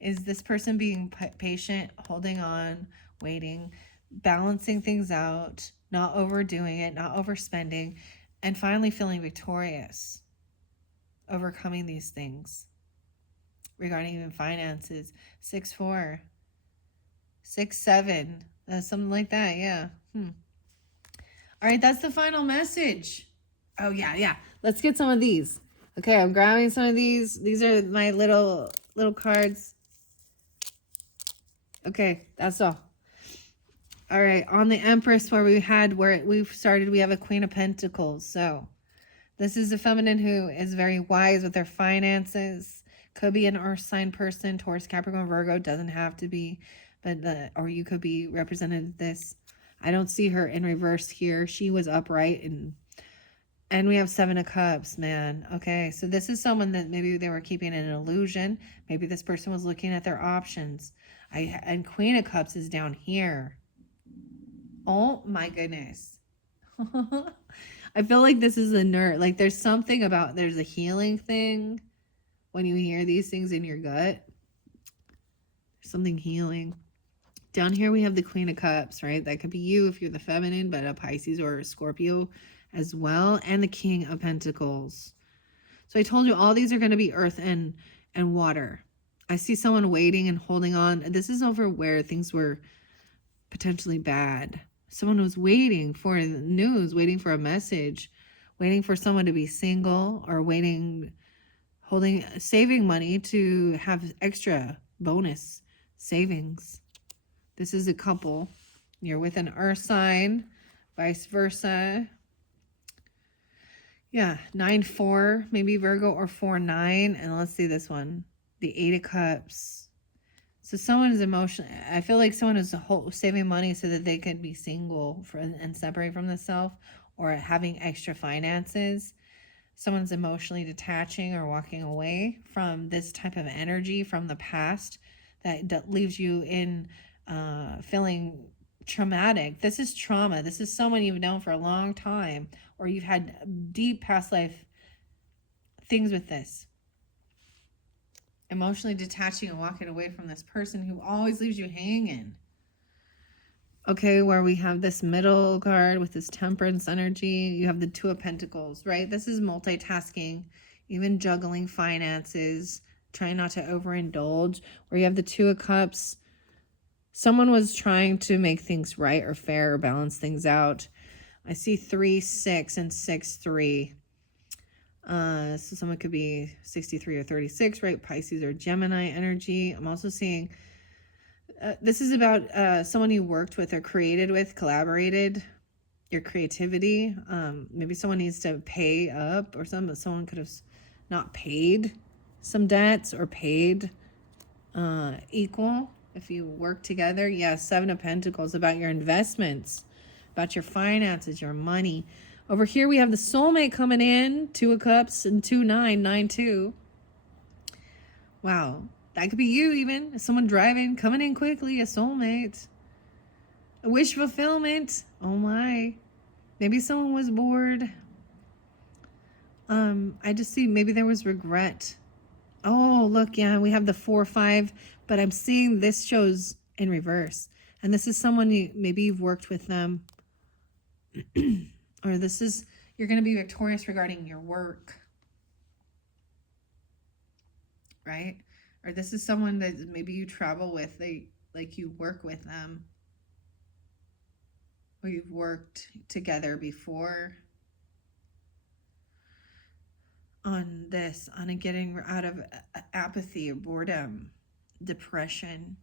is this person being patient, holding on, waiting. balancing things out, not overdoing it, not overspending, and finally feeling victorious, overcoming these things regarding even finances. 6-4, 6-7, something like that. Yeah. All right, that's the final message. Oh yeah. Let's get some of these. Okay, I'm grabbing some of these. These are my little cards. Okay, that's all. All right, on the Empress, where we've started, we have a Queen of Pentacles. So this is a feminine who is very wise with their finances. Could be an earth sign person, Taurus, Capricorn, Virgo. Doesn't have to be, but or you could be represented this. I don't see her in reverse here. She was upright, and we have 7 of Cups, man. Okay, so this is someone that maybe they were keeping an illusion. Maybe this person was looking at their options. And Queen of Cups is down here. Oh my goodness. I feel like this is a nerd. Like there's something about, there's a healing thing when you hear these things in your gut. There's something healing. Down here we have the Queen of Cups, right? That could be you if you're the feminine, but a Pisces or a Scorpio as well. And the King of Pentacles. So I told you all these are going to be earth and water. I see someone waiting and holding on. This is over where things were potentially bad. Someone was waiting for the news, waiting for a message, waiting for someone to be single, or saving money to have extra bonus savings. This is a couple. You're with an earth sign, vice versa. Yeah, 9-4, maybe Virgo, or 4-9. And let's see this one, the 8 of Cups. So someone is emotional. I feel like someone is saving money so that they could be single and separate from themselves, or having extra finances. Someone's emotionally detaching or walking away from this type of energy from the past that leaves you in feeling traumatic. This is trauma. This is someone you've known for a long time, or you've had deep past life things with this. Emotionally detaching and walking away from this person who always leaves you hanging. Okay, where we have this middle card with this Temperance energy, you have the 2 of Pentacles, right? This is multitasking, even juggling finances, trying not to overindulge. Where you have the 2 of Cups, someone was trying to make things right or fair or balance things out. I see 3-6 and 6-3. So someone could be 63 or 36, right? Pisces or Gemini energy. I'm also seeing this is about someone you worked with or created with, collaborated, your creativity. Maybe someone needs to pay up, or someone could have not paid some debts, or paid equal if you work together. Yeah, 7 of Pentacles, about your investments, about your finances, your money. Over here we have the soulmate coming in, 2 of Cups and 2-9, 9-2. Wow, that could be you even. Someone driving, coming in quickly, a soulmate. A wish fulfillment. Oh my. Maybe someone was bored. I just see maybe there was regret. Oh, look, yeah, we have the 4-5, but I'm seeing this shows in reverse. And this is someone maybe you've worked with them. Or you're going to be victorious regarding your work, right? Or this is someone that maybe you travel with, like you work with them, or you've worked together before on getting out of apathy or boredom, depression,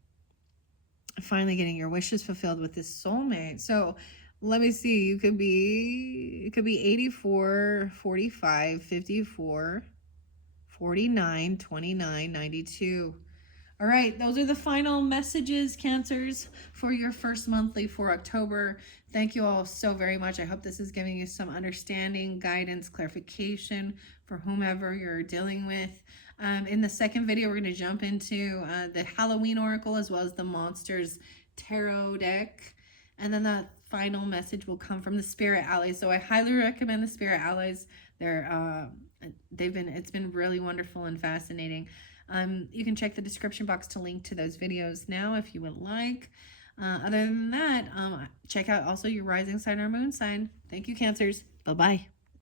finally getting your wishes fulfilled with this soulmate. So let me see, it could be 84, 45, 54, 49, 29, 92. All right, those are the final messages, Cancers, for your first monthly for October. Thank you all so very much. I hope this is giving you some understanding, guidance, clarification for whomever you're dealing with. In the second video, we're going to jump into the Halloween Oracle, as well as the Monsters Tarot deck. And then the final message will come from the Spirit Allies. So I highly recommend the Spirit Allies. It's been really wonderful and fascinating. You can check the description box to link to those videos now if you would like. Other than that, check out also your rising sign or moon sign. Thank you, Cancers. Bye-bye.